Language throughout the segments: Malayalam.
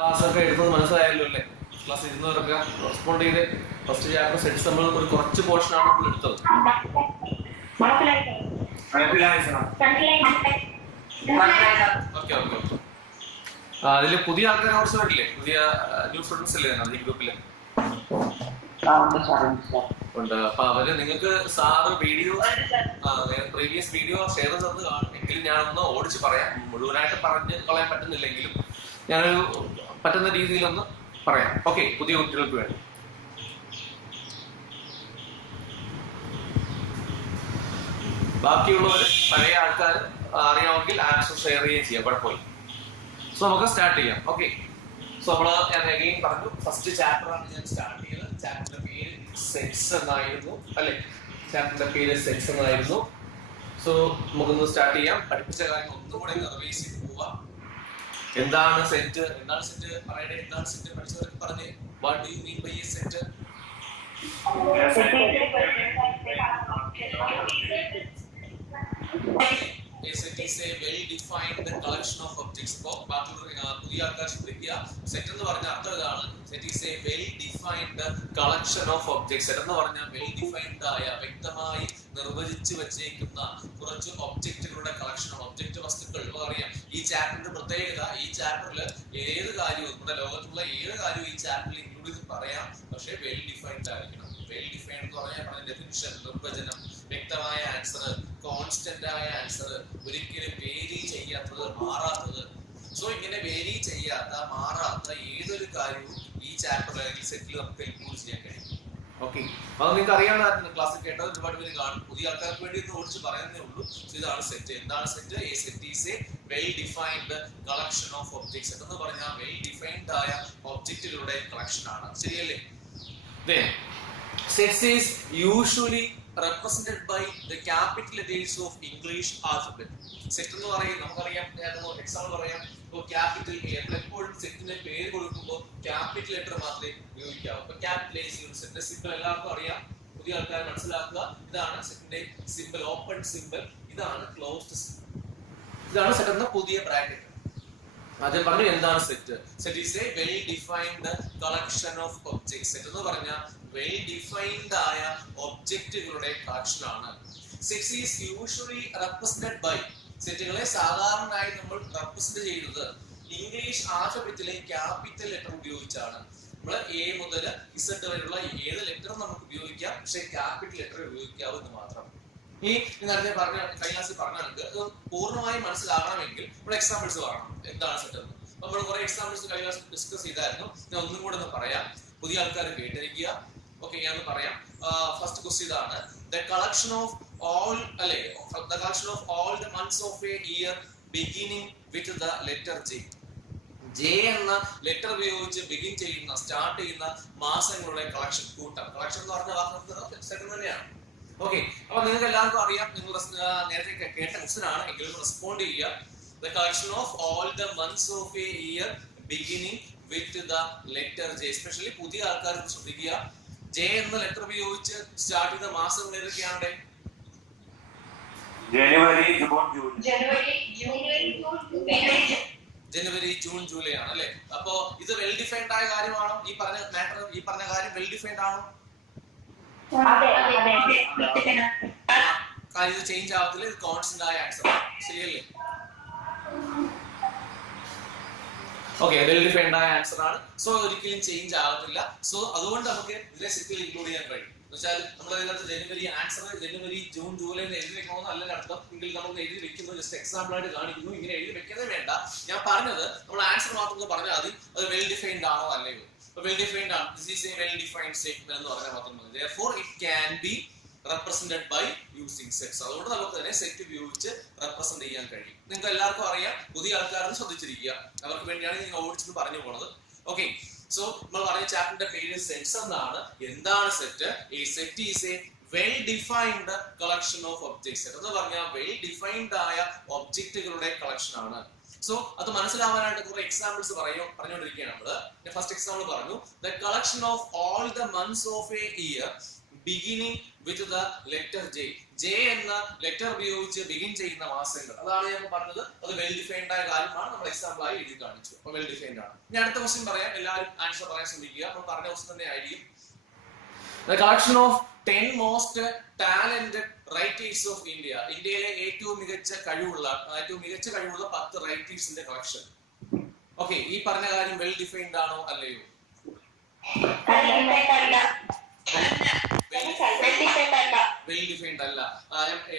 ക്ലാസ് ഒക്കെ എടുത്തത് മനസ്സിലായല്ലോ അല്ലേ? ക്ലാസ് ഇരുന്നവരൊക്കെ റെസ്പോണ്ട് ചെയ്ത് ഫസ്റ്റ് ചാപ്റ്റർ സെറ്റ്സ് നമ്മൾ ഒരു കുറച്ച് പോർഷൻ ആണ് നമ്മൾ എടുത്തത്. Okay okay okay. അതില് പുതിയ ആൾക്കാർ കുറച്ച് വരില്ലേ? പുതിയ ന്യൂ സ്റ്റുഡൻസ് അല്ലേ ഈ ഗ്രൂപ്പില് ഉണ്ട്. അപ്പൊ അവര് നിങ്ങൾക്ക് sir video previous video share ചെയ്ത് കാണും. എങ്കിലും ഞാനൊന്ന് ഓടിച്ച് പറയാം. മുഴുവനായിട്ട് പറഞ്ഞ് കളയാൻ പറ്റുന്നില്ലെങ്കിലും ഞാനൊരു പറ്റുന്ന രീതിയിലൊന്ന് പറയാം. ഓക്കെ, പുതിയ കുട്ടികൾക്ക് വേണ്ടി. ബാക്കിയുള്ളവർ പഴയ ആൾക്കാർ അറിയാമെങ്കിൽ ആൻസർ ഷെയർ ചെയ്യുകയും ചെയ്യാം, കുഴപ്പമില്ല. സോ നമുക്ക് സ്റ്റാർട്ട് ചെയ്യാം. ഓക്കെ, സോ ഞാൻ അഗെയിൻ പറഞ്ഞു, ഫസ്റ്റ് ചാപ്റ്റർ ആണ് ഞാൻ സ്റ്റാർട്ട് ചെയ്തത്. ചാപ്റ്ററിന്റെ പേര് സെറ്റ്സ് എന്നായിരുന്നു അല്ലെ? ചാപ്റ്ററിന്റെ പേര് സെറ്റ്സ് എന്നായിരുന്നു. സോ നമുക്കൊന്ന് സ്റ്റാർട്ട് ചെയ്യാം. പഠിപ്പിച്ച കാര്യം ഒന്നുകൂടെ റിവൈസ് ചെയ്ത് പോവാം. എന്താണ് സെറ്റ്? എന്താണ് സെറ്റ്? പറയണേ, എന്താണ് സെറ്റ്? പഠിച്ചവർക്ക് പറഞ്ഞേ. What do you mean by a set? A set is a well-defined collection of objects. അപ്പോൾ പുതിയ ആൾക്കാർ ശ്രദ്ധിക്കുക, സെറ്റ് എന്ന് പറഞ്ഞ അർത്ഥം ഇതാണ്. Set is A well-defined collection of objects. Set എന്ന് പറഞ്ഞാൽ വെൽ-ഡിഫൈൻഡ് ആയ, വ്യക്തമായി നിർവചിച്ചു വെച്ചേക്കുന്ന കുറച്ച് ഒബ്ജക്റ്റുകളുടെ കളക്ഷൻ. ഒബ്ജക്റ്റ് വസ്തുക്കൾ അറിയാം. ഈ ചാപ്റ്ററിന്റെ പ്രത്യേകത, ഈ ചാപ്റ്ററിൽ ഏത് കാര്യവും, നമ്മുടെ ലോകത്തുള്ള ഏത് കാര്യവും ഈ ചാപ്റ്ററിൽ ഇൻക്ലൂഡ് ചെയ്ത് പറയാം, പക്ഷേ വെൽ-ഡിഫൈൻഡ് ആയിരിക്കണം. വെൽ-ഡിഫൈൻഡ് എന്ന് പറഞ്ഞാൽ ഡെഫിനിഷൻ, നിർവചനം, വ്യക്തമായ ആൻസർ, കോൺസ്റ്റന്റ് ആയ ആൻസർ, ഒരിക്കലും വേരി ചെയ്യാത്തത്, മാറാത്തത്. സോ ഇങ്ങനെ വേരി ചെയ്യാത്ത, മാറാത്ത ഏതൊരു കാര്യവും ഈ ചാപ്റ്റർ അല്ലെങ്കിൽ സെറ്റിൽ നമുക്ക് ഇൻക്ലൂഡ് ചെയ്യാൻ കഴിയും. ഓക്കെ, അത് നിങ്ങൾക്ക് അറിയാവുന്ന ക്ലാസ്സിൽ കേട്ടത് ഒരുപാട് പേര് കാണും. പുതിയ ആൾക്കാർക്ക് വേണ്ടി ഒന്ന് ഓടിച്ച് പറയുന്നേ ഉള്ളൂ. ഇതാണ് സെറ്റ്. എന്താണ് set? A set is a well defined collection of objects. എന്ന് പറഞ്ഞാൽ വെൽ ഡിഫൈൻഡ് ആയ ഒബ്ജക്റ്റുകളുടെ കളക്ഷൻ ആണ്. ശരിയല്ലേ? Sets is usually represented by the capital letters of English alphabet. Set എന്ന് പറയുന്നത് നമുക്കറിയാം. എക്സാമ്പിൾ പറയാം. ഇപ്പോൾ ക്യാപിറ്റൽ എ. എപ്പോഴും സെറ്റിന്റെ പേര് കൊടുക്കുമ്പോൾ ക്യാപിറ്റൽ ലെറ്റർ മാത്രമേ ഉപയോഗിക്കാവൂ. ഇപ്പൊ ക്യാപിറ്റലൈസ് സെറ്റിന്റെ സിമ്പിൾ എല്ലാവർക്കും അറിയാം. പുതിയ ആൾക്കാർ മനസ്സിലാക്കുക. ഇതാണ് സെറ്റിന്റെ സിമ്പിൾ, ഓപ്പൺ സിമ്പിൾ. ഇതാണ് ക്ലോസ്ഡ് സിമ്പിൾ. ഇതാണ് സെറ്റ് എന്ന പുതിയ ബ്രാക്കറ്റ്. ആദ്യം പറഞ്ഞു എന്താണ് set. Set is a well defined collection of objects. Set എന്ന് പറഞ്ഞാൽ വെൽ ഡിഫൈൻഡ് ആയ ഒബ്ജക്റ്റുകളുടെ കളക്ഷൻ ആണ്. Set is usually represented by. സെറ്റുകളെ സാധാരണയായി നമ്മൾ റെപ്രസെന്റ് ചെയ്യുന്നത് ഇംഗ്ലീഷ് ആൽഫബറ്റിലെ ക്യാപിറ്റൽ ലെറ്റർ ഉപയോഗിച്ചാണ്. നമ്മൾ എ മുതൽ ഇസഡ് വരെയുള്ള ഏത് ലെറ്ററും നമുക്ക് ഉപയോഗിക്കാം, പക്ഷേ ക്യാപിറ്റൽ ലെറ്റർ ഉപയോഗിക്കാവൂ എന്ന് മാത്രം. ഈ നേരത്തെ പറഞ്ഞ കഴിഞ്ഞ ക്ലാസ്സിൽ പറഞ്ഞാൽ പൂർണ്ണമായും മനസ്സിലാകണമെങ്കിൽ ഇവിടെ എക്സാമ്പിൾസ് പറയണം. എന്താണ് സെറ്റ് എന്ന് നമ്മൾ കുറെ എക്സാമ്പിൾസ് കഴിഞ്ഞ ക്ലാസ്സിൽ ഡിസ്കസ് ചെയ്തായിരുന്നു. ഞാൻ ഒന്നും കൂടെ ഒന്ന് പറയാം, പുതിയ ആൾക്കാർ കേട്ടിരിക്കുക. ഓക്കെ, ഞാൻ പറയാം. ഫസ്റ്റ് ക്വസ്റ്റ്യൻ ഇതാണ്. ദ കളക്ഷൻ ഓഫ് ഓൾ അല്ലെ the collection of all the months of A year beginning with the letter J. J എന്ന ലെറ്റർ ഉപയോഗിച്ച് ബിഗിൻ ചെയ്യുന്ന, സ്റ്റാർട്ട് ചെയ്യുന്ന മാസങ്ങളുടെ കളക്ഷൻ, കൂട്ടം. കളക്ഷൻ എന്ന് പറഞ്ഞ സെറ്റ് തന്നെയാണ്. ഓക്കെ, അപ്പൊ നിങ്ങൾക്ക് എല്ലാവർക്കും അറിയാം. നിങ്ങൾ നേരത്തെ കേട്ട ക്വസ്റ്റ്യൻ ആണ്, എങ്കിലും റെസ്പോണ്ട് ചെയ്യുക. The collection of all the months of A year beginning with the letter J. Especially പുതിയ ആൾക്കാർ ശ്രദ്ധിക്കുക. ജെ എന്ന ലെറ്റർ ഉപയോഗിച്ച് സ്റ്റാർട്ട് ചെയ്ത മാസങ്ങൾ ഏതൊക്കെയാണ്? ജനുവരി, ജൂൺ, ജൂലൈ ആണ് അല്ലെ? അപ്പോ ഇത് വെൽ ഡിഫൈൻഡ് ആയ കാര്യമാണോ? ഈ പറഞ്ഞ മാറ്റർ, ഈ പറഞ്ഞ കാര്യം വെൽ ഡിഫൈൻഡ് ആണോ? ഇത് ചേഞ്ച് ആവത്തില്ല. ഇത് കോൺസ്റ്റന്റ് ആയ ആൻസർ. ശരിയല്ലേ? ഓക്കെ, വെൽ ഡിഫൈൻഡ് ആയ ആൻസർ ആണ്. സോ ഒരിക്കലും ചേഞ്ച് ആകത്തില്ല. സോ അതുകൊണ്ട് നമുക്ക് ഇതിനെ സെറ്റിൽ ഇൻക്ലൂഡ് ചെയ്യാൻ കഴിയും. എന്നുവെച്ചാൽ നമ്മൾ ഇതിനകത്ത് ജനുവരി ആൻസർ ജനുവരി, ജൂൺ, ജൂലൈ എഴുതി വെക്കണമെന്ന് അല്ല അർത്ഥം. എങ്കിൽ നമുക്ക് എഴുതി വെക്കുന്നത് ജസ്റ്റ് എക്സാമ്പിൾ ആയിട്ട് കാണിക്കുന്നു. ഇങ്ങനെ എഴുതി വെക്കുന്നേ വേണ്ട. ഞാൻ പറഞ്ഞത് നമ്മൾ ആൻസർ മാത്രം പറഞ്ഞാൽ മതി. അത് വെൽ ഡിഫൈൻഡ് ആണോ അല്ലയോ? വെൽ ഡിഫൈൻഡ് ആണ്. This is a well defined statement എന്ന് പറഞ്ഞാൽ മാത്രം മതി. Therefore it can be represented by using sets. അതുകൊണ്ട് നമുക്ക് തന്നെ സെറ്റ് ഉപയോഗിച്ച് റെപ്രസെന്റ് ചെയ്യാൻ കഴിയും. നിങ്ങൾക്ക് എല്ലാവർക്കും അറിയാം. പുതിയ ആൾക്കാരും ശ്രദ്ധിച്ചിരിക്കുക. അവർക്ക് വേണ്ടിയാണ് നിങ്ങൾ ഓടിച്ചെന്ന് പറഞ്ഞു പോണത്. ഓക്കെ, സോ നമ്മൾ പറഞ്ഞ ചാപ്റ്ററിന്റെ പേര് സെറ്റ്സ് എന്നാണ്. എന്താണ് set? A set is a well defined collection of objects. എന്ന് പറഞ്ഞാൽ വെൽ ഡിഫൈൻഡ് ആയ ഒബ്ജക്റ്റുകളുടെ കളക്ഷൻ ആണ്. സോ അത് മനസ്സിലാവാനായിട്ട് കുറെ എക്സാമ്പിൾസ് പറഞ്ഞുകൊണ്ടിരിക്കുകയാണ് നമ്മള്. ഫസ്റ്റ് എക്സാമ്പിൾ പറഞ്ഞു. The collection of all the months of A year beginning with the letter J. J എന്ന ലെറ്റർ ഉപയോഗിച്ച് ബിഗിൻ ചെയ്യുന്ന മാസങ്ങൾ. അതാണ് ഞാൻ പറഞ്ഞത്. അത് വെൽ ഡിഫൈൻഡ് ആയ കാര്യമാണ്. നമ്മൾ എക്സാമ്പിൾ ആയി എഴുതി കാണിച്ചു. അപ്പൊ വെൽ ഡിഫൈൻഡ് ആണ്. ഇനി അടുത്ത ക്വസ്റ്റ്യൻ പറയാം. എല്ലാവരും ആൻസർ പറയാൻ ശ്രമിക്കുക. നമ്മൾ പറഞ്ഞ ക്വസ്റ്റ്യൻ തന്നെ ആയിരിക്കും. The collection of 10 most talented writers of India. ഇന്ത്യയിലെ ഏറ്റവും മികച്ച കഴിവുള്ള 10 റൈറ്റേഴ്സിന്റെ കളക്ഷൻ. ഓക്കെ, ഈ പറഞ്ഞ കാര്യം വെൽ ഡിഫൈൻഡ് ആണോ അല്ലയോ? വെൽ ഡിഫൈൻഡ് അല്ല.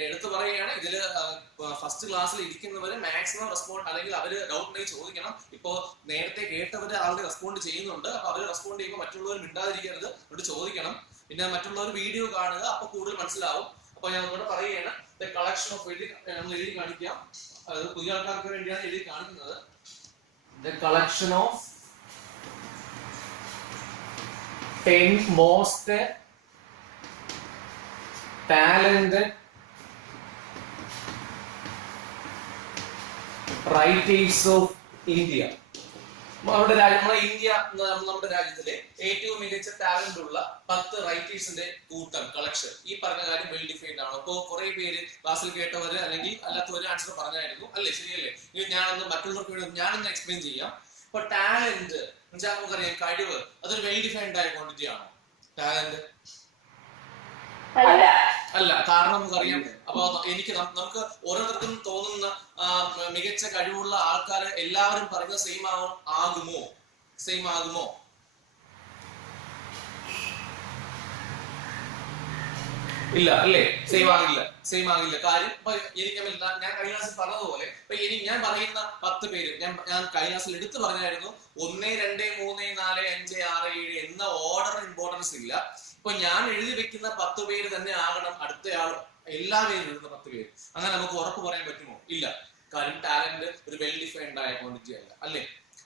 എടുത്തു പറയുകയാണ്. ഇതില് ഫസ്റ്റ് ക്ലാസ്സിൽ ഇരിക്കുന്നവര് മാക്സിമം റെസ്പോണ്ട്, അല്ലെങ്കിൽ അവര് ഡൗട്ട് ഉണ്ടെങ്കിൽ ചോദിക്കണം. ഇപ്പോ നേരത്തെ കേട്ടവര് ആൾറെഡി റെസ്പോണ്ട് ചെയ്യുന്നുണ്ട്. അപ്പൊ അവര് റെസ്പോണ്ട് ചെയ്യുമ്പോൾ മറ്റുള്ളവർ മിണ്ടാതിരിക്കരുത്, അവരോട് ചോദിക്കണം. പിന്നെ മറ്റുള്ളവർ വീഡിയോ കാണുക, അപ്പൊ കൂടുതൽ മനസ്സിലാവും. അപ്പൊ ഞാൻ ഇവിടെ പറയുകയാണ്, ദ കളക്ഷൻ ഓഫ് നമ്മൾ എഴുതി കാണിക്കാം. അത് പുതിയ ആൾക്കാർക്ക് വേണ്ടിയാണ് എഴുതി കാണിക്കുന്നത്. The collection of 10 most talented writers of India. നമ്മുടെ രാജ്യത്തിലെ ഏറ്റവും മികച്ച ടാലന്റ് ഉള്ള 10 റൈറ്റേഴ്സിന്റെ കൂട്ടം, കളക്ഷൻ. ഈ പറഞ്ഞ കാര്യം വെൽ ഡിഫൈൻഡ് ആണ്. അപ്പോ കുറെ പേര് ക്ലാസ്സിൽ കേട്ടവര് അല്ലെങ്കിൽ അല്ലാത്തവര് ആൻസർ പറഞ്ഞായിരുന്നു അല്ലേ? ശരിയല്ലേ? ഞാനൊന്ന് മറ്റുള്ളവർക്ക് വേണ്ടി ഞാനൊന്ന് എക്സ്പ്ലെയിൻ ചെയ്യാം. ഇപ്പൊ ടാലന്റ് നമുക്കറിയാം, കഴിവ്. അതൊരു വെൽ ഡിഫൈൻഡ് ആയ ക്വാണ്ടിറ്റി ആണോ ടാലന്റ്? അല്ല. കാരണം നമുക്കറിയാം, അപ്പൊ നമുക്ക് ഓരോരുത്തർക്കും തോന്നുന്ന മികച്ച കഴിവുള്ള ആൾക്കാരെ എല്ലാവരും പറയുന്നത് സെയിം ആകുമോ? ഇല്ല അല്ലേ? സെയിം ആകില്ല. കാര്യം ഞാൻ കഴിഞ്ഞ ക്ലാസ്സിൽ പറഞ്ഞതുപോലെ, ഞാൻ പറയുന്ന 10 പേര് ഞാൻ കഴിഞ്ഞ ക്ലാസ്സിൽ എടുത്തു പറഞ്ഞായിരുന്നു. 1, 2, 3, 4, 5, 6, 7 എന്ന ഓർഡർ ഇമ്പോർട്ടൻസ് ഇല്ല. ഇപ്പൊ ഞാൻ എഴുതി വെക്കുന്ന 10 പേര് തന്നെ ആകണം അടുത്തയാൾ എല്ലാ പേരും എഴുതുന്ന 10 പേര്. അങ്ങനെ നമുക്ക് ഉറപ്പ് പറയാൻ പറ്റുമോ? ഇല്ല. കാര്യം ടാലന്റ് ഒരു വെൽ ഡിഫൈൻഡ് ആയ ക്വാണ്ടിറ്റി അല്ല, അല്ലേ?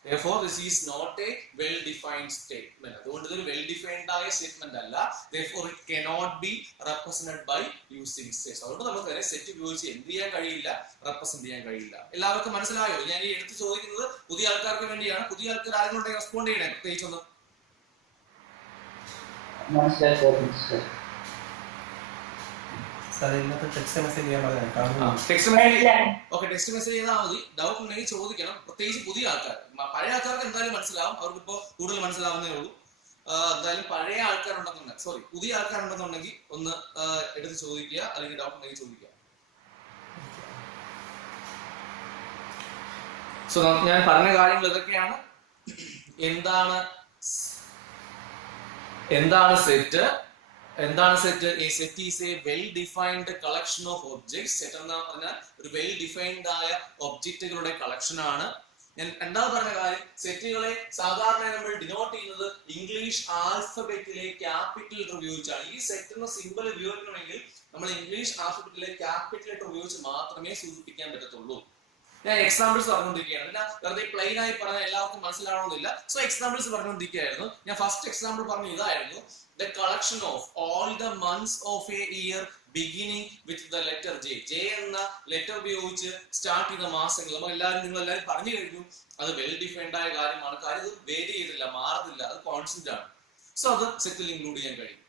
Therefore, this is not a well-defined statement. അതുകൊണ്ട് ഇതൊരു വെൽ ഡിഫൈൻഡ് ആയ സ്റ്റേറ്റ്മെന്റ് അല്ല. Therefore, it cannot be represented by using sets. അതുകൊണ്ട് നമുക്ക് അതിനെ സെറ്റ് ഉപയോഗിച്ച് എന്ത് ചെയ്യാൻ കഴിയില്ല, റെപ്രസെന്റ് ചെയ്യാൻ കഴിയില്ല. എല്ലാവർക്കും മനസ്സിലായോ? ഞാൻ ഈ എടുത്ത് ചോദിക്കുന്നത് പുതിയ ആൾക്കാർക്ക് വേണ്ടിയാണ്. പുതിയ ആൾക്കാർ ആരെങ്കിലും റെസ്പോണ്ട് ചെയ്യണേ പ്രത്യേകിച്ചൊന്നും. ടെക്സ്റ്റ് മെസ്സേജ് ചെയ്താൽ മതി. ഡൗട്ട് ഉണ്ടെങ്കിൽ ചോദിക്കണം. പ്രത്യേകിച്ച് പുതിയ ആൾക്കാർ. പഴയ ആൾക്കാർക്ക് എന്തായാലും മനസ്സിലാവും. അവർക്കിപ്പോ കൂടുതൽ മനസ്സിലാവുന്നേ ഉള്ളൂ. എന്തായാലും പഴയ ആൾക്കാരുണ്ടെന്നുണ്ടെങ്കിൽ പുതിയ ആൾക്കാരുണ്ടെന്നുണ്ടെങ്കിൽ ഒന്ന് എടുത്ത് ചോദിക്കുക, അല്ലെങ്കിൽ ഡൗട്ട് ഉണ്ടെങ്കിൽ ചോദിക്കുക. സോ ഞാൻ പറഞ്ഞ കാര്യങ്ങൾ ഇതൊക്കെയാണ്. എന്താണ് set? A set is a well-defined collection of objects. Set എന്ന് പറഞ്ഞാൽ ഒരു വെൽ ഡിഫൈൻഡ് ആയ ഒബ്ജക്റ്റുകളുടെ കളക്ഷൻ ആണ്. ഞാൻ രണ്ടാമത് പറഞ്ഞ കാര്യം, സെറ്റുകളെ സാധാരണ നമ്മൾ ഡിനോട്ട് ചെയ്യുന്നത് ഇംഗ്ലീഷ് ആൽഫബറ്റിലെ ക്യാപിറ്റൽ ലെറ്റർ ഉപയോഗിച്ചാണ്. ഈ സെറ്റ് എന്ന സിമ്പിൾ ഉപയോഗിക്കണമെങ്കിൽ നമ്മൾ ഇംഗ്ലീഷ് ആൽഫബറ്റിലെ ക്യാപിറ്റൽ ലെറ്റർ ഉപയോഗിച്ച് മാത്രമേ സൂചിപ്പിക്കാൻ പറ്റത്തുള്ളൂ. ഞാൻ എക്സാമ്പിൾസ് പറഞ്ഞുകൊണ്ടിരിക്കുകയാണ്. ഞാൻ വെറുതെ പ്ലെയിൻ ആയി പറഞ്ഞാൽ എല്ലാവർക്കും മനസ്സിലാവണമെന്നില്ല. So examples പറഞ്ഞുകൊണ്ടിരിക്കുകയായിരുന്നു. ഞാൻ ഫസ്റ്റ് എക്സാമ്പിൾ പറഞ്ഞു ഇതായിരുന്നു. The collection of all the months of a year beginning with the letter J. J എന്ന ലെറ്റർ ഉപയോഗിച്ച് സ്റ്റാർട്ട് ചെയ്ത മാസങ്ങൾ നിങ്ങൾ എല്ലാവരും പറഞ്ഞു കഴിഞ്ഞു. അത് വെൽ ഡിഫൈൻഡ് ആയ കാര്യമാണ്. കാര്യം ഇത് വേരി ചെയ്തില്ല, മാറുന്നില്ല, അത് കോൺസ്റ്റന്റ് ആണ്. സോ അത് സെറ്റിൽ ഇൻക്ലൂഡ് ചെയ്യാൻ കഴിയും.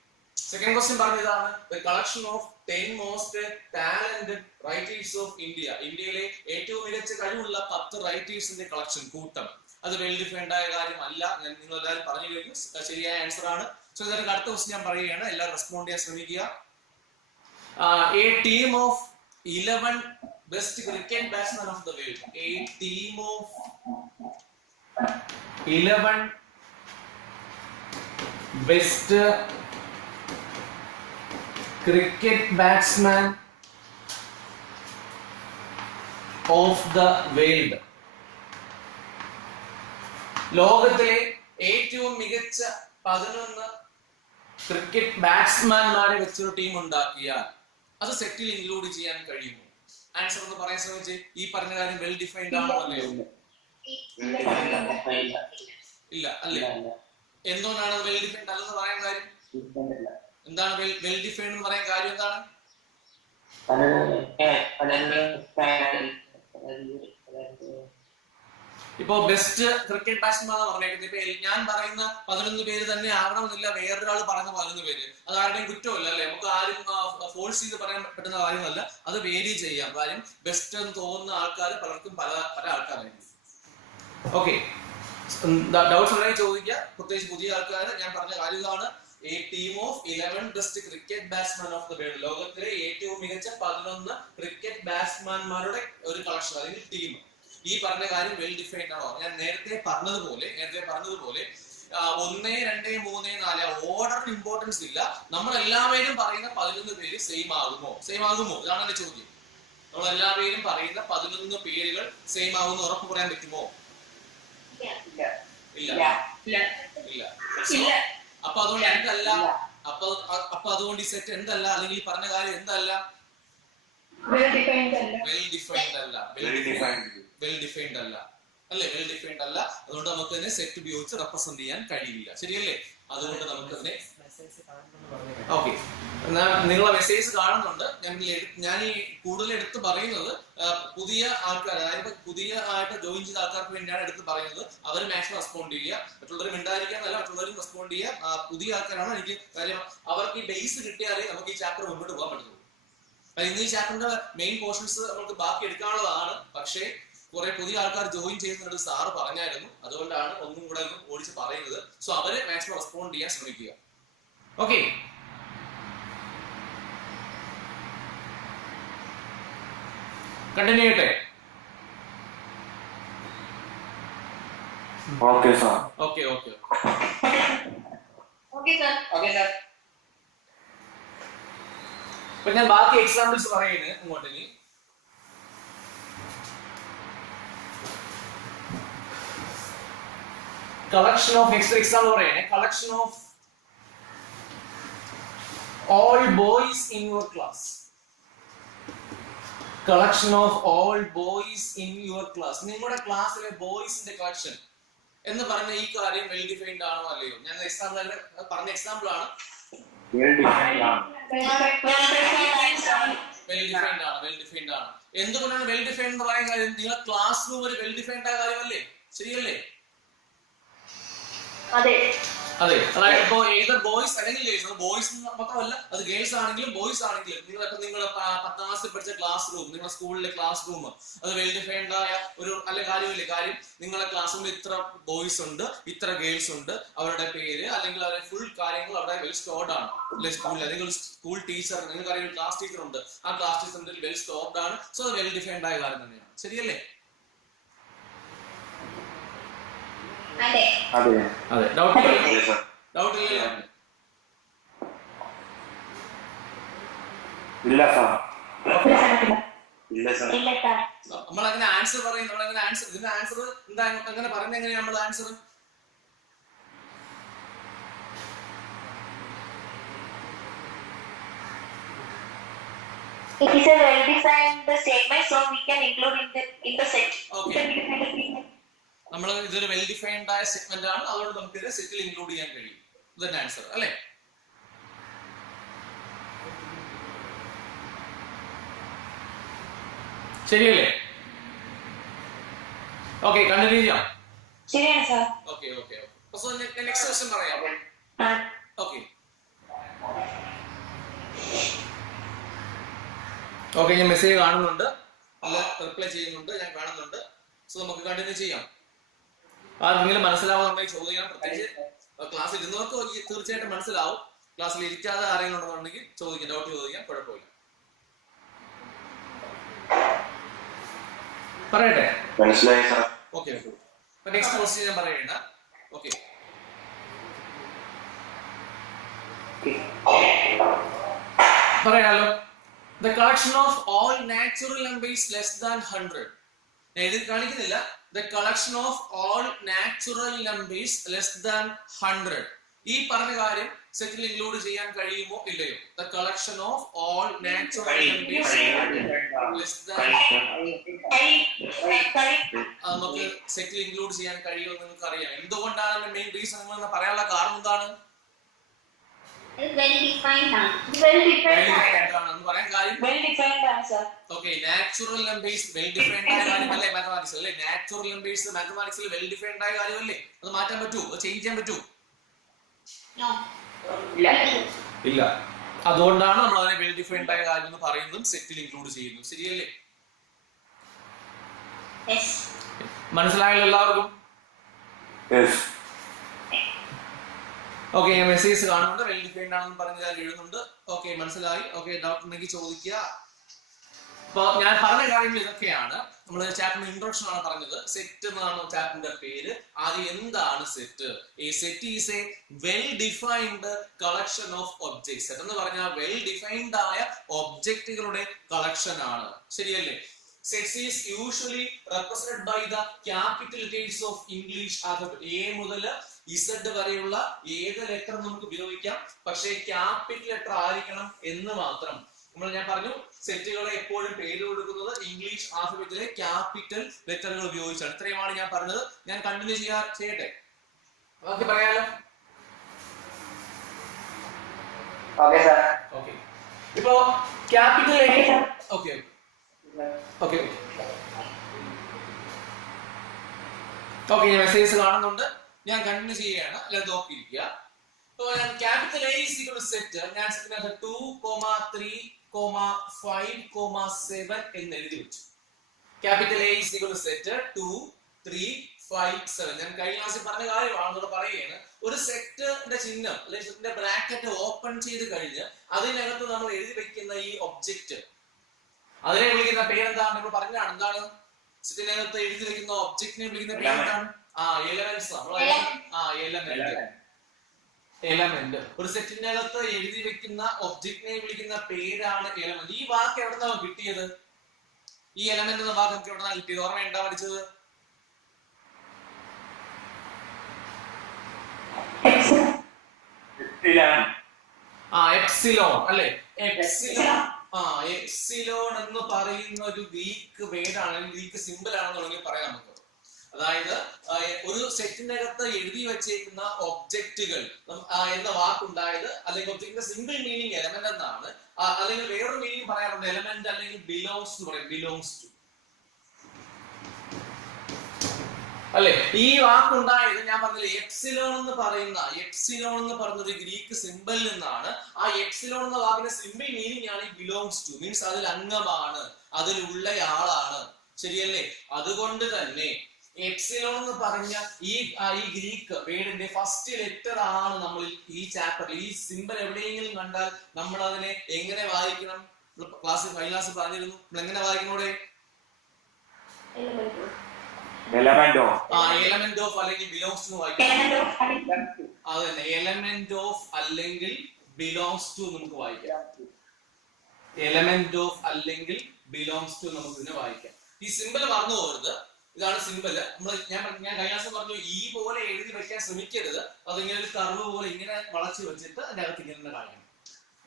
സെക്കൻഡ് ക്വസ്റ്റ്യൻ പറഞ്ഞതാണ് the collection of 10 most talented writers of India. ഇന്ത്യയിലെ ഏറ്റവും മികച്ച കഴിവുള്ള 10 റൈറ്റേഴ്സിന്റെ കളക്ഷൻ, കൂട്ടം. അത് വെൽ ഡിഫൈൻഡ് ആയ കാര്യമല്ല. നിങ്ങൾ എല്ലാവരും പറഞ്ഞു കഴിഞ്ഞു. ശരിയായ ആൻസർ ആണ്. സോ ഇതിന്റെ അടുത്ത ക്വസ്റ്റ്യൻ ഞാൻ പറയുകയാണ്. എല്ലാവരും റെസ്പോണ്ട് ചെയ്യാൻ ശ്രമിക്കുക. A team of 11 best cricket batsmen of the world. A team of 11 best cricket batsmen of the world. ലോകത്തിലെ ഏറ്റവും മികച്ച 11 ക്രിക്കറ്റ് ബാറ്റ്സ്മാൻമാരെ വെച്ചൊരു ടീം ഉണ്ടാക്കിയാൽ അത് സെറ്റിൽ ഇൻക്ലൂഡ് ചെയ്യാൻ കഴിയുമോ? ആൻസർ ഒന്ന് പറയാൻ ശ്രമിച്ച്. ഈ പറഞ്ഞ കാര്യം വെൽ ഡിഫൈൻഡ് ആണോ അല്ലയോ? ഇല്ല അല്ലേ? എന്തുകൊണ്ടാണ് വെൽ ഡിഫൈൻഡ് അല്ലെന്ന് പറയാൻ കാര്യം? എന്താണ് വെൽ ഡിഫൈൻഡ് എന്ന് പറയാൻ കാര്യം? എന്താണ്? ഇപ്പൊ ബെസ്റ്റ് ക്രിക്കറ്റ് ബാറ്റ്സ്മാൻ പറഞ്ഞേക്കുന്നത് ഇപ്പൊ ഞാൻ പറയുന്ന 11 പേര് തന്നെ ആവണമെന്നില്ല വേറൊരാൾ പറയുന്ന 11 പേര്. അത് ആരുടെയും കുറ്റമല്ല അല്ലെ, നമുക്ക് ആരും ഫോഴ്സ് ചെയ്ത് പറയാൻ പറ്റുന്ന കാര്യമല്ല, അത് വേരി ചെയ്യാം. കാര്യം ബെസ്റ്റ് എന്ന് തോന്നുന്ന ആൾക്കാർ പലർക്കും പല ആൾക്കാരായിരിക്കും. ഓക്കെ, ഡൗട്ട്സ് ഉണ്ടെങ്കിൽ ചോദിക്കുക. പ്രത്യേകിച്ച് പുതിയ ആൾക്കാർ ഞാൻ പറഞ്ഞ കാര്യം ഇതാണ്, a team of 11 best cricket batsmen of the world. ലോകത്തിലെ ഏറ്റവും മികച്ച 11 ക്രിക്കറ്റ് ബാറ്റ്സ്മാൻമാരുടെ ഒരു കളക്ഷൻ, അല്ലെങ്കിൽ ടീം. ഈ പറഞ്ഞ കാര്യം വെൽ ഡിഫൈൻഡ് ആണോ? ഞാൻ നേരത്തെ പറഞ്ഞതുപോലെ 1, 2, 3, 4 ഓർഡറിന് ഇമ്പോർട്ടൻസ് ഇല്ല. നമ്മൾ എല്ലാവരും പറയുന്ന 11 പേര് സെയിം ആകുമോ? ഇതാണ് എന്റെ ചോദ്യം. നമ്മൾ എല്ലാവരും പറയുന്ന 11 പേരുകൾ സെയിം ആകുമെന്ന് ഉറപ്പ് പറയാൻ പറ്റുമോ? ഇല്ല. അപ്പൊ അതുകൊണ്ട് എന്തല്ല, അപ്പൊ അതുകൊണ്ട് ഈ സെറ്റ് എന്തല്ല, അല്ലെങ്കിൽ ഈ പറഞ്ഞ കാര്യം എന്തല്ല? വെൽ ഡിഫൈൻഡ് അല്ല അല്ലേ? വെൽ ഡിഫൈൻഡ് അല്ല. അതുകൊണ്ട് നമുക്ക് തന്നെ സെറ്റ് ഉപയോഗിച്ച് റെപ്രസെന്റ് ചെയ്യാൻ കഴിയില്ല. ശരിയല്ലേ? അതുകൊണ്ട് നമുക്ക് തന്നെ ഓക്കെ, നിങ്ങളെ മെസ്സേജ് കാണുന്നുണ്ട്. ഞാൻ ഈ കൂടുതൽ എടുത്ത് പറയുന്നത് പുതിയ ആൾക്കാർ, അതായത് പുതിയ ആയിട്ട് ജോയിൻ ചെയ്ത ആൾക്കാർക്ക് വേണ്ടിയാണ് എടുത്ത് പറയുന്നത്. അവർ മാക്സിമം റെസ്പോണ്ട് ചെയ്യുക, മറ്റുള്ളവർ മിണ്ടായിരിക്കാന്നല്ല, മറ്റുള്ളവരും റെസ്പോണ്ട് ചെയ്യുക. പുതിയ ആൾക്കാരാണ് എനിക്ക് കാര്യം, അവർക്ക് ഈ ബേസ് കിട്ടിയാലേ നമുക്ക് ഈ ചാപ്റ്റർ മുന്നോട്ട് പോകാൻ പറ്റുള്ളൂ. ഇന്ന് ഈ ചാപ്റ്ററിന്റെ മെയിൻ പോർഷൻസ് നമുക്ക് ബാക്കി എടുക്കാനുള്ളതാണ്. പക്ഷേ കുറെ പുതിയ ആൾക്കാർ ജോയിൻ ചെയ്യുന്നതിനോട് സാറ് പറഞ്ഞായിരുന്നു, അതുകൊണ്ടാണ് ഒന്നും കൂടെ ഓടിച്ച് പറയുന്നത്. സോ അവരെ മാക്സിമം റെസ്പോണ്ട് ചെയ്യാൻ ശ്രമിക്കുക. ഓക്കെ, കണ്ടിന്യൂ ചെയ്യട്ടെ? Okay sir. ഓക്കെ. അപ്പൊ ഞാൻ ബാക്കി എക്സാമ്പിൾസ് പറയുന്നത് അങ്ങോട്ട്. ഇനി കളക്ഷൻ ഓഫ് എക്സാമ്പിൾ പറയുന്നത്, collection of all boys in your class. Collection of all boys in your class. നിങ്ങളുടെ ക്ലാസ്സിലെ ബോയ്സിന്റെ കളക്ഷൻ എന്ന് പറഞ്ഞ ഈ കാര്യം വെൽ ഡിഫൈൻഡ് ആണോ അല്ലയോ? ഞാൻ എക്സാമ്പിൾ പറഞ്ഞ എക്സാമ്പിൾ ആണ്. വെൽ ഡിഫൈൻഡ് ആണ്. എന്തുകൊണ്ടാണ് വെൽ ഡിഫൈൻഡ് എന്ന് പറയാൻ കാര്യം? നിങ്ങളുടെ ക്ലാസ് റൂം ഒരു വെൽ ഡിഫൈൻഡ് ആയ കാര്യമല്ലേ? ശരിയല്ലേ? അതെ. അതായത് ഇപ്പോ ഏതർ ബോയ്സ് അല്ലെങ്കിൽ ഗേൾസ്, ബോയ്സ് മാത്രമല്ല, അത് ഗേൾസ് ആണെങ്കിലും ബോയ്സ് ആണെങ്കിലും നിങ്ങളിപ്പോ നിങ്ങളുടെ 10ാം ക്ലാസ്സിൽ പഠിച്ച ക്ലാസ് റൂം, നിങ്ങളുടെ സ്കൂളിലെ ക്ലാസ് റൂം, അത് വെൽ ഡിഫൈൻഡ് ആയ ഒരു അല്ല കാര്യമില്ലേ? കാര്യം നിങ്ങളുടെ ക്ലാസ് റൂമിൽ ഇത്ര ബോയ്സ് ഉണ്ട്, ഇത്ര ഗേൾസ് ഉണ്ട്, അവരുടെ പേര് അല്ലെങ്കിൽ അവരുടെ ഫുൾ കാര്യങ്ങൾ അവിടെ വെൽ സ്റ്റോർഡ് ആണ് അല്ലെ? സ്കൂളിൽ അല്ലെങ്കിൽ സ്കൂൾ ടീച്ചർ, നിങ്ങൾക്ക് അറിയാം ക്ലാസ് ടീച്ചർ ഉണ്ട്, ആ ക്ലാസ് ടീച്ചറിന്റെ വെൽ സ്റ്റോർഡ് ആണ്. സോ അത് വെൽ ഡിഫൈൻഡ് ആയ കാര്യം തന്നെയാണ്. ശരിയല്ലേ? അതെ. ഡൗട്ട് ഇല്ലല്ലോ? ഇല്ല സാർ. നമ്മളങ്ങനെ ആൻസർ പറയും, നമ്മളങ്ങനെ ആൻസർ, ഇതിന്റെ ആൻസർ എന്താ അങ്ങനെ പറയുന്നത്? എങ്ങനെയാണ് നമ്മൾ answer? It is a well-defined statement, so we can include in the set. Okay. നമ്മൾ ഇതൊരു വെൽ ഡിഫൈൻഡ് ആയ സ്റ്റേറ്റ്മെന്റ് ആണ്, അതുകൊണ്ട് നമുക്ക് ഇത് സെറ്റിൽ ഇൻക്ലൂഡ് ചെയ്യാൻ കഴിയും. ഇതന്നെ ആൻസർ അല്ലേ? ശരിയല്ലേ? ഓക്കെ, കണ്ടിന്യൂ ചെയ്യാം. ശരിയാണ് sir. Okay. So next question പറയാം. ഓക്കെ, ഞാൻ മെസ്സേജ് കാണുന്നുണ്ട്, അല്ല റിപ്ലൈ ചെയ്യുന്നുണ്ട്, ഞാൻ കാണുന്നുണ്ട്. സോ നമുക്ക് കണ്ടിന്യൂ ചെയ്യാം. ആർക്കെങ്കിലും മനസ്സിലാവുന്നുണ്ടെങ്കിൽ ചോദിക്കണം. പ്രത്യേകിച്ച് ക്ലാസ്സിൽ ഇരുന്നവർക്ക് തീർച്ചയായിട്ടും മനസ്സിലാവും. ക്ലാസ്സിൽ ഇരിക്കാതെ ആരെങ്കിലും ഉണ്ടെന്നുണ്ടെങ്കിൽ ചോദിക്കാം, ഡൗട്ട് ചോദിക്കാം, കുഴപ്പമില്ല. പറയട്ടെ? മനസ്സിലായി സർ. ഓക്കെ. നെക്സ്റ്റ് ക്വസ്റ്റ്യൻ ഞാൻ പറയണ്ട. ഓക്കെ, പറയാലോ. The collection of all natural numbers less than 100. ഞാൻ ഇതിൽ കാണിക്കുന്നില്ല. The collection of all natural numbers less than 100. ഈ പറഞ്ഞ കാര്യം സെറ്റിൽ ഇൻക്ലൂഡ് ചെയ്യാൻ കഴിയുമോ ഇല്ലയോ? The collection of all natural numbers less than നമുക്ക് സെറ്റിൽ ഇൻക്ലൂഡ് ചെയ്യാൻ കഴിയുമോ നിങ്ങൾക്ക് അറിയാം. എന്തുകൊണ്ടാണ് മെയിൻ റീസൺ എന്ന് പറയാനുള്ള കാരണം എന്താണ്? Well defined ആണ്. എന്ന് പറയാൻ കാര്യം Well defined ആണ് sir. Okay natural numbers well defined ആയ കാര്യമല്ലേ മാത്തമാറ്റിക്സ് അല്ലേ നാച്ചുറൽ നമ്പേഴ്സ് മാത്തമാറ്റിക്സിൽ വെൽ ഡിഫൈൻഡ് ആയ കാര്യമല്ലേ അത് മാറ്റാൻ പറ്റുമോ അത് ചേഞ്ച് ചെയ്യാൻ പറ്റുമോ No. ഇല്ല അതുകൊണ്ടാണ് നമ്മൾ അതിനെ വെൽ ഡിഫൈൻഡ് ആയ കാര്യം എന്ന് പറയുന്നതും സെറ്റിൽ ഇൻക്ലൂഡ് ചെയ്യുന്നു ശരിയല്ലേ Yes. മനസ്സിലായല്ലോ എല്ലാവർക്കും യെസ് ഓക്കെ മെസ്സേജ് കാണുന്നുണ്ട് വെൽ ഡിഫൈൻഡ് ആണെന്ന് പറഞ്ഞ കാര്യം എഴുതുന്നുണ്ട് ഓക്കെ മനസ്സിലായി ഓക്കെ ഡൗട്ട് ഉണ്ടെങ്കിൽ ചോദിക്കുക അപ്പൊ ഞാൻ പറഞ്ഞ കാര്യങ്ങൾ ഇതൊക്കെയാണ് നമ്മൾ ചാപ്റ്ററിന്റെ ഇൻട്രൊഡക്ഷൻ ആണ് പറഞ്ഞത് സെറ്റ് എന്നാണ് ചാപ്റ്ററിന്റെ പേര് ആദ്യം എന്താണ് സെറ്റ് ഈ set is a well defined collection of objects set എന്ന് പറഞ്ഞാൽ വെൽ ഡിഫൈൻഡ് ആയ ഒബ്ജക്റ്റുകളുടെ കളക്ഷൻ ആണ് ശരിയല്ലേ Sets is usually represented by the capital letters of English alphabet. A മുതൽ Z വരെയുള്ള ഏത് ലെറ്റർ നമുക്ക് ഉപയോഗിക്കാം പക്ഷേ ക്യാപിറ്റൽ ലെറ്റർ ആയിരിക്കണം എന്ന് മാത്രം ഞാൻ പറഞ്ഞു സെറ്റുകളെ എപ്പോഴും പേര് കൊടുക്കുന്നത് ഇംഗ്ലീഷ് ആൽഫബറ്റിലെ ക്യാപിറ്റൽ ലെറ്ററുകൾ ഉപയോഗിച്ചാണ് ഇത്രയുമാണ് ഞാൻ പറഞ്ഞത് ഞാൻ കണ്ടിന്യൂ ചെയ്യട്ടെ ബാക്കി പറയാലോ ഓക്കെ സാർ ഓക്കെ ഇപ്പോ capital okay okay okay message കാണുന്നുണ്ട് ഞാൻ കണ്ടിന്യൂ ചെയ്യുകയാണ് അല്ലാതെ നോക്കിയിരിക്കുക അപ്പോൾ ഞാൻ capital A is equal to set ഞാൻ സെറ്റിനകത്ത് 2,3,5,7 എന്ന് എഴുതി വെച്ചു capital A is equal to set 2,3,5,7 ഞാൻ കഴിഞ്ഞ ക്ലാസ്സിൽ പറഞ്ഞ കാര്യമാണ് ഇവിടെ പറയുകയാണ് ഒരു സെറ്റിന്റെ ചിഹ്നം അല്ലെങ്കിൽ സെറ്റിന്റെ ബ്രാക്കറ്റ് ഓപ്പൺ ചെയ്ത് കഴിഞ്ഞ് അതിനകത്ത് നമ്മൾ എഴുതി വെക്കുന്ന ഈ ഒബ്ജക്റ്റ് അതിനെ വിളിക്കുന്ന പേരെന്താണ് നമ്മൾ പറഞ്ഞാണ് എന്താണ് സെറ്റിനകത്ത് എഴുതി വെക്കുന്ന ഒബ്ജക്റ്റിനെ വിളിക്കുന്ന പേരെന്താണ് എലമെന്റ്സ് എലമെന്റ് ഒരു സെറ്റിന്റെ അകത്ത് എഴുതി വെക്കുന്ന ഒബ്ജക്റ്റിനെ വിളിക്കുന്ന പേരാണ് എലമെന്റ് ഈ വാക്ക് എവിടെ നിന്നാണ് കിട്ടിയത് ഈ എലമെന്റ് എന്ന വാക്ക് നമുക്ക് എവിടെ നിന്നാണ് കിട്ടിയത് ഓർമ്മ എന്താ പഠിച്ചത് എപ്സിലോൺ അല്ലെ എപ്സിലോൺ എന്ന് പറയുന്ന ഒരു ഗ്രീക്ക് വേർഡാണ് ഗ്രീക്ക് സിമ്പിൾ ആണെന്ന് വേണമെങ്കിൽ പറയാം നമുക്ക് അതായത് ഒരു സെറ്റിനകത്ത് എഴുതി വെച്ചേക്കുന്ന ഒബ്ജക്റ്റുകൾ എന്ന വാക്കുണ്ടായത് അല്ലെങ്കിൽ ഒബ്ജക്റ്റിന്റെ സിമ്പിൾ മീനിങ് എലമെന്റ് എന്നാണ് അല്ലെങ്കിൽ വേറൊരു മീനിങ് പറയാറുണ്ട് എലമെന്റ് അല്ലെങ്കിൽ ബിലോങ്സ് എന്ന് പറയും ബിലോങ്സ് ടു അല്ലെ ഈ വാക്കുണ്ടായത് ഞാൻ പറഞ്ഞില്ലേ എപ്സിലോൺ എന്ന് പറയുന്ന ഒരു ഗ്രീക്ക് സിമ്പിളിൽ നിന്നാണ് ആ എപ്സിലോൺ എന്ന വാക്കിന്റെ സിമ്പിൾ മീനിങ് ആണ് ബിലോങ്സ് ടു മീൻസ് അതിൽ അംഗമാണ് അതിലുള്ള ആളാണ് ശരിയല്ലേ അതുകൊണ്ട് തന്നെ എപ്സിലോൺ എന്ന് പറഞ്ഞ ഈ ഗ്രീക്ക് വേർഡിന്റെ ഫസ്റ്റ് ലെറ്റർ ആണ് നമ്മൾ ഈ ചാപ്റ്ററിൽ ഈ സിമ്പിൾ എവിടെയെങ്കിലും കണ്ടാൽ നമ്മൾ അതിനെ എങ്ങനെ വായിക്കണം കഴിഞ്ഞ ക്ലാസ്സിൽ പറഞ്ഞിരുന്നു നമ്മൾ എങ്ങനെ വായിക്കണോടെ എലമെന്റ് ഓഫ് അല്ലെങ്കിൽ ബിലോങ്സ് ടു വായിക്കാം അതന്നെ എലമെന്റ് ഓഫ് അല്ലെങ്കിൽ ബിലോങ്സ് ടു നമുക്ക് വായിക്കാം എലമെന്റ് ഓഫ് അല്ലെങ്കിൽ ബിലോങ്സ് ടു നമുക്ക് ഇതിനെ വായിക്കാം ഈ സിമ്പിൾ മറന്നു പോകരുത് ഇതാണ് സിമ്പിൾ ഞാൻ കഴിഞ്ഞ ദിവസം പറഞ്ഞു ഈ പോലെ എഴുതി വെക്കാൻ ശ്രമിക്കരുത് അതിങ്ങനെ ഒരു കർവ് പോലെ ഇങ്ങനെ വളച്ചു വെച്ചിട്ട് അതിന്റെ അകത്ത് ഇങ്ങനെ കാണിക്കണം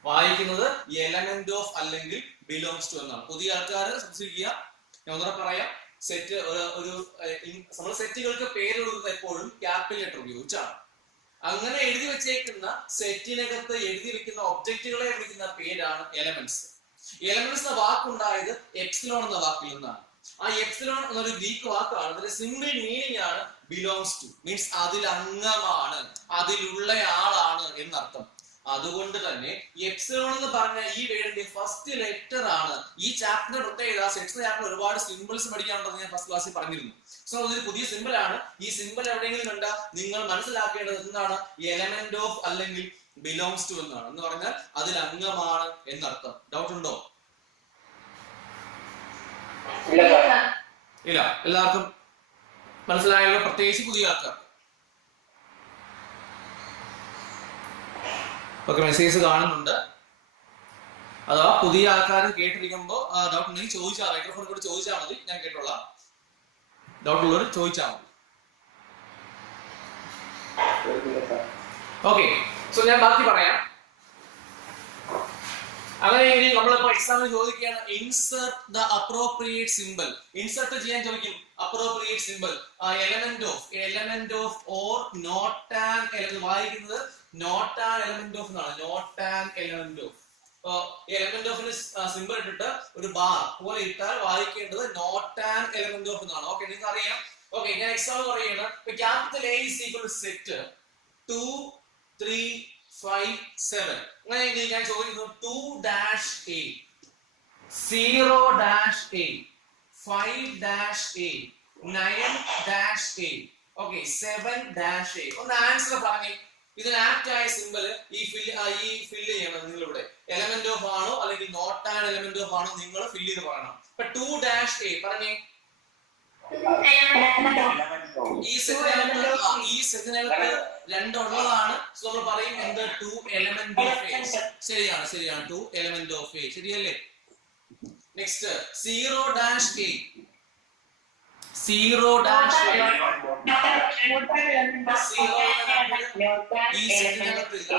വായിക്കുന്നത് എലമെന്റ് ഓഫ് അല്ലെങ്കിൽ ബിലോങ്സ് ടു എന്നാണ് പുതിയ ആൾക്കാർ ശ്രദ്ധിക്കുക ഞാൻ ഒന്നുകൂടെ പറയാം സെറ്റ് ഒരു നമ്മൾ സെറ്റുകൾക്ക് പേര് കൊടുക്കുന്നത് എപ്പോഴും ക്യാപിറ്റൽ ലെറ്റർ ഉപയോഗിച്ചാണ് അങ്ങനെ എഴുതി വെച്ചേക്കുന്ന സെറ്റിനകത്ത് എഴുതി വെക്കുന്ന ഒബ്ജക്റ്റുകളെ വിളിക്കുന്ന പേരാണ് എലമെന്റ്സ് എന്ന വാക്കുണ്ടായത് എപ്സിലോൺ എന്ന വാക്കിൽ നിന്നാണ് ആ എപ്സിലോൺ എന്നൊരു ഗ്രീക്ക് വാക്കാണ് അതിന്റെ സിമ്പിൾ മീനിങ് ആണ് ബിലോങ്സ് ടു മീൻസ് അതിൽ അംഗമാണ് അതിലുള്ള ആളാണ് എന്നർത്ഥം അതുകൊണ്ട് തന്നെ എപ്സിലോൺ എന്ന് പറഞ്ഞ ഈ വേർഡിന്റെ ഫസ്റ്റ് ലെറ്റർ ആണ് ഈ ചാപ്റ്ററിന്റെ പ്രത്യേകത സെറ്റ്സ് ചാപ്റ്റർ ഒരുപാട് സിമ്പിൾസ് പഠിക്കാനുണ്ടെന്ന് ഞാൻ ഫസ്റ്റ് ക്ലാസ്സിൽ പറഞ്ഞിരുന്നു സോ അതൊരു പുതിയ സിമ്പിൾ ആണ് ഈ സിമ്പിൾ എവിടെയെങ്കിലും കണ്ടാൽ നിങ്ങൾ മനസ്സിലാക്കേണ്ടത് എന്താണ് എലമെന്റ് ഓഫ് അല്ലെങ്കിൽ ബിലോങ്സ് ടു എന്നാണ് എന്ന് പറഞ്ഞാൽ അതിൽ അംഗമാണ് എന്നർത്ഥം ഡൗട്ട് ഉണ്ടോ ഇല്ല എല്ലാവർക്കും മനസ്സിലായല്ലോ പ്രത്യേകിച്ച് പുതിയ ആൾക്കാർ ഒക്കെ മെസ്സേജ് കാണുന്നുണ്ട് അഥവാ പുതിയ ആൾക്കാർ കേട്ടിരിക്കുമ്പോൾ ഡൗട്ട് ഉണ്ടെങ്കിൽ ചോദിച്ചാൽ മൈക്രോഫോൺ കൂടി ചോദിച്ചാൽ മതി ഞാൻ കേട്ടോളാം ഡൗട്ട് ഉള്ളവർ ചോദിച്ചാൽ മതി ഓക്കെ സോ ഞാൻ ബാക്കി പറയാം അങ്ങനെയെങ്കിൽ നമ്മളിപ്പോ എക്സാമിൽ ചോദിക്കുകയാണ് insert the appropriate symbol. Insert ചെയ്യാൻ ചോദിക്കും appropriate symbol element of or not an element. വായിക്കുന്നത് നോട്ട് ആൻ എലമെന്റ് ഓഫ് എന്നാണ്. Not an element of. Element ഓഫിന് സിമ്പിൾ ഇട്ടിട്ട് ഒരു ബാർ പോലെ ഇട്ടാൽ വായിക്കേണ്ടത് നോട്ട് ആൻ എലമെന്റ് ഓഫ് എന്നാണ്. ഓക്കെ, നിങ്ങൾക്ക് അറിയാം. ഓക്കെ, ഞാൻ എക്സാമ്പിൾ പറയുകയാണ്. Capital A is equal to set 2 3 5 7. അങ്ങനെയെങ്കിൽ ഞാൻ ചോദിക്കുന്നു 2-A 0-A 5-A 9-A okay 7-A. ഒന്ന് ആൻസർ പറഞ്ഞേ. ഇതിന് ആപ്റ്റ് ആയ സിമ്പിൾ ഈ ഫില്ല് ചെയ്യണം. നിങ്ങളിവിടെ എലമെന്റ് ഓഫ് ആണോ അല്ലെങ്കിൽ നോട്ട് ആൻ എലമെന്റ് ഓഫ് ആണോ നിങ്ങൾ ഫില്ല് ചെയ്ത് പറയണം. ഇപ്പൊ 2-A പറഞ്ഞേ. ഈ സെറ്റിനകത്ത് രണ്ടുള്ളതാണ്. സോ നമ്മൾ പറയും എന്ത് 2 എലമെന്റ് ഓഫ് എ. ശരിയാണ് 2 എലമെന്റ് ഓഫ് എ. ശരിയല്ലേ? നെക്സ്റ്റ് 0-A ഈ സെറ്റിനകത്തില്ല.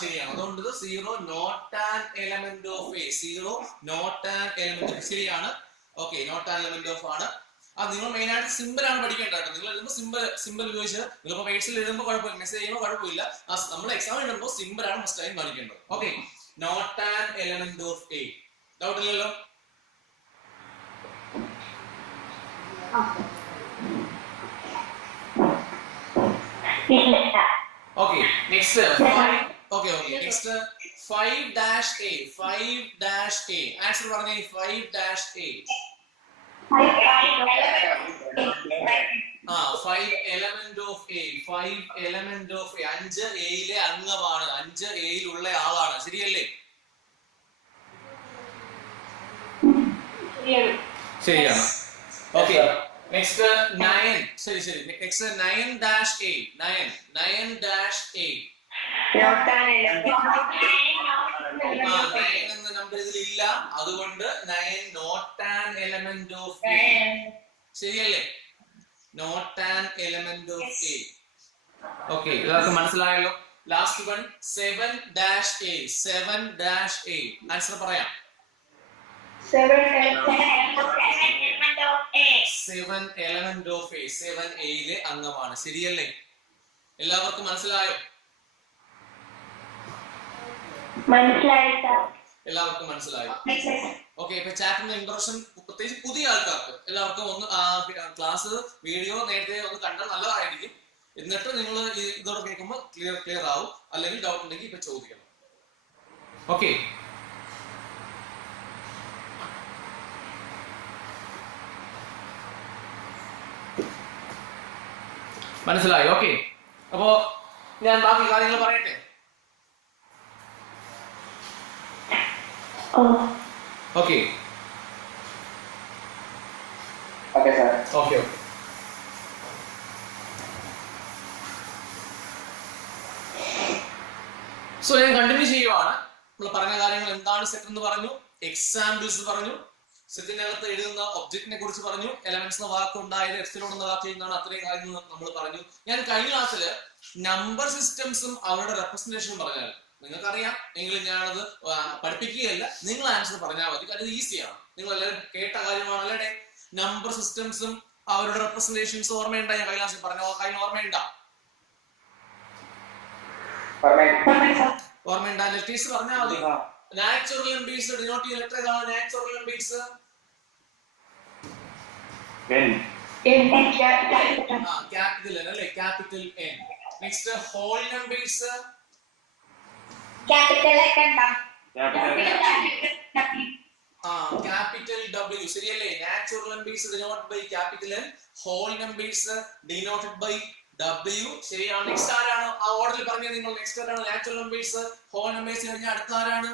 ശരിയാണ്. അതുകൊണ്ട് 0 not an element of A. 0 not an element. ശരിയാണ്. Okay, not an element of ആണ്. അത് നിങ്ങൾ മെയിൻ ആയിട്ട് സിമ്പിൾ ആണ് പഠിക്കേണ്ടത്. നിങ്ങൾ എഴുതുമ്പോൾ സിമ്പിൾ ഉപയോഗിച്ച് നിങ്ങളിപ്പോ വേർഡ്സിൽ എഴുതുമ്പോൾ കുഴപ്പമില്ല, മെസ്സേജ് ചെയ്യുമ്പോൾ കുഴപ്പമില്ല. നമ്മൾ എക്സാം എഴുതുമ്പോൾ സിമ്പിൾ ആണ് ഫസ്റ്റ് ടൈം കാണിക്കേണ്ടത്. Okay, not an element of A. Doubt ഇല്ലല്ലോ? Okay, next next 5-A 5-A answer പറഞ്ഞേ. 5-A 5 element of A. 5 element of A. 5Aയിലെ അംഗമാണ്. 5Aയിലുള്ള ആളാണ്. ശരിയല്ലേ? ശരിയാണ്. Okay, next 9. ശരി. നെക്സ്റ്റ് 9-A 9-A എന്ന നമ്പർ ഇതിലില്ല. അതുകൊണ്ട് 9 not an element of A. ശരിയല്ലേ? Not an element of A. Okay, ഇതൊക്കെ മനസ്സിലായല്ലോ. Last one 7-A 7-A answer പറയാം. 7 element of A. 7Aയിലെ അംഗമാണ്. ശരിയല്ലേ? എല്ലാവർക്കും മനസ്സിലായോ? എല്ലാവർക്കും മനസ്സിലായോ? ഓക്കെ, ഇപ്പൊ ചാറ്റിന്റെ ഇൻട്രൊഡക്ഷൻ പ്രത്യേകിച്ച് പുതിയ ആൾക്കാർക്ക് എല്ലാവർക്കും ഒന്ന് ക്ലാസ് വീഡിയോ നേരത്തെ ഒന്ന് കണ്ടാൽ നല്ലതായിരിക്കും. എന്നിട്ട് നിങ്ങൾ ഇതോടെ കേൾക്കുമ്പോൾ ക്ലിയർ ആവും. അല്ലെങ്കിൽ ഡൗട്ട് ഉണ്ടെങ്കിൽ ഇപ്പൊ ചോദിക്കണം. ഓക്കെ, മനസ്സിലായോ? ഓക്കെ, അപ്പോ ഞാൻ ബാക്കി കാര്യങ്ങൾ പറയട്ടെ. ഓക്കെ ഓക്കെ സോ ഞാൻ കണ്ടിന്യൂ ചെയ്യുവാണ്. നമ്മൾ പറഞ്ഞ കാര്യങ്ങൾ എന്താണ് സെറ്റ് എന്ന് പറഞ്ഞു, എക്സാമ്പിൾസ് പറഞ്ഞു, സെറ്റിനകത്ത് എഴുതുന്ന ഒബ്ജക്റ്റിനെ കുറിച്ച് പറഞ്ഞു, എലമെന്റ്സ് എന്ന വാക്കുണ്ടായത് എപ്സിലോൺ എന്ന വാക്ക് ചെയ്യുന്നതാണ്. അത്രയും കാര്യങ്ങൾ നമ്മൾ പറഞ്ഞു. ഞാൻ കഴിഞ്ഞ ക്ലാസ്സിൽ നമ്പർ സിസ്റ്റംസും അവരുടെ റെപ്രസെന്റേഷനും പറഞ്ഞാൽ നിങ്ങൾക്കറിയാം. എങ്കിലും ഞാനത് പഠിപ്പിക്കുകയല്ല, നിങ്ങൾ ആൻസർ പറഞ്ഞാൽ മതി. അത് ഈസിയാണ്. നിങ്ങൾ എല്ലാവരും കേട്ട കാര്യമാണ് അല്ലേ? നമ്പർ സിസ്റ്റംസും അവരുടെ റെപ്രസെന്റേഷൻസ് ഓർമ്മയുണ്ടാ? ഞാൻ കഴിഞ്ഞ ക്ലാസ്സിൽ പറഞ്ഞ കാര്യം ഓർമ്മയുണ്ടാ? ഓർമ്മയുണ്ടാ? ലെറ്റേഴ്സ് പറഞ്ഞാൽ മതി. നാച്ചുറൽ നമ്പേഴ്സ് ഡിനോട്ട് ചെയ്യുന്ന ലെറ്റർ ഏതാണ്? നാച്ചുറൽ നമ്പേഴ്സ് ക്യാപിറ്റൽ N അല്ലേ? Capital N. Next whole numbers capital W. ശരിയല്ലേ? Natural numbers denoted by capital N, whole numbers denoted by W. ശരിയാണ്. നെക്സ്റ്റ് ആരാണ് ആ ഓർഡറിൽ പറഞ്ഞത്? നിങ്ങൾ നെക്സ്റ്റ് ആരാണ്? നാച്ചുറൽ നമ്പേഴ്സ് ഹോൾ നമ്പേഴ്സ് കഴിഞ്ഞാൽ അടുത്ത ആരാണ്?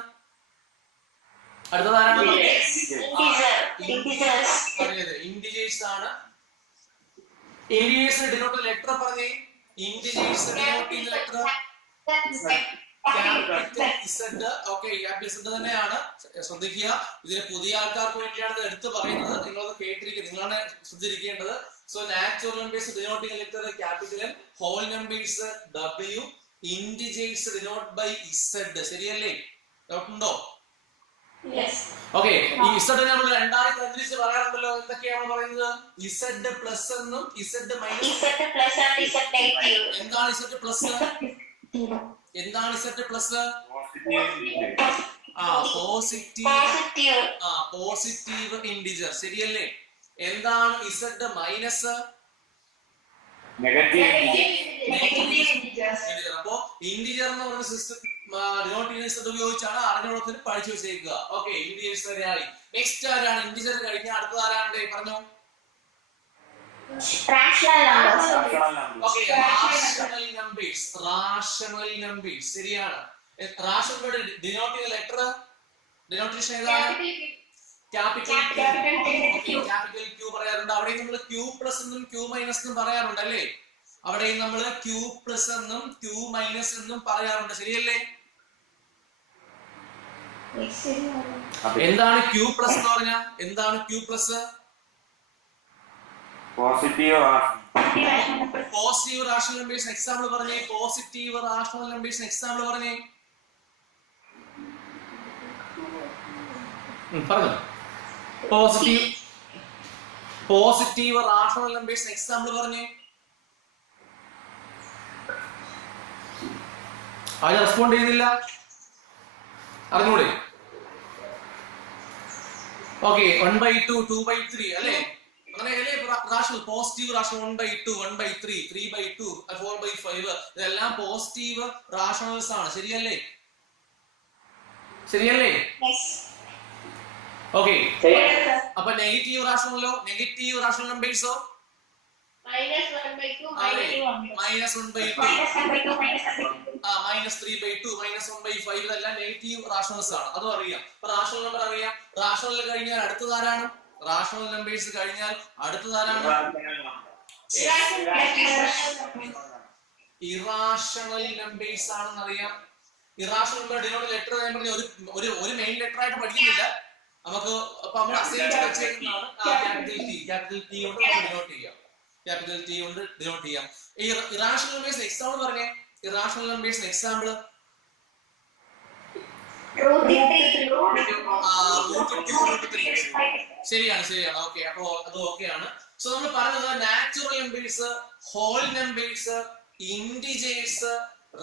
ഇന്റിജേഴ്സ് ആണ്. ഇന്റിജേഴ്സ് ഡിനോട്ട് ലെറ്റർ പറഞ്ഞേ. ഇന്റിജേഴ്സ് ഡിനോട്ട് ചെയ്യുന്ന ലെറ്റർ തന്നെയാണ്. ശ്രദ്ധിക്കുക, ഇതിന് പുതിയ ആൾക്കാർക്ക് വേണ്ടിയാണ് എടുത്തു പറയുന്നത്. നിങ്ങളത് കേട്ടിരിക്കുക, നിങ്ങളാണ് ശ്രദ്ധിച്ചിരിക്കേണ്ടത്. സോ നാച്ചുറൽ നമ്പേഴ്സ് ഡിനോട്ട് ചെയ്യുന്ന letter capital N, whole numbers W, integers denote by Z. ശരിയല്ലേ? ഡൗട്ട് ഉണ്ടോ? Yes. ഓക്കെ, ഈ ഇസഡ് നമ്മൾ രണ്ടായി തന്നിച്ച് പറയാറുണ്ടല്ലോ. എന്തൊക്കെയാണ് പറയുന്നത്? ഇസഡ് പ്ലസ് എന്നും Z minus. Z plus and Z negative. എന്താണ് ഇസഡ് പ്ലസ്? എന്താണ് Z plus? Positive positive integer. ശരിയല്ലേ? എന്താണ് ഇസഡ് മൈനസ്? Negative integer. അപ്പോ ഇൻഡിജർ എന്ന് പറയുന്ന സിസ്റ്റം ഡിനോട്ട് ചെയ്യുന്ന ഇസഡ് ഉപയോഗിച്ചാണ് അറിഞ്ഞോളത്തിന് പഠിച്ചു വെച്ചേക്കുക. ഓക്കെ, ഇൻഡിജേഴ്സ് വരെയായി. നെക്സ്റ്റ് ആരാണ്? ഇൻഡിജർ കഴിഞ്ഞ അടുത്തത് ആരാണ്ട് പറഞ്ഞോ? Rational numbers. Okay, rational numbers. Rational numbers ശരിയാണ്. റാഷണൽ ഡിനോട്ട് ചെയ്യുന്ന ലെറ്റർ ഡിനോട്ടേഷൻ ഏതാണ്? ക്യാപിറ്റൽ ക്യൂ പറയാറുണ്ട്. അവിടെയും നമ്മൾ ക്യൂ പ്ലസ് എന്നും ക്യൂ മൈനസ് എന്നും പറയാറുണ്ട് അല്ലേ? അവിടെയും നമ്മൾ ക്യൂ പ്ലസ് എന്നും ക്യൂ മൈനസ് എന്നും പറയാറുണ്ട്. ശരിയല്ലേ? എന്താണ് ക്യൂ പ്ലസ് എന്ന് പറഞ്ഞാൽ? എന്താണ് Q plus? Positive rational numbers example പറഞ്ഞേ. പോസിറ്റീവ് റാഷണൽ നമ്പേഴ്സ് എക്സാമ്പിൾ പറഞ്ഞേ. പറഞ്ഞു. പോസിറ്റീവ് റാഷണൽ നമ്പേഴ്സ് എക്സാമ്പിൾ പറഞ്ഞേ. ആരും റെസ്പോണ്ട് ചെയ്യുന്നില്ല. അറിഞ്ഞൂടെ? ഓക്കെ, 1/2 2/3 അല്ലേ? അങ്ങനെയല്ലേ റാഷണൽ? പോസിറ്റീവ് റാഷണൽ 1/2 1/3 3/2 4/5 ഇതെല്ലാം പോസിറ്റീവ് റാഷണൽസ് ആണ്. ശരിയല്ലേ? ശരിയല്ലേ? ഓക്കെ, അപ്പൊ നെഗറ്റീവ് റാഷണലോ? നെഗറ്റീവ് റാഷണൽ നമ്പേഴ്സോ? -1/2 -3/2 -1/5 ഇതെല്ലാം നെഗറ്റീവ് റാഷണൽസ് ആണ്. അതും അറിയാം. അപ്പൊ റാഷണൽ നമ്പർ അറിയാം. റാഷണൽ കഴിഞ്ഞാൽ അടുത്തതാരാണ്? റാഷണൽ നമ്പേഴ്സ് കഴിഞ്ഞാൽ അടുത്തതാരാണ്? ഇറാഷണൽ നമ്പേഴ്സ് ആണെന്ന് അറിയാം. ഇറാഷണൽ നമ്പർ ഡിനോട്ട് ലെറ്റർ ഒരു മെയിൻ ലെറ്റർ ആയിട്ട് പഠിക്കുന്നില്ല നമുക്ക്. അപ്പൊ നമ്മൾ അസൈൻ ചെയ്ത് വെച്ചേക്കുന്നതാണ് ക്യാപിറ്റൽ ടി കൊണ്ട് ഡിനോട്ട് ചെയ്യാം. ക്യാപിറ്റൽ ടി കൊണ്ട് ഡിനോട്ട് ചെയ്യാം. ഇറാഷണൽ നമ്പേഴ്സ് എക്സാമ്പിൾ പറഞ്ഞേ. ഇറാഷണൽ നമ്പേഴ്സ് എക്സാമ്പിൾ ശരിയാണ്. ഓക്കെ, അപ്പോ അത് ഓക്കെയാണ്. സോ നമ്മൾ പറഞ്ഞത് natural numbers, whole numbers, integers,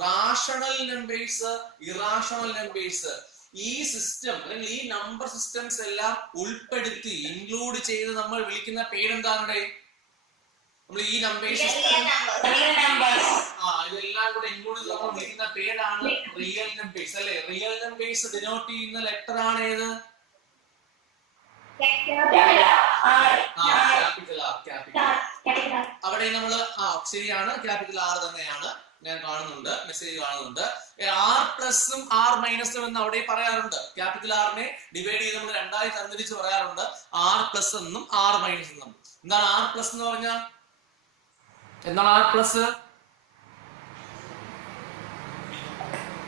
rational numbers, irrational numbers. ഈ സിസ്റ്റം അല്ലെങ്കിൽ ഈ നമ്പർ സിസ്റ്റംസ് എല്ലാം ഉൾപ്പെടുത്തി ഇൻക്ലൂഡ് ചെയ്ത് നമ്മൾ വിളിക്കുന്ന പേരെന്താണ്? നമ്മൾ ഈ നമ്പേഴ്സ് ഇതെല്ലാം കൂടെ ഇൻക്ലൂഡ് ചെയ്ത് നമ്മൾ വിളിക്കുന്ന പേരാണ് റിയൽ നമ്പേഴ്സ് അല്ലെ? റിയൽ നമ്പേഴ്സ് ഡിനോട്ട് ചെയ്യുന്ന ലെറ്റർ ആണ് ഏത്? അവിടെ നമ്മൾ ശരിയാണ്, ക്യാപിറ്റൽ ആർ തന്നെയാണ്. ഞാൻ കാണുന്നുണ്ട്, മെസ്സേജ് കാണുന്നുണ്ട്. ആർ പ്ലസും ആർ മൈനസും എന്ന് അവിടെ പറയാറുണ്ട്. ക്യാപിറ്റൽ ആറിനെ ഡിവൈഡ് ചെയ്ത് നമ്മൾ രണ്ടായി തരംതിരിച്ച് പറയാറുണ്ട്. ആർ പ്ലസ് എന്നും ആർ മൈനസ് എന്നും. എന്താണ് ആർ പ്ലസ് എന്ന് പറഞ്ഞാൽ? എന്താണ് R plus?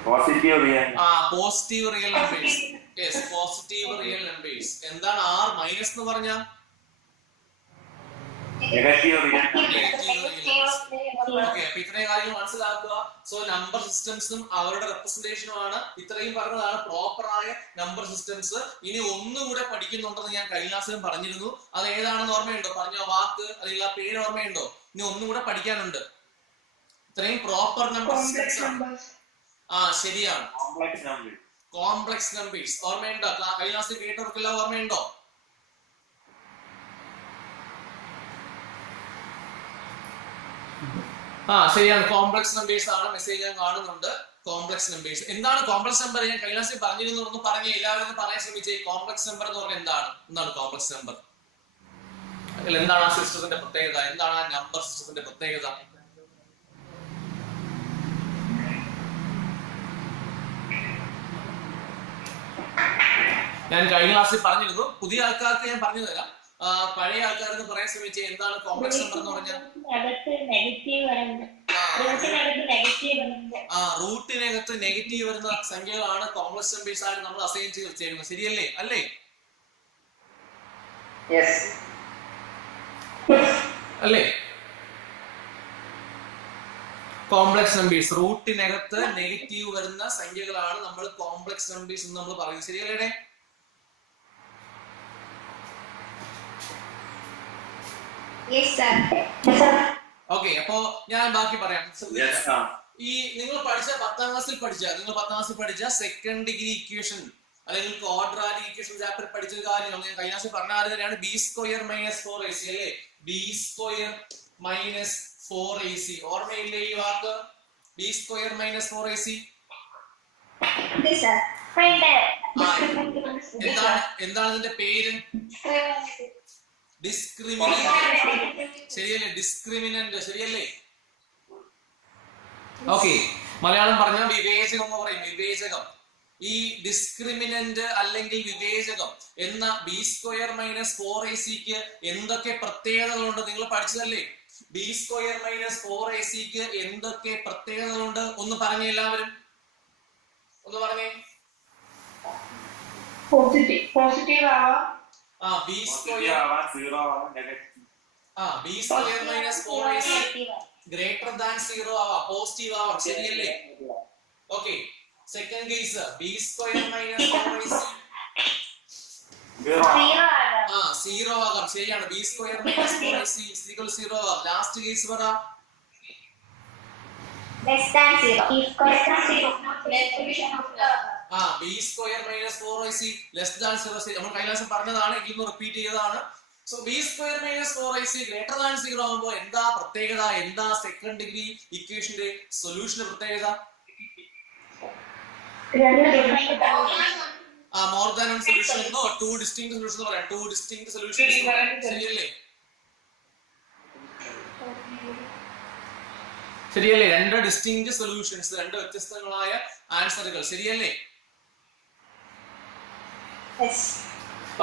Positive real numbers. Yes, positive real numbers. എന്താണ് ആർ മൈനസ് എന്ന് പറഞ്ഞാൽ? നെഗറ്റീവ് റിയൽ ഓക്കെ, അപ്പൊ ഇത്രയും കാര്യങ്ങൾ മനസ്സിലാക്കുക. സോ നമ്പർ സിസ്റ്റംസും അവരുടെ റെപ്രസെന്റേഷനുമാണ്. ഇത്രയും പറഞ്ഞതാണ് പ്രോപ്പർ ആയ നമ്പർ സിസ്റ്റംസ്. ഇനി ഒന്നുകൂടെ പഠിക്കുന്നുണ്ടെന്ന് ഞാൻ കഴിഞ്ഞ ക്ലാസ്സിലും പറഞ്ഞിരുന്നു. അത് ഏതാണെന്ന് ഓർമ്മയുണ്ടോ? പറഞ്ഞ വാക്ക് അല്ലെങ്കിൽ ആ പേര് ഓർമ്മയുണ്ടോ? ഇനി ഒന്നും കൂടെ പഠിക്കാനുണ്ട്. ഇത്രയും പ്രോപ്പർ നമ്പർ സിസ്റ്റംസ് ആണ്. ശരിയാണ്, കോംപ്ലക്സ് നമ്പേഴ്സ്. ഓർമ്മയുണ്ടോ? കഴിഞ്ഞ ക്ലാസ്സിൽ കേട്ടവർക്കെല്ലാം ഓർമ്മയുണ്ടോ? ശരിയാണ്, കോംപ്ലക്സ് നമ്പേഴ്സ് ആണ്. മെസ്സേജ് ഞാൻ കാണുന്നുണ്ട്. Complex numbers. എന്താണ് കോംപ്ലക്സ് നമ്പർ? ഞാൻ കഴിഞ്ഞ ക്ലാസ്സിൽ പറഞ്ഞിരുന്നു. ഒന്ന് പറഞ്ഞേ, എല്ലാവരും പറയാൻ ശ്രമിച്ചേ. കോംപ്ലക്സ് നമ്പർ എന്ന് പറഞ്ഞാൽ എന്താണ് കോംപ്ലക്സ് നമ്പർ? എന്താണ് ആ സിസ്റ്റത്തിന്റെ പ്രത്യേകത? എന്താണ് ആ നമ്പർ സിസ്റ്റത്തിന്റെ പ്രത്യേകത? ഞാൻ കഴിഞ്ഞ ക്ലാസ്സിൽ പറഞ്ഞിരുന്നു. പുതിയ ആൾക്കാർക്ക് ഞാൻ പറഞ്ഞു തരാം. പഴയ ആൾക്കാർക്ക് പറയാൻ ശ്രമിച്ചേ, എന്താണ് കോംപ്ലക്സ് നമ്പർ എന്ന് പറഞ്ഞാൽ? റൂട്ടിനകത്ത് നെഗറ്റീവ് വരുന്ന സംഖ്യകളാണ് കോംപ്ലക്സ് നമ്പേഴ്സ് ആയിട്ട് നമ്മൾ അസൈൻ ചെയ്ത് വെച്ചേക്കുന്നത്. ശരിയല്ലേ? അല്ലേ? അല്ലേ? കോംപ്ലക്സ് നമ്പേഴ്സ്, റൂട്ടിനകത്ത് നെഗറ്റീവ് വരുന്ന സംഖ്യകളാണ് നമ്മൾ കോംപ്ലക്സ് നമ്പേഴ്സ് എന്ന് നമ്മൾ പറയുന്നത്. ശരിയല്ലേ? Yes, sir. Yes, sir. Okay, അപ്പോ ഞാൻ ബാക്കി പറയാം. Yes, sir. ഈ നിങ്ങൾ പഠിച്ച 10ാം ക്ലാസ്സിൽ പഠിച്ച സെക്കൻഡ് ഡിഗ്രി ഇക്വേഷൻ അല്ലെങ്കിൽ ക്വാഡ്രാറ്റിക് ഇക്വേഷൻ ചാപ്റ്റർ പഠിച്ച ഒരു കാര്യം ഞാൻ കഴിഞ്ഞ ക്ലാസ്സിൽ പറഞ്ഞ കാര്യം തന്നെയാണ്. ബി സ്ക്വയർ മൈനസ് 4ac അല്ലേ? ബി സ്ക്വയർ മൈനസ് 4ac ഓർമ്മയില്ലേ ഈ വാക്ക്? B square minus 4ac Yes, sir. Friend. എന്താണ് ഇതിന്റെ പേര്? ഡിസ്ക്രിമിനന്റ്. ശരിയല്ലേ? ഡിസ്ക്രിമിനന്റ് ശരിയല്ലേ? ഓക്കെ, മലയാളം പറഞ്ഞാൽ വിവേചകം എന്ന് പറയും. വിവേചകം. ഈ ഡിസ്ക്രിമിനന്റ് അല്ലെങ്കിൽ വിവേചകം എന്ന ബി സ്ക്വയർ മൈനസ് 4ac-ക്ക് എന്തൊക്കെ പ്രത്യേകതകളുണ്ട് നിങ്ങൾ പഠിച്ചതല്ലേ? ബി സ്ക്വയർ മൈനസ് 4ac-ക്ക് എന്തൊക്കെ പ്രത്യേകതകളുണ്ട് ഒന്ന് പറഞ്ഞേ എല്ലാവരും, ഒന്ന് പറഞ്ഞേ. പോസിറ്റീവ് ആവാം. B square B square minus 4ac greater than 0 ആവാം, പോസിറ്റീവ് ആവാം. ശരിയല്ലേ? Okay, second case B square minus 4ac 0 ആകാം. ശരിയാണ്. ബി സ്ക്വയർ മൈനസ് 4ac 0 ആകാം. ലാസ്റ്റ് കേസ് പറ. Less than 0. B square minus 4ac less than 0. നമ്മൾ കഴിഞ്ഞ ദിവസം പറഞ്ഞതാണ്, എങ്കിലും റിപ്പീറ്റ് ചെയ്തതാണ്. So B square minus 4ac greater than 0 ആകുമ്പോൾ എന്താ പ്രത്യേകത? എന്താ സെക്കൻഡ് ഡിഗ്രി ഇക്വേഷന്റെ സൊല്യൂഷന്റെ പ്രത്യേകത? മോർ ദാൻ വൺ സൊല്യൂഷൻ എന്നോ ടു ഡിസ്റ്റിങ്ക്ട് സൊല്യൂഷൻ എന്ന് പറയാം. ടു ഡിസ്റ്റിങ്ക്ട് സൊല്യൂഷൻസ് ശരിയല്ലേ? ശരിയല്ലേ? രണ്ട് ഡിസ്റ്റിങ്ക്ട് സൊല്യൂഷൻസ്, രണ്ട് വ്യത്യസ്തങ്ങളായ ആൻസറുകൾ. ശരിയല്ലേ?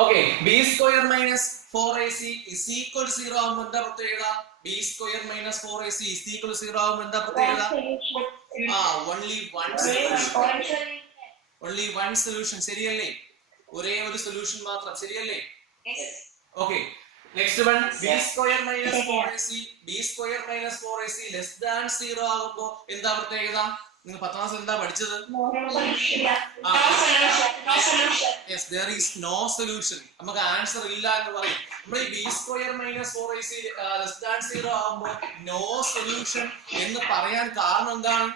Okay, B square minus 4ac is equal to 0 ആകുമ്പോൾ എന്താ പ്രത്യേകത? B square minus 4ac is equal to 0 ആകുമ്പോൾ എന്താ പ്രത്യേകത? only one solution. ശരിയല്ലേ? ഒരേ ഒരു സൊല്യൂഷൻ മാത്രം. ശരിയല്ലേ? Okay, next one B square minus 4ac less than 0 ആകുമ്പോൾ എന്താ പ്രത്യേകത? നിങ്ങൾ 10ാം ക്ലാസ്സിൽ എന്താ പഠിച്ചത്? Yes, there is no solution. നമുക്ക് ആൻസർ ഇല്ല എന്ന് പറയും. നമ്മൾ ഈ B square minus 4ac less than 0 ആകുമ്പോൾ നോ സൊല്യൂഷൻ എന്ന് പറയാൻ കാരണം എന്താണ്?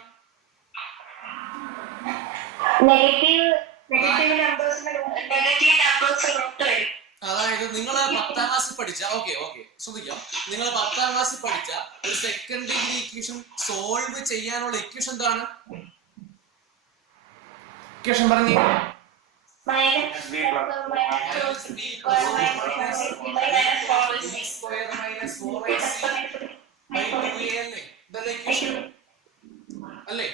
നെഗറ്റീവ് നമ്പേഴ്സ് അതായത് നിങ്ങൾ 10ാം ക്ലാസ്സിൽ പഠിച്ച ശ്രദ്ധിക്കാം, നിങ്ങൾ 10ാം ക്ലാസ്സിൽ പഠിച്ച ഒരു സെക്കൻഡ് ഡിഗ്രി ഇക്വേഷൻ സോൾവ് ചെയ്യാനുള്ള ഇക്വേഷൻ എന്താണ്? ഇക്വേഷൻ പറഞ്ഞേ. അല്ലേ?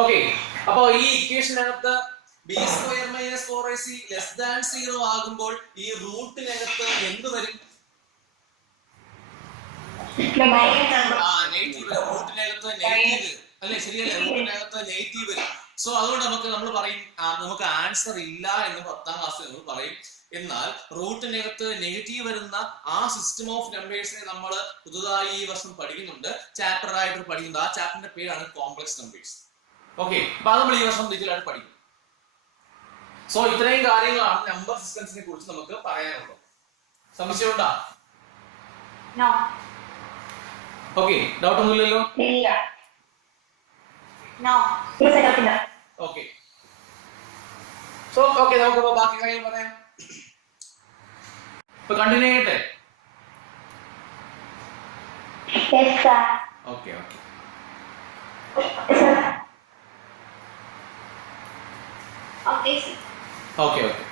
ഓക്കെ, അപ്പൊ ഈ ഇക്വേഷനകത്ത് B square minus 4ac less than 0 ആകുമ്പോൾ ഈ റൂട്ടിനകത്ത് എന്ത് വരും? നെഗറ്റീവ്. റൂട്ടിനകത്ത് നെഗറ്റീവ് അല്ലേ? ശരിയല്ലേ? റൂട്ടിനകത്ത് നെഗറ്റീവ് വരും. സോ അതുകൊണ്ട് നമ്മൾ പറയും നമുക്ക് ആൻസർ ഇല്ല എന്ന് 10ാം ക്ലാസ്സിൽ നമ്മൾ പറയും. എന്നാൽ റൂട്ടിനകത്ത് നെഗറ്റീവ് വരുന്ന ആ സിസ്റ്റം ഓഫ് നമ്പേഴ്സിനെ നമ്മൾ പുതുതായി ഈ വർഷം പഠിക്കുന്നുണ്ട്, ചാപ്റ്റർ ആയിട്ട് പഠിക്കുന്നുണ്ട്. ആ ചാപ്റ്ററിന്റെ പേരാണ് കോംപ്ലക്സ് നമ്പേഴ്സ്. ഓക്കെ, അപ്പൊ അത് നമ്മൾ ഈ വർഷം ഡീറ്റെയിൽ ആയിട്ട് പഠിക്കും. സോ ഇത്രയും കാര്യങ്ങളാണ് നമ്പർ സിസ്റ്റംസിനെ കുറിച്ച് നമുക്ക് പറയാനുള്ളത്. സംശയമുണ്ടോ? ഓക്കെ, ഡൗട്ട് ഒന്നുമില്ലല്ലോ? ഓക്കെ, സോ ഓക്കെ, നമുക്ക് ബാക്കി കാര്യങ്ങൾ പറയാം. ഇപ്പൊ കണ്ടിന്യൂ ചെയ്യട്ടെ? Okay okay okay okay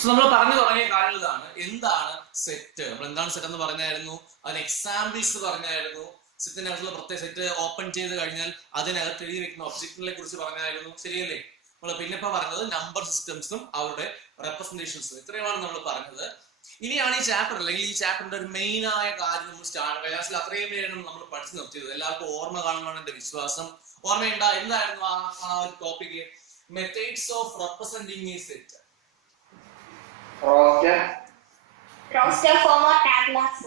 so നമ്മൾ പറഞ്ഞു തുടങ്ങിയ കാര്യങ്ങൾ ഇതാണ്. എന്താണ് സെറ്റ്? നമ്മൾ എന്താണ് സെറ്റ് എന്ന് പറഞ്ഞായിരുന്നു, അതിന് എക്സാമ്പിൾസ് പറഞ്ഞായിരുന്നു. സെറ്റിനകത്തുള്ള പ്രത്യേക സെറ്റ് ഓപ്പൺ ചെയ്ത് കഴിഞ്ഞാൽ അതിനകത്ത് എഴുതി വെക്കുന്ന ഒബ്ജക്റ്റിനെ കുറിച്ച് പറഞ്ഞായിരുന്നു. ശരിയല്ലേ? നമ്മൾ പിന്നെ ഇപ്പൊ പറഞ്ഞത് നമ്പർ സിസ്റ്റംസും അവരുടെ റെപ്രസെന്റേഷൻസും. ഇത്രയുമാണ് നമ്മൾ പറഞ്ഞത്. ഇനിയാണ് ഈ ചാപ്റ്റർ അല്ലെങ്കിൽ ഈ ചാപ്റ്ററിന്റെ ഒരു മെയിൻ ആയ കാര്യം നമ്മൾ ക്ലാസ്സിൽ അത്രയും പേരാണ് നമ്മൾ പഠിച്ചു നിർത്തിയത്. എല്ലാവർക്കും ഓർമ്മ കാണുമെന്നാണ് എന്റെ വിശ്വാസം. ഓർമ്മയുണ്ടാ? എന്തായിരുന്നു ആ ഒരു topic? Methods of representing A set. roster form or tablets.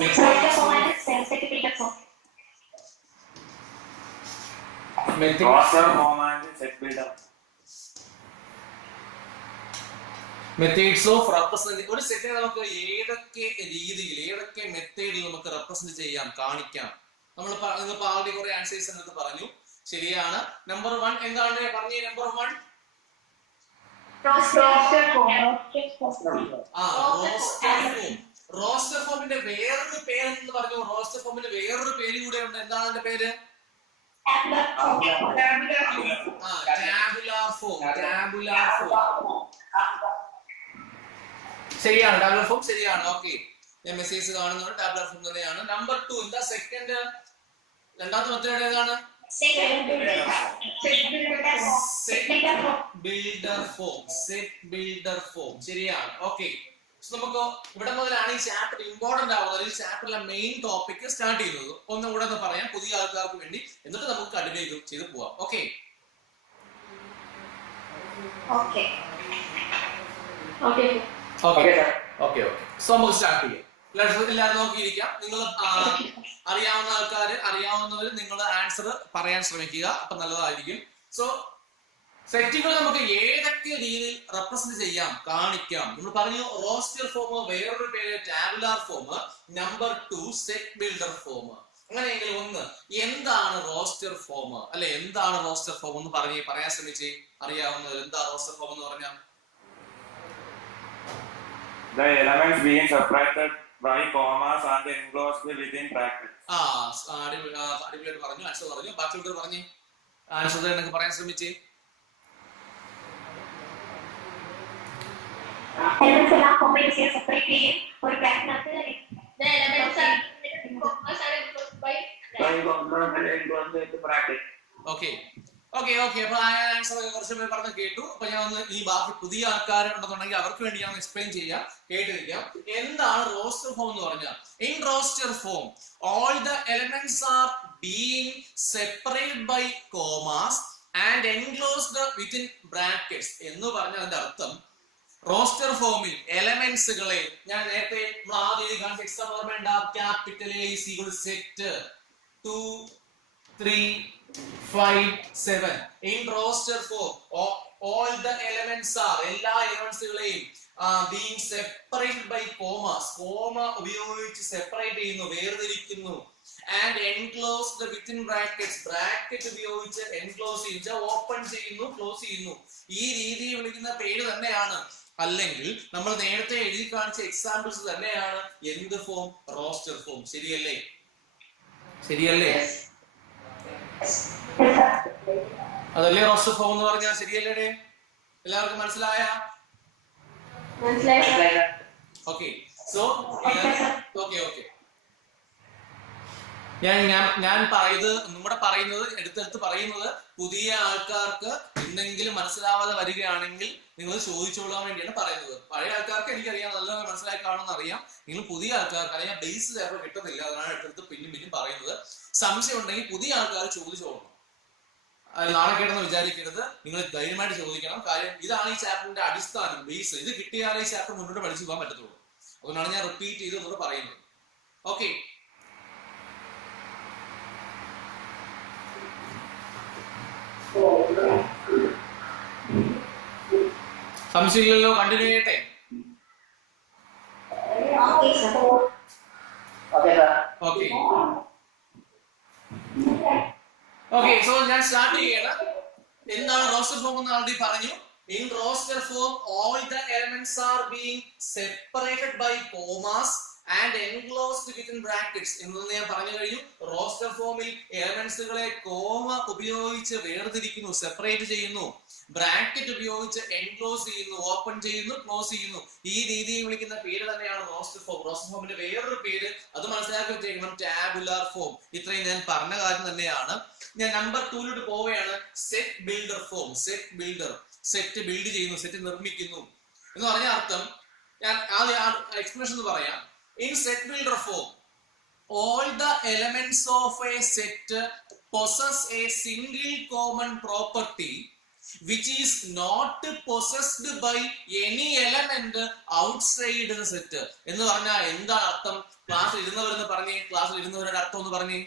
Roster form and certificate form. Roster form and set builder. Methods of represent. ഒരു സെറ്റിനെ നമുക്ക് ഏതൊക്കെ രീതിയിൽ ഏതൊക്കെ മെത്തേഡിൽ നമുക്ക് റെപ്രസെന്റ് ചെയ്യാം, കാണിക്കാം. നിങ്ങൾ ആൾറെഡി കുറെ ആൻസേഴ്സ് എന്നൊക്കെ പറഞ്ഞു, ശരിയാണ്. നമ്പർ 1 എന്താണ് പറഞ്ഞേ? Number 1 roster form. റോസ്റ്റർ ഫോമിന്റെ വേറൊരു പേര് എന്ന് പറഞ്ഞു. റോസ്റ്റർ ഫോമിന്റെ വേറൊരു പേര് കൂടെ ഉണ്ട്. എന്താണ് അതിന്റെ പേര്? Tabular form. ടാബുലാർ ഫോം ശരിയാണ്. ടാബുലാർ ഫോം ശരിയാണ്. ഓക്കെ, ഞാൻ മെസ്സേജ് കാണുന്നത് ടാബുലാർ ഫോം തന്നെയാണ്. നമ്പർ 2 എന്താ? സെക്കൻഡ് രണ്ടാമത്തെ മെത്തേഡ് ഏതാണ്? Builder form. Set builder form ശരിയാണ്. ഓക്കെ, നമുക്ക് ഇവിടെ മുതലാണ് ഈ ചാപ്റ്റർ ഇമ്പോർട്ടന്റ് ആവുന്നത്. ഈ ചാപ്റ്ററിലെ മെയിൻ ടോപ്പിക് സ്റ്റാർട്ട് ചെയ്യുന്നത്. ഒന്നും കൂടെ ഒന്ന് പറയാം പുതിയ ആൾക്കാർക്ക് വേണ്ടി, എന്നിട്ട് നമുക്ക് കണ്ടിന്യൂ ചെയ്ത് പോവാം. Okay okay okay okay okay. So നമുക്ക് സ്റ്റാർട്ട് ചെയ്യാം. എല്ലാവരും നോക്കിയിരിക്കാം. നിങ്ങൾ അറിയാവുന്ന ആൾക്കാര്, അറിയാവുന്നവർ നിങ്ങൾ ആൻസർ പറയാൻ ശ്രമിക്കുക. അപ്പൊ നല്ലതായിരിക്കും. സോ സെറ്റുകൾ നമുക്ക് ഏതൊക്കെ രീതിയിൽ റെപ്രസെന്റ് ചെയ്യാം, കാണിക്കാം. നമ്മൾ പറഞ്ഞു റോസ്റ്റർ ഫോം, വേറൊരു പേര് tabular form. Number 2 set builder form. അങ്ങനെയെങ്കിൽ ഒന്ന് എന്താണ് റോസ്റ്റർ ഫോം, അല്ലെ? എന്താണ് റോസ്റ്റർ ഫോം എന്ന് പറയാൻ ശ്രമിച്ചേ. അറിയാവുന്നവർ എന്താ റോസ്റ്റർ ഫോം എന്ന് പറഞ്ഞാൽ? The elements being separated by commas and enclosed within brackets. അടിപൊളിയായിട്ട് പറഞ്ഞു, ആൻസർ പറഞ്ഞു. ബാക്കിയുള്ളവർ പറഞ്ഞു ആൻസർ എന്നൊക്കെ പറയാൻ ശ്രമിച്ചേ. elements എല്ലാം കോമ്പൈൻ ചെയ്യാൻ സെപ്പറേറ്റ് ചെയ്യും. ഒരു ബ്രാക്കറ്റിനകത്ത് the elements are commas are enclosed by bracket. Okay okay okay. അപ്പൊ ആ ആൻസർ കുറച്ച് പേര് പറഞ്ഞ് കേട്ടു. അപ്പൊ ഞാൻ ഒന്ന് ഈ ബാക്കി പുതിയ ആൾക്കാർ ഉണ്ടെന്നുണ്ടെങ്കിൽ അവർക്ക് വേണ്ടി ഞാൻ എക്സ്പ്ലെയിൻ ചെയ്യാം, കേട്ടിരിക്കാം. എന്താണ് റോസ്റ്റർ ഫോം എന്ന് പറഞ്ഞാൽ? In roster form all the elements are being separated by commas and enclosed within brackets എന്ന് പറഞ്ഞാൽ അതിന്റെ അർത്ഥം റോസ്റ്റർ ഫോമിൽ എലമെന്റ്സുകളെ ഞാൻ നേരത്തെ ആദ്യം കാണിച്ച എക്സാമ്പിൾ ഓർമ്മയുണ്ട? Capital A is equal to set 2 3 5 7. in roster form all the elements are എല്ലാ എലമെന്റ്സുകളെയും being separated by commas, comma ഉപയോഗിച്ച് സെപ്പറേറ്റ് ചെയ്യുന്നു, വേർതിരിക്കുന്നു. and enclosed within brackets, bracket ഉപയോഗിച്ച് എൻക്ലോസ് ചെയ്യുന്നു, ഓപ്പൺ ചെയ്യുന്നു, ക്ലോസ് ചെയ്യുന്നു. ഈ രീതിയിൽ വിളിക്കുന്ന പേര് തന്നെയാണ്, അല്ലെങ്കിൽ നമ്മൾ നേരത്തെ എഴുതി കാണിച്ച എക്സാമ്പിൾസ് തന്നെയാണ് എന്ത് ഫോം? Roster form. ശരിയല്ലേ? ശരിയല്ലേ? അതല്ലേ റോസ്റ്റർ ഫോം എന്ന് പറഞ്ഞാൽ? ശരിയല്ലേ? എല്ലാവർക്കും മനസ്സിലായ? ഓക്കെ. So okay okay. ഞാൻ പറയുന്നത് എടുത്തെടുത്ത് പറയുന്നത് പുതിയ ആൾക്കാർക്ക് എന്തെങ്കിലും മനസ്സിലാവാതെ വരികയാണെങ്കിൽ നിങ്ങൾ ചോദിച്ചോളാൻ വേണ്ടിയാണ് പറയുന്നത്. പഴയ ആൾക്കാർക്ക് എനിക്കറിയാം, നല്ല മനസ്സിലായി കാണുമെന്ന് അറിയാം. നിങ്ങൾ പുതിയ ആൾക്കാർക്ക് അല്ലെങ്കിൽ ബേസ് ചിലപ്പോൾ കിട്ടുന്നില്ല, അതാണ് എടുത്തെടുത്ത് പിന്നും പറയുന്നത്. സംശയം ഉണ്ടെങ്കിൽ പുതിയ ആൾക്കാർ ചോദിച്ചോളണം. നാളെ കേട്ടെന്ന് വിചാരിക്കരുത്, നിങ്ങൾ ധൈര്യമായിട്ട് ചോദിക്കണം. കാര്യം ഇതാണ് ഈ ചാപ്റ്ററിന്റെ അടിസ്ഥാനം, ബേസ്. ഇത് കിട്ടിയാലേ ഈ ചാപ്റ്റർ മുന്നോട്ട് പഠിച്ചു പോകാൻ പറ്റത്തുള്ളൂ. അതുകൊണ്ടാണ് ഞാൻ റിപ്പീറ്റ് ചെയ്ത് ഒന്നുകൂടെ പറയുന്നത്. ഓക്കെ. സംശയമില്ലല്ലോ? കണ്ടിന്യൂ ചെയ്യട്ടെ? Okay okay. സോ ഞാൻ സ്റ്റാർട്ട് ചെയ്യണം. എന്താണ് റോസ്റ്റർ ഫോം എന്ന് ആൾറെഡി പറഞ്ഞു. In roster form all the elements are being separated by commas and enclosed within brackets എന്ന് ഞാൻ പറഞ്ഞു കഴിഞ്ഞു. റോസ്റ്റർ ഫോമിൽ എലമെന്റ്സുകളെ കോമ ഉപയോഗിച്ച് വേർതിരിക്കുന്നു, സെപ്പറേറ്റ് ചെയ്യുന്നു, ബ്രാക്കറ്റ് ഉപയോഗിച്ച് എൻക്ലോസ് ചെയ്യുന്നു, ഓപ്പൺ ചെയ്യുന്നു, ക്ലോസ് ചെയ്യുന്നു. ഈ രീതിയിൽ വിളിക്കുന്ന പേര് തന്നെയാണ് റോസ്റ്റർ ഫോം. റോസ്റ്റർ ഫോമിന്റെ വേറൊരു പേര് അത് മനസ്സിലാക്കി വെച്ചേക്കണം, ടാബുലാർ ഫോം. ഇത്രയും ഞാൻ പറഞ്ഞ കാര്യം തന്നെയാണ്. ഞാൻ നമ്പർ 2 പോവുകയാണ്. Set builder form. Set builder, set build ചെയ്യുന്നു, സെറ്റ് നിർമ്മിക്കുന്നു എന്ന് പറഞ്ഞ അർത്ഥം ഞാൻ ആദ്യം എക്സ്പ്ലനേഷൻ എന്ന് പറയാം. In set builder form all the elements of a set possess a single common property which is not possessed by any element outside the set എന്ന് പറഞ്ഞാൽ എന്താണ് അർത്ഥം? ക്ലാസ്സിൽ ഇരുന്നവരെന്ന് പറഞ്ഞേ, ക്ലാസ്സിൽ ഇരുന്നവരുടെ അർത്ഥം ഒന്ന് പറഞ്ഞേ.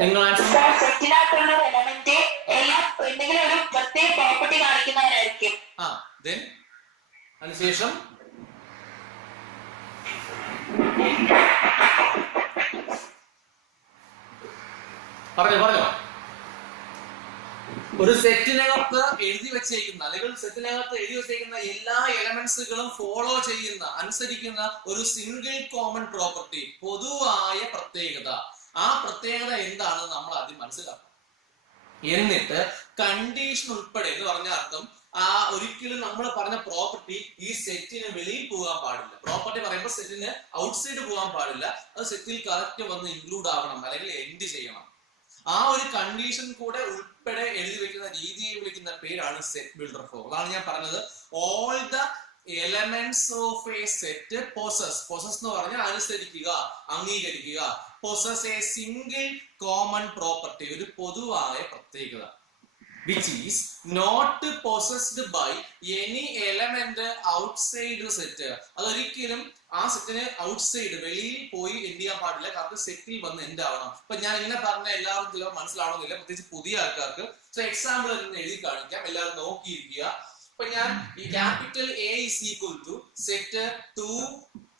നിങ്ങൾ ആൻസർ സെറ്റിനകത്തുള്ള എലമെന്റ് എല്ലാം എന്തെങ്കിലും ഒരു പ്രത്യേക പ്രോപ്പർട്ടി കാണിക്കുന്നവരായിരിക്കും. ആ ദെൻ അതിനുശേഷം പറഞ്ഞോ. ഒരു സെറ്റിനകത്ത് എഴുതി വെച്ചേക്കുന്ന അല്ലെങ്കിൽ സെറ്റിനകത്ത് എഴുതി വെച്ചേക്കുന്ന എല്ലാ എലമെന്റ്സുകളും ഫോളോ ചെയ്യുന്ന അനുസരിക്കുന്ന ഒരു സിംഗിൾ കോമൺ പ്രോപ്പർട്ടി, പൊതുവായ പ്രത്യേകത. ആ പ്രത്യേകത എന്താണെന്ന് നമ്മൾ ആദ്യം മനസ്സിലാക്കണം. എന്നിട്ട് കണ്ടീഷൻ ഉൾപ്പെടെ എന്ന് പറഞ്ഞ അർത്ഥം ആ ഒരിക്കലും നമ്മൾ പറഞ്ഞ പ്രോപ്പർട്ടി ഈ സെറ്റിന് വെളിയിൽ പോകാൻ പാടില്ല. പ്രോപ്പർട്ടി പറയുമ്പോൾ സെറ്റിന് ഔട്ട്സൈഡ് പോകാൻ പാടില്ല. അത് സെറ്റിൽ കറക്റ്റ് വന്ന് ഇൻക്ലൂഡ് ആവണം അല്ലെങ്കിൽ എൻഡ് ചെയ്യണം. ആ ഒരു കണ്ടീഷൻ കൂടെ ഉൾപ്പെടെ എഴുതി വെക്കുന്ന രീതിയെ വിളിക്കുന്ന പേരാണ് സെറ്റ് ബിൽഡർ ഫോം. അതാണ് ഞാൻ പറഞ്ഞത്. All the elements of A set possess എന്ന് പറഞ്ഞാൽ അനുസരിക്കുക, അംഗീകരിക്കുക. Possess A single common property, ഒരു പൊതുവായ പ്രത്യേകത. which is not possessed by any element outside the set. അതൊരിക്കലും ആ സെറ്റിന് ഔട്ട്സൈഡ് വെളിയിൽ പോയി എൻഡ് ചെയ്യാൻ പാടില്ല. കാരണം സെറ്റിൽ വന്ന് എൻഡ് ആവണം. ഇപ്പൊ ഞാൻ ഇങ്ങനെ പറഞ്ഞ എല്ലാവർക്കും ചിലപ്പോൾ മനസ്സിലാവണമെന്നില്ല, പ്രത്യേകിച്ച് പുതിയ ആൾക്കാർക്ക്. സോ എക്സാമ്പിൾ എഴുതി കാണിക്കാം, എല്ലാവരും നോക്കിയിരിക്കുക. ഇപ്പൊ ഞാൻ ഈ capital A is equal to set 2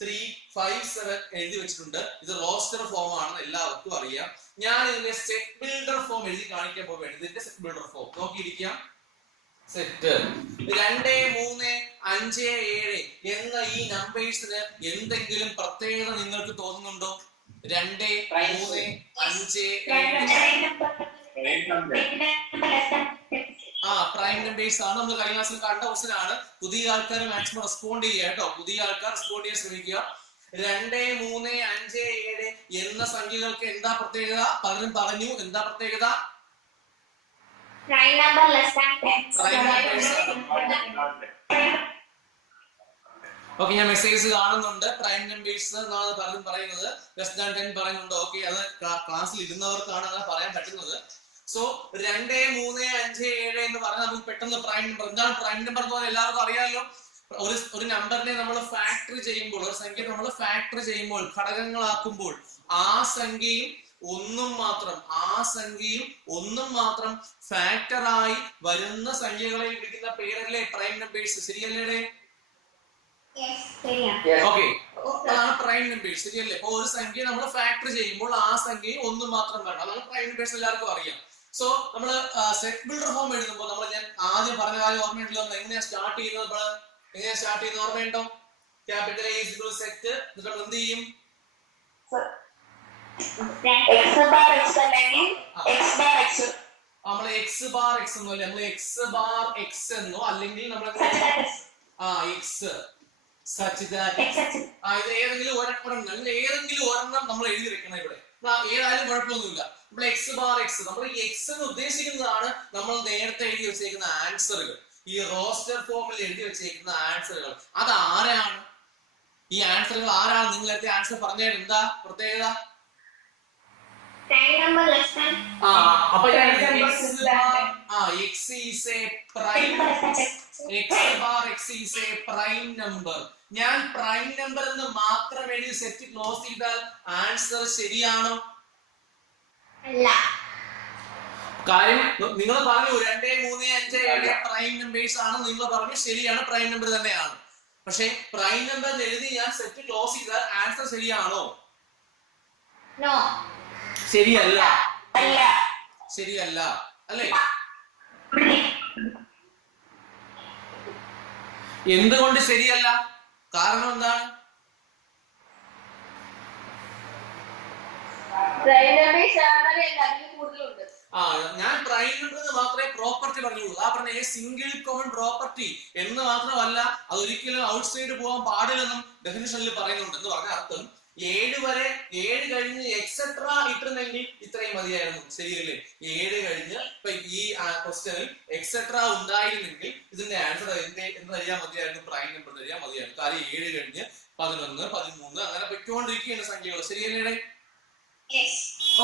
3 5 7 എഴുതി വെച്ചിട്ടുണ്ട്. ഇത് റോസ്റ്റർ ഫോം ആണെന്ന് എല്ലാവർക്കും അറിയാം. ഞാൻ ഇതിന്റെ സെറ്റ് ബിൽഡർ ഫോം എഴുതി കാണിക്കാൻ പോവുകയാണ്. ഇതിന്റെ സെറ്റ് ബിൽഡർ ഫോം നോക്കിയിരിക്കാം. സെറ്റ് 2 3 5 7 എന്ന ഈ നമ്പേഴ്സിന് എന്തെങ്കിലും പ്രത്യേകത നിങ്ങൾക്ക് തോന്നുന്നുണ്ടോ? 2 3 5 പ്രൈം നമ്പേഴ്സ് ആണ്. നമ്മൾ കഴിഞ്ഞ ക്ലാസ്സിൽ കണ്ട ക്വസ്റ്റൻ ആണ്. പുതിയ ആൾക്കാർ മാക്സിമം റെസ്പോണ്ട് ചെയ്യുക കേട്ടോ. പുതിയ ആൾക്കാർ റെസ്പോണ്ട് ചെയ്യാൻ ശ്രമിക്കുക. 2 3 5 7 എന്ന സംഖ്യകൾക്ക് എന്താ പ്രത്യേകത? പലരും പറഞ്ഞു. എന്താ പ്രത്യേകത? Prime number less than 10. Okay, ഞാൻ മെസ്സേജ് കാണുന്നുണ്ട്. പ്രൈം നമ്പേഴ്സ് എന്നാണ് പലരും പറയുന്നത്. ലെസ് ദാൻ 10 പറയുന്നുണ്ട്. ഓക്കെ, അത് ക്ലാസ്സിൽ ഇരുന്നവർക്കാണ് അങ്ങനെ പറയാൻ പറ്റുന്നത്. സോ 2 3 5 7 എന്ന് പറഞ്ഞാൽ നമുക്ക് പെട്ടെന്ന് പ്രൈം നമ്പർ. എന്താണ് പ്രൈം നമ്പർ എന്ന് പറഞ്ഞാൽ എല്ലാവർക്കും അറിയാമല്ലോ. ഒരു നമ്പറിനെ നമ്മൾ ഫാക്ടർ ചെയ്യുമ്പോൾ, ഒരു സംഖ്യ നമ്മൾ ഫാക്ടർ ചെയ്യുമ്പോൾ, ഘടകങ്ങളാക്കുമ്പോൾ ആ സംഖ്യയും ഒന്നും മാത്രം ഫാക്ടറായി വരുന്ന സംഖ്യകളെ വിളിക്കുന്ന പേരല്ലേ പ്രൈം നമ്പേഴ്സ്. ശരിയല്ലേ? ഓക്കെ, അതാണ് പ്രൈം നമ്പേഴ്സ്. ശരിയല്ലേ? അപ്പൊ ഒരു സംഖ്യ നമ്മൾ ഫാക്ടർ ചെയ്യുമ്പോൾ ആ സംഖ്യയും ഒന്നും മാത്രം വേണം. അതാണ് പ്രൈം നമ്പേഴ്സ്, എല്ലാവർക്കും അറിയാം. സോ നമ്മൾ സെറ്റ് ബിൽഡർ ഫോം എഴുതുമ്പോൾ നമ്മൾ ഞാൻ ആദ്യം പറഞ്ഞ കാര്യം ഓർമ്മയുണ്ടല്ലോ. നമ്മൾ എങ്ങനെയാ സ്റ്റാർട്ട് ചെയ്യുന്നത്? ഓർമ്മയുണ്ടോ? Capital A equal set. എന്നിട്ട് നമ്മൾ എന്ത് ചെയ്യും? നമ്മൾ എക്സ് ബാർ എക്സ് എന്നോ നമ്മൾ എക്സ് ബാർ എക്സ് എന്നോ അല്ലെങ്കിൽ നമ്മൾ എക്സ് സച്ച് ദാറ്റ് ഇത് ഏതെങ്കിലും ഒരെണ്ണം നമ്മൾ എഴുതി വെക്കണം. ഇവിടെ ഏതായാലും കുഴപ്പമൊന്നുമില്ല. നമ്മൾ എക്സ് ബാർ എക്സ്, നമ്മൾ ഈ എക്സ് എന്ന് ഉദ്ദേശിക്കുന്നതാണ് നമ്മൾ നേരത്തെ എഴുതി വെച്ചേക്കുന്ന ആൻസറുകൾ. ഈ റോസ്റ്റർ ഫോമിൽ എഴുതി വെച്ചേക്കുന്ന ആൻസറുകൾ അതാരാണ്? ഈ ആൻസറുകൾ ആരാണ്? നിങ്ങൾ നേരത്തെ ആൻസർ പറഞ്ഞാൽ എന്താ പ്രത്യേകത? അപ്പൊ x is a prime number. ഞാൻ പ്രൈം നമ്പർ എന്ന് മാത്രം എഴുതി സെറ്റ് ക്ലോസ് ചെയ്താൽ ആൻസർ ശരിയാണോ? അല്ല. കാര്യം നിങ്ങൾ പറഞ്ഞു 2 3 5 7 പ്രൈം നമ്പേഴ്സ് ആണ്. നിങ്ങൾ പറഞ്ഞു ശരിയാണ്, പ്രൈം നമ്പർ തന്നെയാണ്. പക്ഷെ പ്രൈം നമ്പർ എഴുതി ഞാൻ സെറ്റ് ക്ലോസ് ചെയ്താൽ ആൻസർ ശരിയാണോ? നോ, ശരിയല്ല. അല്ലേ? എന്തുകൊണ്ട് ശരിയല്ല? കാരണം എന്താണ്? ഞാൻ പ്രൈം നമ്പർ എന്ന് മാത്രമേ പ്രോപ്പർട്ടി പറഞ്ഞുള്ളൂ. ആ പറഞ്ഞ സിംഗിൾ കോമൺ പ്രോപ്പർട്ടി എന്ന് മാത്രമല്ല, അതൊരിക്കലും ഔട്ട്സൈഡ് പോകാൻ പാടില്ലെന്നും ഡെഫിനിഷനിൽ പറയുന്നുണ്ട്. എന്ന് പറഞ്ഞ അർത്ഥം 7 വരെ 7 കഴിഞ്ഞ് എക്സെട്ര ഇട്ടിരുന്നെങ്കിൽ ഇത്രയും മതിയായിരുന്നു. ശരിയല്ലേ? 7 കഴിഞ്ഞ് ഇപ്പൊ ഈ ക്വസ്റ്റ്യനിൽ എക്സെട്ര ഉണ്ടായിരുന്നെങ്കിൽ ഇതിന്റെ ആൻസർ എന്ത് തരിക മതിയായിരുന്നു? പ്രൈം നമ്പർ തരിക മതിയായിരുന്നു. കാര്യം 7 കഴിഞ്ഞ് 11 13 അങ്ങനെ പൊയ്ക്കൊണ്ടിരിക്കുകയാണ് സംഖ്യകൾ. ശരിയല്ലേ?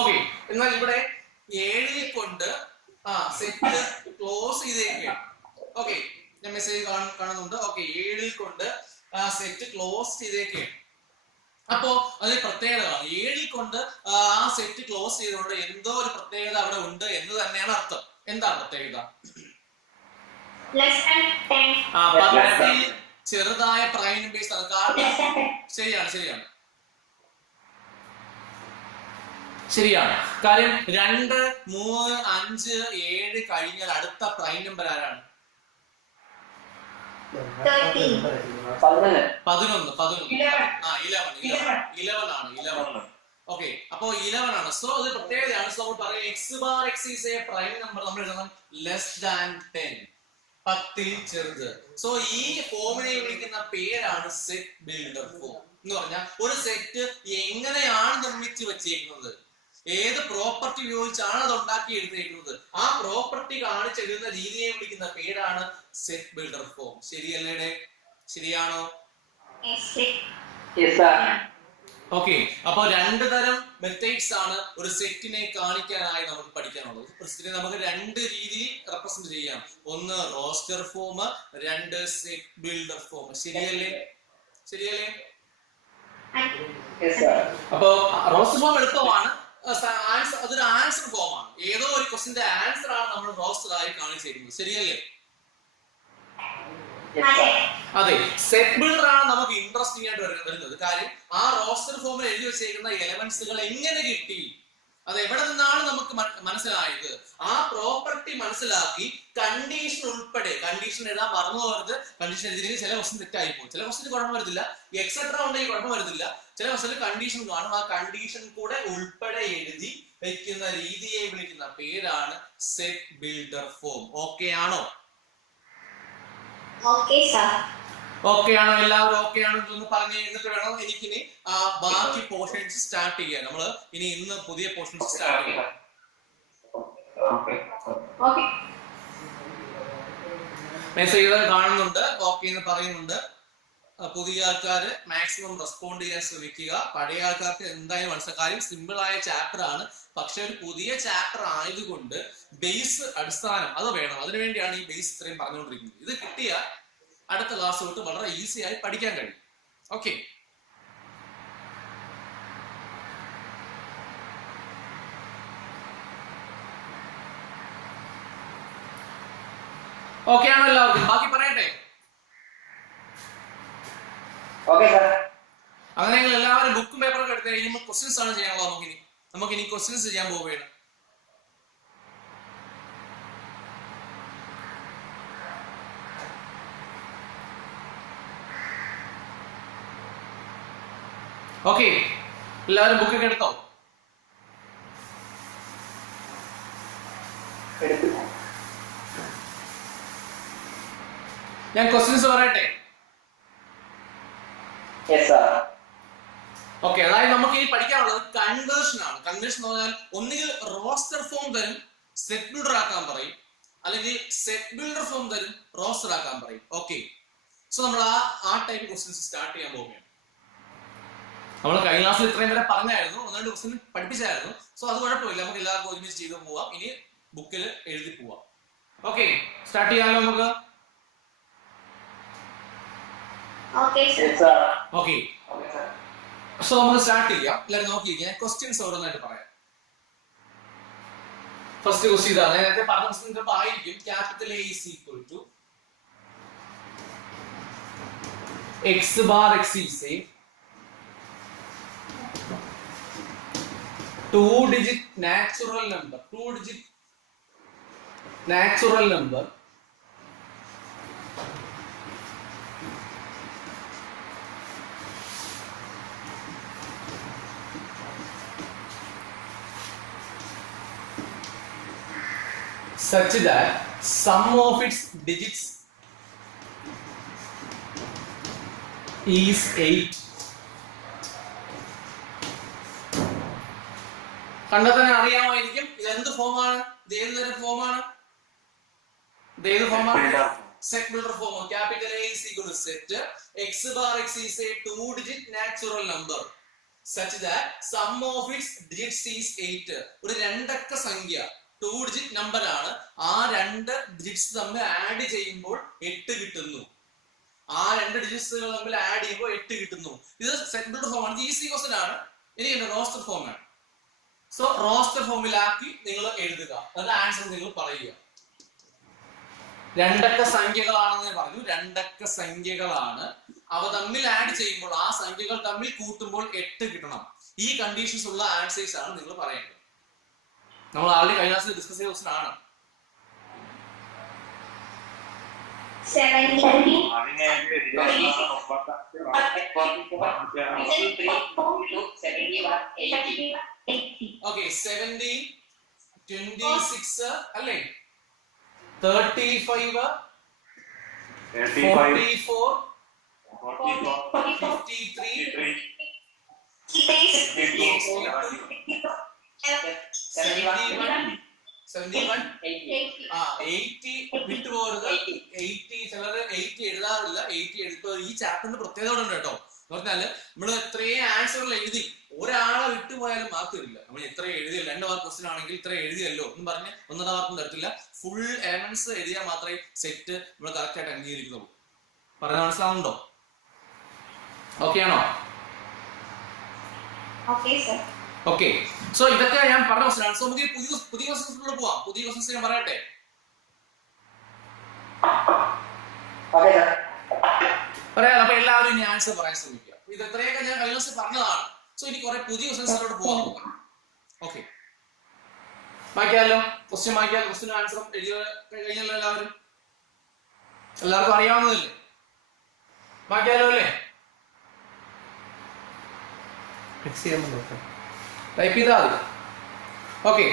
ഓക്കെ, എന്നാൽ ഇവിടെ 7 കൊണ്ട് സെറ്റ് ക്ലോസ് ചെയ്തേക്കുകയാണ്. ഓക്കെ, ഞാൻ മെസ്സേജ് കാണുന്നുണ്ട്. ഓക്കെ, 7 കൊണ്ട് സെറ്റ് ക്ലോസ് ചെയ്തേക്കുകയാണ്. അപ്പോ അതിന് പ്രത്യേകതയാണ് 7 കൊണ്ട് ആ സെറ്റ് ക്ലോസ് ചെയ്തുകൊണ്ട് എന്തോ ഒരു പ്രത്യേകത അവിടെ ഉണ്ട് എന്ന് തന്നെയാണ് അർത്ഥം. എന്താ പ്രത്യേകത? ചെറുതായ പ്രൈം നമ്പേഴ്സ് ആണ്. കാരണം ശരിയാണ് കാര്യം 2, 3, 5, 7 കഴിഞ്ഞാൽ അടുത്ത പ്രൈം നമ്പർ ആരാണ്? 11 ആണ്. ഓക്കെ, അപ്പോ 11 ആണ്. സോ അത് പ്രത്യേകതയാണ്. സോ നമ്മൾ പറയും X bar X is A prime number. നമ്മൾ എഴുതണം ലെസ് ദാൻ 10, 10ൽ ചെറുത്. സോ ഈ ഫോമിനെ വിളിക്കുന്ന പേരാണ് സെറ്റ് ബിൽഡർ ഫോം എന്ന് പറഞ്ഞാൽ ഒരു സെറ്റ് എങ്ങനെയാണ് നിർമ്മിച്ചു വെച്ചേക്കുന്നത്, ഏത് പ്രോപ്പർട്ടി ഉപയോഗിച്ചാണ് അത് ഉണ്ടാക്കി എഴുതിയിരിക്കുന്നത്, ആ പ്രോപ്പർട്ടി കാണിച്ചെഴുതുന്ന രീതിയെ വിളിക്കുന്ന പേരാണ് സെറ്റ് ബിൽഡർ ഫോം. ശരിയല്ലേ? ശരിയാണോ? ഓക്കെ, അപ്പൊ 2 തരം മെത്തേഡ്സ് ആണ് ഒരു സെറ്റിനെ കാണിക്കാനായി നമുക്ക് പഠിക്കാനുള്ളത്. സെറ്റിനെ നമുക്ക് 2 രീതിയിൽ റെപ്രസെന്റ് ചെയ്യാം. ഒന്ന് roster form, 2 set builder form. ശരിയല്ലേ? അപ്പൊ റോസ്റ്റർ ഫോം എളുപ്പമാണ്. അതൊരു ആൻസർ ഫോം ആണ്. ഏതോ ഒരു ക്വസ്റ്റിന്റെ ആൻസർ ആണ് നമ്മൾ റോസ്റ്റർ ആയി കാണിച്ചിരിക്കുന്നത്. ശരിയല്ലേ? അതെ, സെറ്റ് ബിൽഡർ ആണ് നമുക്ക് ഇൻട്രസ്റ്റിംഗ് ആയിട്ട് വരുന്നത്. കാര്യം ആ റോസ്റ്റർ ഫോമിൽ എഴുതി വെച്ചേക്കുന്ന എലമെന്റ്സുകൾ എങ്ങനെ കിട്ടി, അത് എവിടെ നിന്നാണ് നമുക്ക് മനസ്സിലായത്, ആ പ്രോപ്പർട്ടി മനസ്സിലാക്കി കണ്ടീഷൻ ഉൾപ്പെടെ, കണ്ടീഷൻ എഴുതാൻ മറന്നു പോകരുത്. കണ്ടീഷൻ എഴുതിയെങ്കിൽ ചില ക്വസ്റ്റ്യൻ തെറ്റായി പോകും, ചില ക്വസ്റ്റ്യൻ കുഴപ്പം വരത്തില്ല, എക്സെട്ര ഉണ്ടെങ്കിൽ കുഴപ്പം വരത്തില്ല. ചില ക്വസ്റ്റ്യൻ കണ്ടീഷൻ കാണും, ആ കണ്ടീഷൻ കൂടെ ഉൾപ്പെടെ എഴുതി വെക്കുന്ന രീതിയെ വിളിക്കുന്ന പേരാണ് സെറ്റ് ബിൽഡർ ഫോം. ഓക്കെ ആണോ? ഓക്കെ ആണോ? എല്ലാവരും ഓക്കെ ആണോ എന്ന് പറഞ്ഞ് എന്നിട്ട് വേണം എനിക്കിനി ബാക്കി പോർഷൻസ് സ്റ്റാർട്ട് ചെയ്യാൻ. നമ്മള് ഇന്ന് പുതിയ പോർഷൻസ് സ്റ്റാർട്ട് ചെയ്യാം. മെസ്സേജ് കാണുന്നുണ്ട്, ഓക്കെ എന്ന് പറയുന്നുണ്ട്. പുതിയ ആൾക്കാർ മാക്സിമം റെസ്പോണ്ട് ചെയ്യാൻ ശ്രമിക്കുക. പഴയ ആൾക്കാർക്ക് എന്തായാലും മനസ്സിലാക്കാം. കാര്യം സിമ്പിൾ ആയ ചാപ്റ്റർ ആണ്, പക്ഷെ ഒരു പുതിയ ചാപ്റ്റർ ആയതുകൊണ്ട് ബേസ്, അടിസ്ഥാനം അത് വേണം. അതിനുവേണ്ടിയാണ് ഈ ബേസ് ഇത്രയും പറഞ്ഞുകൊണ്ടിരിക്കുന്നത്. ഇത് കിട്ടിയാൽ അടുത്ത ക്ലാസ് തൊട്ട് വളരെ ഈസി ആയി പഠിക്കാൻ കഴിയും. ഓക്കെ, ഓക്കെ ആണോ എല്ലാവർക്കും? ബാക്കി പറയട്ടെ? അങ്ങനെയെങ്കിൽ എല്ലാവരും ബുക്കും പേപ്പറൊക്കെ എടുത്ത് കഴിയുമ്പോൾ ക്വസ്റ്റ്യൻസ് ആണ് ചെയ്യാനുള്ളത്. നമുക്കിനി ക്വസ്റ്റ്യൻസ് ചെയ്യാൻ പോവുകയാണ്. ഓക്കെ, എല്ലാവരും ബുക്കൊക്കെ എടുത്തോ? ഞാൻ ക്വസ്റ്റ്യൻസ് പറയട്ടെ? ഓക്കെ, അതായത് നമുക്ക് ഈ പഠിക്കാനുള്ളത് കൺവേർഷൻ ആണ്. കൺവേർഷൻ എന്ന് പറഞ്ഞാൽ ഒന്നുകിൽ റോസ്റ്റർ ഫോം തരും സെറ്റ് ബിൽഡർ ആക്കാൻ പറയും, അല്ലെങ്കിൽ സെറ്റ് ബിൽഡർ ഫോം തരും റോസ്റ്റർ ആക്കാൻ പറയും. ഓക്കെ, സോ നമ്മൾ ആ ടൈപ്പ് ക്വസ്റ്റ്യൻസ് സ്റ്റാർട്ട് ചെയ്യാൻ പോവുകയാണ്. നമ്മൾ കഴിഞ്ഞ ക്ലാസ്സിൽ ഇത്രയും വരെ പറഞ്ഞായിരുന്നു, 1-2 ക്വസ്റ്റ്യൻ പഠിപ്പിച്ചായിരുന്നു. സോ അത് കുഴപ്പമില്ല, നമുക്ക് എല്ലാവർക്കും ഒരുമിച്ച് ചെയ്ത് പോവാം. ഇനി ബുക്കിൽ എഴുതി പോവാം. ഓക്കെ, സ്റ്റാർട്ട് ചെയ്യാമല്ലോ നമുക്ക്? ഓക്കെ, സോ നമുക്ക് സ്റ്റാർട്ട് ചെയ്യാം. എല്ലാവരും നോക്കിയിരിക്കാം. ക്വസ്റ്റ്യൻസ് ഓരോന്നായിട്ട് പറയാം. ഫസ്റ്റ് ക്വസ്റ്റ്യൻ ഇതാണ്. നേരത്തെ പറഞ്ഞ ക്വസ്റ്റ്യൻ ചിലപ്പോൾ ആയിരിക്കും. Capital A is equal to x bar x is a 2-digit natural number. 2-digit natural number such that sum of its digits is 8. കണ്ടാൽ തന്നെ അറിയാമായിരിക്കും ഇതെന്ത് ഫോമാണ്, ഇത് ഏത് തരം ഫോമാണ്, set builder form. Capital A is equal to set x bar x is a 2-digit natural number such that sum of its digits is 8. ഒരു 2 അക്ക സംഖ്യ 2-digit നമ്പർ ആണ്. ആ 2 ഡിജിറ്റ്സ് തമ്മിൽ ആഡ് ചെയ്യുമ്പോൾ 8 കിട്ടുന്നു. ആ 2 ഡിജിറ്റ്സുകൾ തമ്മിൽ ആഡ് ചെയ്യുമ്പോൾ 8 കിട്ടുന്നു. ഇത് സെറ്റ് ബിൽഡർ ഫോം ആണ്. ഈസി ക്വസ്റ്റൻ ആണ്. ഇനി റോസ്റ്റർ ഫോം ആണ്. സോ റോസ്റ്റർ ഫോമിലാക്കി നിങ്ങൾ എഴുതുക. അതിന്റെ ആൻസർ നിങ്ങൾ പറയുക. 2 അക്ക സംഖ്യകളാണെന്ന് പറഞ്ഞു. 2 അക്ക സംഖ്യകളാണ്. അവ തമ്മിൽ ആഡ് ചെയ്യുമ്പോൾ ആ സംഖ്യകൾ തമ്മിൽ കൂട്ടുമ്പോൾ 8 കിട്ടണം. ഈ കണ്ടീഷൻസ് ഉള്ള ആൻസേഴ്സ് ആണ് നിങ്ങൾ പറയേണ്ടത്. നമ്മൾ ആൾറെഡി കഴിഞ്ഞ ക്ലാസ്സിൽ ഡിസ്കസ് ചെയ്ത ക്വസ്റ്റൻ ആണ്. 70. ഓക്കെ 17, 26 അല്ലേ, 35, 44, 53, 71, 80 വിട്ടുപോകരുത്. 80 ചിലര് 80 എഴുതാറില്ല. 80 എഴുതിപ്പോ ഈ ചാപ്റ്ററിന്റെ പ്രത്യേകത ഉണ്ട് കേട്ടോ. എന്ന് പറഞ്ഞാല് നമ്മൾ എത്രയും ആൻസറുകൾ എഴുതി ഒരാളെ വിട്ടുപോയാലും മാർക്ക് തരില്ല. നമ്മൾ എത്ര എഴുതിയല്ലോ, 2 മാർക്ക് ക്വസ്റ്റൻ ആണെങ്കിൽ ഇത്ര എഴുതിയല്ലോ എന്ന് പറഞ്ഞ് 1.5 മാർക്കും തരത്തില്ല. ഫുൾ എലമെന്റ്സ് എഴുതിയാൽ മാത്രമേ സെറ്റ് നമ്മൾ കറക്റ്റ് ആയിട്ട് അംഗീകരിക്കുന്നുള്ളൂ. പറഞ്ഞ മനസ്സിലാവുന്നുണ്ടോ? ഓക്കെ ആണോ? ഓക്കെ. സോ ഇതൊക്കെ ഞാൻ പറഞ്ഞ ക്വസ്റ്റൻ ആണ്. സോ നമുക്ക് പുതിയ ക്വസ്റ്റൻസിലൂടെ പോവാം. പുതിയ ക്വസ്റ്റൻസ് ഞാൻ പറയട്ടെ. പറയാം. അപ്പൊ എല്ലാവരും ഇനി ആൻസർ പറയാൻ ശ്രമിക്കുക. ഇത് എത്രയൊക്കെ ഞാൻ കഴിഞ്ഞ ദിവസം പറഞ്ഞതാണ്. സോ ഇനി കുറെ പുതിയ ക്വസ്റ്റൻസിലോട്ട് പോകാം. ഓക്കെ, മാറ്റിയാലോ? ക്വസ്റ്റ്യൻ മാറ്റിയാലോ? ക്വസ്റ്റ്യൻ ആൻസറും എഴുതി കഴിഞ്ഞല്ലോ എല്ലാവരും? എല്ലാവർക്കും അറിയാവുന്നതല്ലേ? മാറ്റിയാലോ അല്ലേ? ടൈപ്പ് ചെയ്താൽ മതി. ഓക്കെ,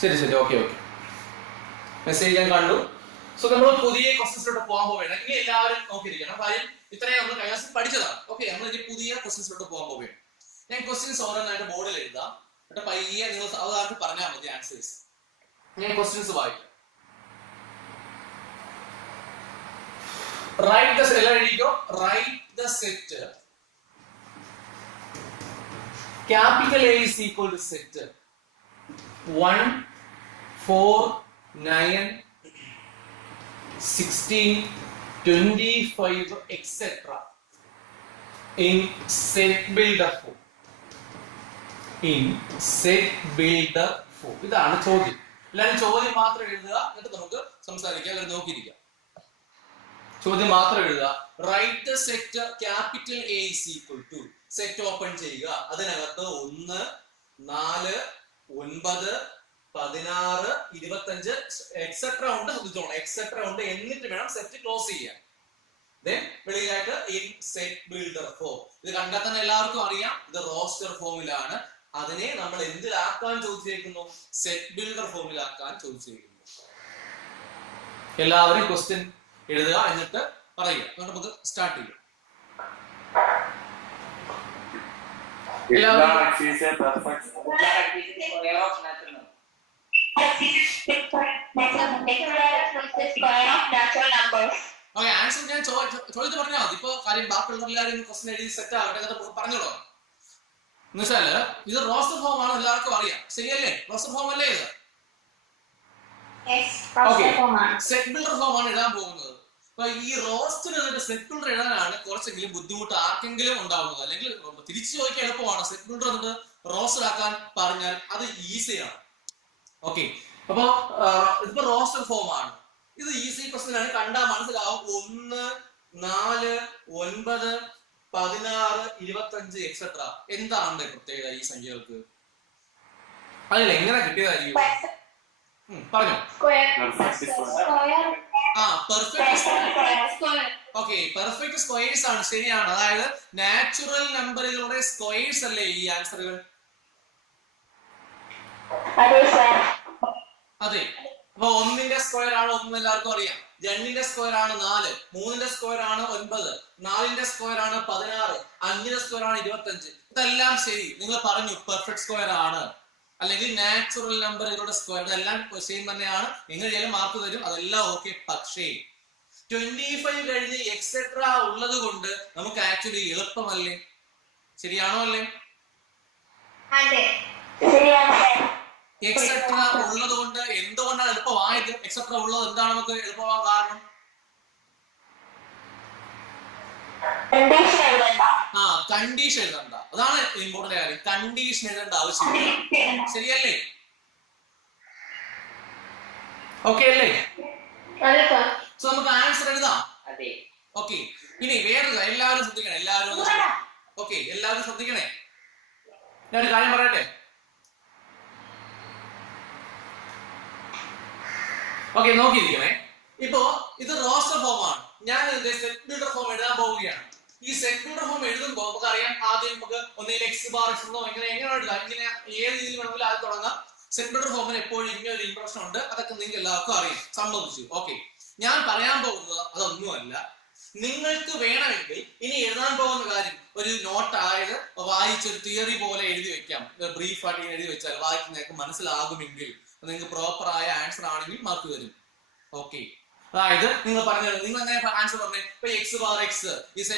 ശരി ശരി. ഓക്കെ ഓക്കെ, മെസ്സേജ് ഞാൻ കണ്ടു. സോ നമ്മൾ പുതിയ ക്വസ്റ്റൻസിലോട്ട് പോകാൻ പോവുകയാണ്. ഇനി എല്ലാവരും നോക്കിയിരിക്കണം. കാര്യം ഇത്രയും നമ്മൾ കഴിഞ്ഞ ദിവസം പഠിച്ചതാണ്. ഓക്കെ, നമ്മൾ ഇനി പുതിയ ക്വസ്റ്റൻസിലോട്ട് പോകാൻ പോവുകയാണ്. ഞാൻ ക്വസ്റ്റ്യൻസ് ഓരോന്നായിട്ട് ബോർഡിൽ എഴുതാം. എന്നിട്ട് പയ്യെ നിങ്ങൾ സാധാരണ പറഞ്ഞാൽ മതി ആൻസേഴ്സ്. ഞാൻ ക്വസ്റ്റ്യൻസ് വായിക്കാം. Right the set capital A is equal to set 1, 4, 9, 16, 25 etc. in set builder form. ഇതാണ് ചോദ്യം. എല്ലാവരും ചോദ്യം മാത്രം എഴുതുക. എന്നിട്ട് നമുക്ക് സംസാരിക്കാം. എല്ലാവരും നോക്കിയിരിക്കാം. ചോദ്യം മാത്രം എഴുതുക. Right the set capital A is equal to, set open ചെയ്യുക. അതിനകത്ത് 1, 4, 9, 16, 25 എക്സെട്ര ഉണ്ട്. ശ്രദ്ധിച്ചോണം, എക്സെട്ര ഉണ്ട്. എന്നിട്ട് വേണം സെറ്റ് ക്ലോസ് ചെയ്യാൻ. വെളിയിലായിട്ട് ഇൻ സെറ്റ് ബിൽഡർ ഫോം. ഇത് കണ്ടാൽ തന്നെ എല്ലാവർക്കും അറിയാം, ഇത് റോസ്റ്റർ ഫോമിലാണ്. അതിനെ നമ്മൾ എന്തിലാക്കാൻ ചോദിച്ചിരിക്കുന്നു? Set builder ഫോമിലാക്കാൻ ചോദിച്ചിരിക്കുന്നു. എല്ലാവരും ക്വസ്റ്റ്യൻ എഴുതുക, എന്നിട്ട് പറയുക. എന്നിട്ട് നമുക്ക് സ്റ്റാർട്ട് ചെയ്യാം. ഓക്കെ, ആൻസർ ഞാൻ ചോദിച്ചു പറഞ്ഞാൽ മതി. ഇപ്പൊ കാര്യം ബാക്കിയുള്ള എല്ലാവരും ക്വസ്റ്റ്യൻ എഴുതി സെറ്റ് ആവട്ടെ, എന്നിട്ട് പറഞ്ഞോളൂ. എന്നുവെച്ചാല് ഇത് റോസ്റ്റർ ഫോം ആണ്, എല്ലാവർക്കും അറിയാം. ശരിയല്ലേ? റോസ്റ്റർ ഫോം അല്ലേ ഇത്? സെറ്റ് ബിൽഡർ ഫോം ആണ് എഴുതാൻ പോകുന്നത്. അപ്പൊ ഈ റോസ്റ്റർ എന്നിട്ട് സെറ്റ് ബിൽഡർ എഴുതാനാണ് കുറച്ചെങ്കിലും ബുദ്ധിമുട്ട് ആർക്കെങ്കിലും ഉണ്ടാവുന്നത്. അല്ലെങ്കിൽ തിരിച്ചു ചോദിക്കാൻ എളുപ്പമാണ്. സെറ്റ് ബിൽഡർ എന്നിട്ട് റോസ്റ്റർ ആക്കാൻ പറഞ്ഞാൽ അത് ഈസിയാണ്. ഓക്കെ, അപ്പൊ ഇതിപ്പോ റോസ്റ്റർ ഫോം ആണ്. ഇത് ഈസി ക്വസ്റ്റ്യൻ ആണ്, കണ്ടാൽ മനസ്സിലാവും. 1, 4, 9, 16, 25 എക്സെട്ര. എന്താണ് പ്രത്യേകത ഈ സംഖ്യകൾക്ക്? അതിൽ എങ്ങനെ കിട്ടിയതായിരിക്കും? പറഞ്ഞോ. പെർഫെക്റ്റ് സ്ക്വയേഴ്സ് ആണ്. ശരിയാണ്. അതായത് നാച്ചുറൽ നമ്പറുകളുടെ സ്ക്വയേഴ്സ് അല്ലേ ഈ ആൻസറുകൾ? അതെ. അപ്പൊ 1ന്റെ സ്ക്വയർ ആണ് 1, എല്ലാവർക്കും അറിയാം. 2ന്റെ സ്ക്വയർ ആണ് 4, 3ന്റെ സ്ക്വയർ ആണ് 9, 4ന്റെ സ്ക്വയർ ആണ് 16, 5ന്റെ സ്ക്വയർ ആണ് 25. ഇതെല്ലാം ശരി. നിങ്ങൾ പറഞ്ഞു പെർഫെക്റ്റ് സ്ക്വയർ ആണ്, അല്ലെങ്കിൽ നാച്ചുറൽ നമ്പറുകളുടെ സ്ക്വയർ. ഇതെല്ലാം സെയിം തന്നെയാണ്. എങ്ങനെയാലും മാർക്ക് തരും. അതെല്ലാം ഓക്കെ. പക്ഷേ 25 കഴിഞ്ഞ് എക്സെട്ര ഉള്ളത് കൊണ്ട് നമുക്ക് ആക്ച്വലി എളുപ്പമല്ലേ? ശരിയാണോ അല്ലേ? എക്സെട്ര ഉള്ളത് കൊണ്ട് എന്തുകൊണ്ടാണ് എളുപ്പമായത്? എക്സെട്ര ഉള്ളത് എന്താണ് നമുക്ക് എളുപ്പമാകാൻ കാരണം? കണ്ടീഷൻ എഴുതണ്ട. ആ കണ്ടീഷൻ എഴുതണ്ട, അതാണ് ഇമ്പോർട്ടന്റ് കാര്യം. കണ്ടീഷൻ എഴുതേണ്ട ആവശ്യമില്ല. ശരിയല്ലേ? ഓക്കെ അല്ലേ? സോ നമുക്ക് ആൻസർ എഴുതാം. ഓക്കെ, ഇനി വേറെ എല്ലാവരും ശ്രദ്ധിക്കണേ, എല്ലാവരും ഓക്കെ, എല്ലാവരും ശ്രദ്ധിക്കണേ. ഞാനൊരു കാര്യം പറയട്ടെ. ഓക്കെ, നോക്കിയിരിക്കണേ. ഇപ്പോ ഇത് റോസ്റ്റർ ഫോം ആണ്. ഞാൻ സെറ്റ് ബിൽഡർ ഫോം എഴുതാൻ പോവുകയാണ്. ഈ സെറ്റ് ബിൽഡർ ഫോം എഴുതുമ്പോൾ നമുക്കറിയാം, ആദ്യം നമുക്ക് ഒന്നുകിൽ എക്സ് ബാർ എക്സ് എന്നോ എങ്ങനെ എഴുതാം, ഇങ്ങനെ ഏത് രീതിയിൽ വേണമെങ്കിലും ആദ്യം തുടങ്ങാം. സെറ്റ് ബിൽഡർ ഫോമിന് എപ്പോഴും ഇങ്ങനെ ഒരു ഇംപ്രഷൻ ഉണ്ട്, അതൊക്കെ നിങ്ങൾക്ക് എല്ലാവർക്കും അറിയാം, സമ്മതിച്ചു. ഓക്കെ, ഞാൻ പറയാൻ പോകുന്നത് അതൊന്നുമല്ല. നിങ്ങൾക്ക് വേണമെങ്കിൽ ഇനി എഴുതാൻ പോകുന്ന കാര്യം ഒരു നോട്ട് ആയത് വായിച്ചൊരു തിയറി പോലെ എഴുതി വെക്കാം. ബ്രീഫ് ആയിട്ട് എഴുതി വെച്ചാൽ വായിക്കുന്നതൊക്കെ മനസ്സിലാകുമെങ്കിൽ നിങ്ങൾക്ക് പ്രോപ്പർ ആയ ആൻസർ ആണെങ്കിൽ മാർക്ക് തരും. ഓക്കെ, അതായത് നിങ്ങൾ പറഞ്ഞത്, നിങ്ങൾ എങ്ങനെ ആൻസർ പറഞ്ഞു, ഇപ്പൊ X bar X is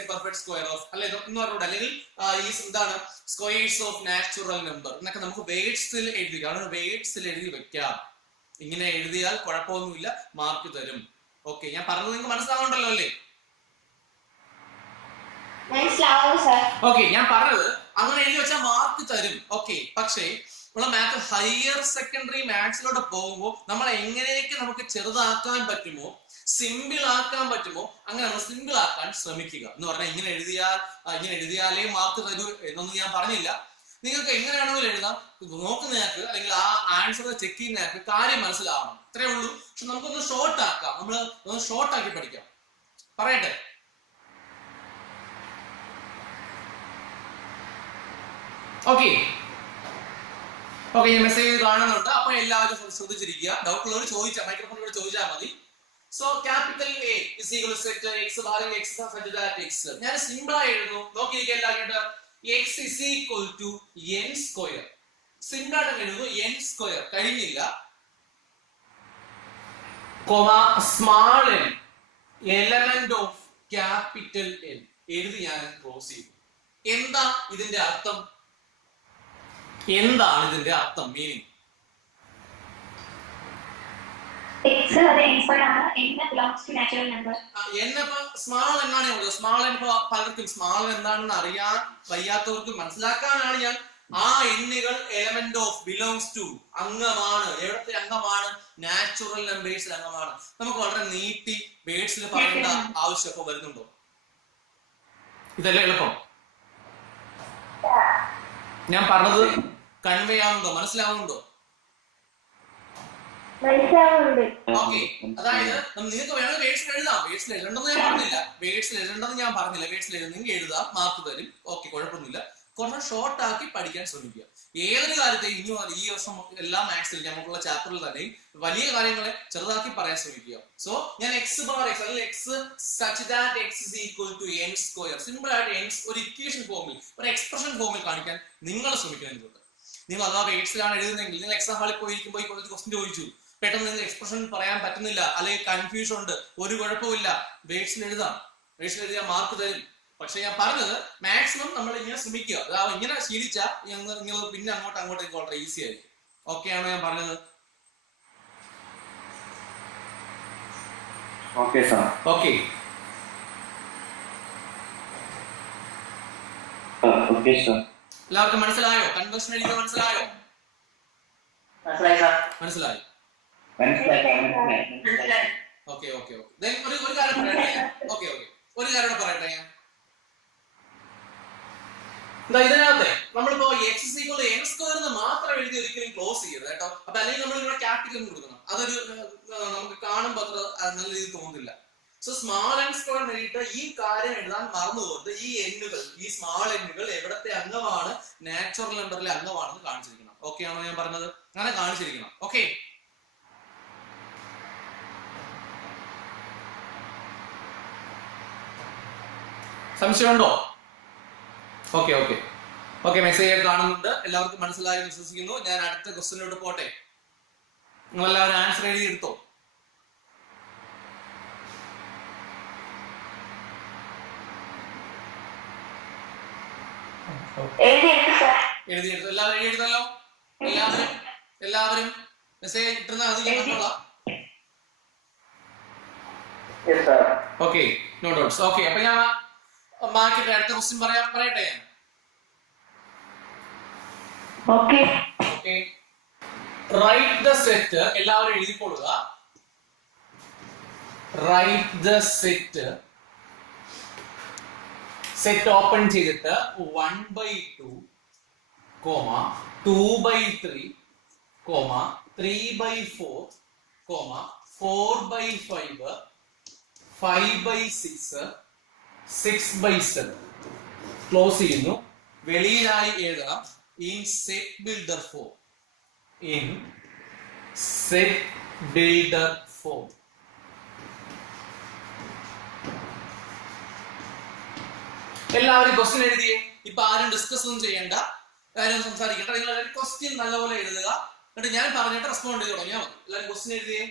A perfect square of അല്ലെ എന്ന് പറഞ്ഞൂടെ, അല്ലെങ്കിൽ എന്താണ് സ്ക്വയേഴ്സ് ഓഫ് നാച്ചുറൽ നമ്പർ എന്നൊക്കെ നമുക്ക് വേർഡ്സിൽ എഴുതി, കാരണം വേർഡ്സിൽ എഴുതി വെക്കാം. ഇങ്ങനെ എഴുതിയാൽ കുഴപ്പമൊന്നുമില്ല, മാർക്ക് തരും. ഓക്കെ, ഞാൻ പറഞ്ഞത് നിങ്ങൾക്ക് മനസ്സിലാവുണ്ടല്ലോ അല്ലേ? ഓക്കെ, ഞാൻ പറഞ്ഞത് അങ്ങനെ എഴുതി വെച്ചാൽ മാർക്ക് തരും. ഓക്കെ, പക്ഷേ നമ്മളെ മാത്ത് ഹയർ സെക്കൻഡറി മാത്സിലോട്ട് പോകുമ്പോൾ നമ്മൾ എങ്ങനെയൊക്കെ നമുക്ക് ചെറുതാക്കാൻ പറ്റുമോ, സിമ്പിൾ ആക്കാൻ പറ്റുമോ, അങ്ങനെ നമ്മൾ സിമ്പിൾ ആക്കാൻ ശ്രമിക്കുക. എന്ന് പറഞ്ഞാൽ ഇങ്ങനെ എഴുതിയാലേ മാർക്ക് തരൂ എന്നൊന്നും ഞാൻ പറഞ്ഞില്ല. നിങ്ങൾക്ക് എങ്ങനെയാണെങ്കിലും എഴുതാം. നോക്കുന്നയാൾക്ക് അല്ലെങ്കിൽ ആ ആൻസർ ചെക്ക് ചെയ്യുന്നയാൾക്ക് കാര്യം മനസ്സിലാവണം, അത്രേ ഉള്ളൂ. പക്ഷെ നമുക്കൊന്ന് ഷോർട്ട് ആക്കാം, നമ്മൾ ഒന്ന് ഷോർട്ട് ആക്കി പഠിക്കാം. പറയട്ടെ? ഓക്കെ, ഞാൻ മെസ്സേജ് കാണുന്നുണ്ട്, അപ്പൊ എല്ലാവരും ശ്രദ്ധിച്ചിരിക്കുക. ഡൗട്ട് ഉള്ളവർ ചോദിച്ചാൽ മൈക്രോഫോണിലൂടെ ചോദിച്ചാൽ മതി. So capital A is equal to set x bar x such that x. ഞാൻ സിമ്പിൾ ആയി എഴുതുന്നു. നോക്കിയിരിക്കുക എല്ലാവരും, x is equal to n square. Simple ആയിട്ട് എഴുതുന്നു, എൻ സ്ക്വയർ കഴിഞ്ഞില്ല, small n element of capital N എഴുതി ഞാൻ ക്ലോസ് ചെയ്തു. എന്താ ഇതിന്റെ അർത്ഥം? എന്താണ് ഇതിന്റെ അർത്ഥം, മീനിങ്? സ്മാൾ എന്നാണ് ഉള്ളത്. സ്മാൾ എൻ പലർക്കും സ്മാൾ എന്താണെന്ന് അറിയാൻ വയ്യാത്തവർക്ക് മനസ്സിലാക്കാനാണ് ഞാൻ ആ എണ്ണുകൾ എലമെന്റ് ഓഫ് ബിലോങ്സ് ടു അംഗമാണ്. എവിടത്തെ അംഗമാണ്? നാച്ചുറൽ നമ്പേഴ്സിൽ അംഗമാണ്. നമുക്ക് വളരെ നീട്ടി വേർഡ്സിൽ പറയേണ്ട ആവശ്യമൊക്കെ വരുന്നുണ്ടോ? ഇതല്ലേ എളുപ്പം? ഞാൻ പറഞ്ഞത് കൺവേ ആവുന്നുണ്ടോ, മനസ്സിലാവുന്നുണ്ടോ? ഓക്കെ, അതായത് നിങ്ങൾക്ക് വേണമെങ്കിൽ വേർഡ്സിൽ എഴുതാം. വേർഡ്സിൽ എഴുതണ്ടെന്ന് ഞാൻ പറഞ്ഞില്ല. വേർഡ്സിൽ എഴുതുന്നെങ്കിൽ എഴുതാം, മാർക്ക് തരും. ഓക്കെ, കുഴപ്പമൊന്നുമില്ല. കുറച്ച് ഷോർട്ട് ആക്കി പഠിക്കാൻ ശ്രമിക്കുക. ഏതൊരു കാര്യത്തെയും ഇനി ഈ വർഷം എല്ലാ മാത്സിലും നമുക്കുള്ള ചാപ്റ്ററിൽ തന്നെ വലിയ കാര്യങ്ങളെ ചെറുതാക്കി പറയാൻ ശ്രമിക്കുക. സോ ഞാൻ എക്സ് ബാർ എക്സ് അല്ലെങ്കിൽ x such that x is equal to n square simple ആയിട്ട് എൻ ഒരു ഇക്വേഷൻ ഫോമിൽ, ഒരു എക്സ്പ്രഷൻ ഫോമിൽ കാണിക്കാൻ നിങ്ങൾ ശ്രമിക്കുന്നുണ്ട്. നിങ്ങൾ അഥവാ വേർഡ്സിലാണ് എഴുതുന്നെങ്കിൽ, നിങ്ങൾ എക്സാം ഹാളിൽ പോയിരിക്കുമ്പോൾ ഈ ക്വസ്റ്റ്യൻ ചോദിച്ചു, പെട്ടെന്ന് നിങ്ങൾക്ക് എക്സ്പ്രഷൻ പറയാൻ പറ്റുന്നില്ല, അല്ലെങ്കിൽ കൺഫ്യൂഷൻ ഉണ്ട്, ഒരു കുഴപ്പമില്ല, വേർഡ്സിൽ എഴുതാം. വേർഡ്സിൽ എഴുതിയാൽ മാർക്ക് തരും. പക്ഷെ ഞാൻ പറഞ്ഞത് മാക്സിമം നമ്മൾ ഇങ്ങനെ ശ്രമിക്കുക. അതായത് ഇങ്ങനെ ശീലിച്ചാൽ നിങ്ങൾ പിന്നെ അങ്ങോട്ടേക്ക് വളരെ ഈസി ആയിരിക്കും. ഓക്കെ ആണോ ഞാൻ പറഞ്ഞത്? ഓക്കെ, എല്ലാവർക്കും മനസ്സിലായോ? കൺവേർഷൻ എഴുതിയത് മനസ്സിലായോ? മനസ്സിലായി. ഓക്കെ, ഒരു കാര്യം പറയട്ടെ. ഒരു കാര്യം പറയട്ടെ ഞാൻ. ഇതിനകത്ത് നമ്മളിപ്പോ x is equal to n square എന്ന് മാത്രം എഴുതി ഒരിക്കലും ക്ലോസ് ചെയ്യരുത് കേട്ടോ. അപ്പൊ അല്ലെങ്കിൽ നമ്മൾ ഇവിടെ ക്യാപിറ്റൽ കൊടുക്കണം. അതൊരു നമുക്ക് കാണുമ്പോൾ അത്ര നല്ല രീതിയിൽ തോന്നുന്നില്ല. സോ സ്മാൾ എൻ സ്ക്വയർ എഴുതിയിട്ട് ഈ കാര്യം എഴുതാൻ മറന്നുകൊണ്ട് ഈ എണ്ണുകൾ, ഈ സ്മാൾ എണ്ണുകൾ എവിടത്തെ അംഗമാണ്, നാച്ചുറൽ നമ്പറിലെ അംഗമാണെന്ന് കാണിച്ചിരിക്കണം. ഓക്കെ ആണോ ഞാൻ പറഞ്ഞത്? അങ്ങനെ കാണിച്ചിരിക്കണം. ഓക്കെ, സംശയമുണ്ടോ? ഓക്കെ, മെസ്സേജ് കാണുന്നുണ്ട്, എല്ലാവർക്കും മനസ്സിലായി വിശ്വസിക്കുന്നു. ഞാൻ അടുത്ത ക്വസ്റ്റ്യനിലോട്ട് പോട്ടെ. നിങ്ങളെല്ലാവരും ആൻസർ എഴുതി എടുത്തോ? എഴുതിയെടുത്തു. എല്ലാവരും എഴുതിയെടുത്തല്ലോ? എല്ലാവരും മെസ്സേജ് ഇട്ടുന്ന അത് ഞാൻ കണ്ടോളാം. Okay, no doubts. ഓക്കെ, അപ്പൊ ഞാൻ മാർക്കിന്റെ അടുത്ത ക്വസ്റ്റ്യൻ പറയട്ടെ ഞാൻ. Okay. Okay, right the set, എല്ലാവരും എഴുതിക്കൊള്ളുക. Right the set, set open ചെയ്തിട്ട് 1/2, 2/3, 3/4, 4/5, 5/6, 6/7 ക്ലോസ് ചെയ്യുന്നു. വെളിയിലായി എഴുതണം in set builder form. In set builder form. എല്ലാവരും ക്വസ്റ്റ്യൻ എഴുതിയേ. ഇപ്പൊ ആരും ഡിസ്കസ് ഒന്നും ചെയ്യണ്ട, കാര്യം സംസാരിക്കണ്ട. നിങ്ങൾ എല്ലാവരും ക്വസ്റ്റ്യൻ നല്ലപോലെ എഴുതുക. എന്നിട്ട് ഞാൻ പറഞ്ഞിട്ട് റെസ്പോണ്ട് ചെയ്ത് തുടങ്ങിയാൽ മതി. എല്ലാവരും ക്വസ്റ്റ്യൻ എഴുതിയേ.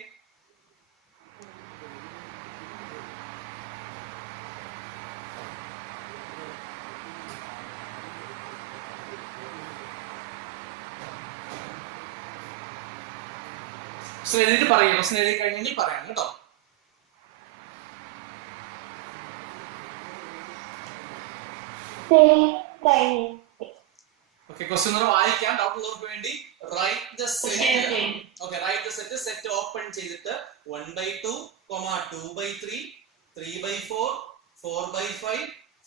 എഴുതിട്ട് പറയാം. ക്വസ്റ്റ്യൻ എഴുതി കഴിഞ്ഞെങ്കിൽ പറയാം കേട്ടോ. ഓക്കെ, ക്വസ്റ്റ്യൻ വായിക്കാം ഡൗട്ട് ഉള്ളവർക്ക് വേണ്ടി. Right the set. Okay, right the set. Set open ചെയ്തിട്ട് 1/2, 2/3, 3/4, 4/5,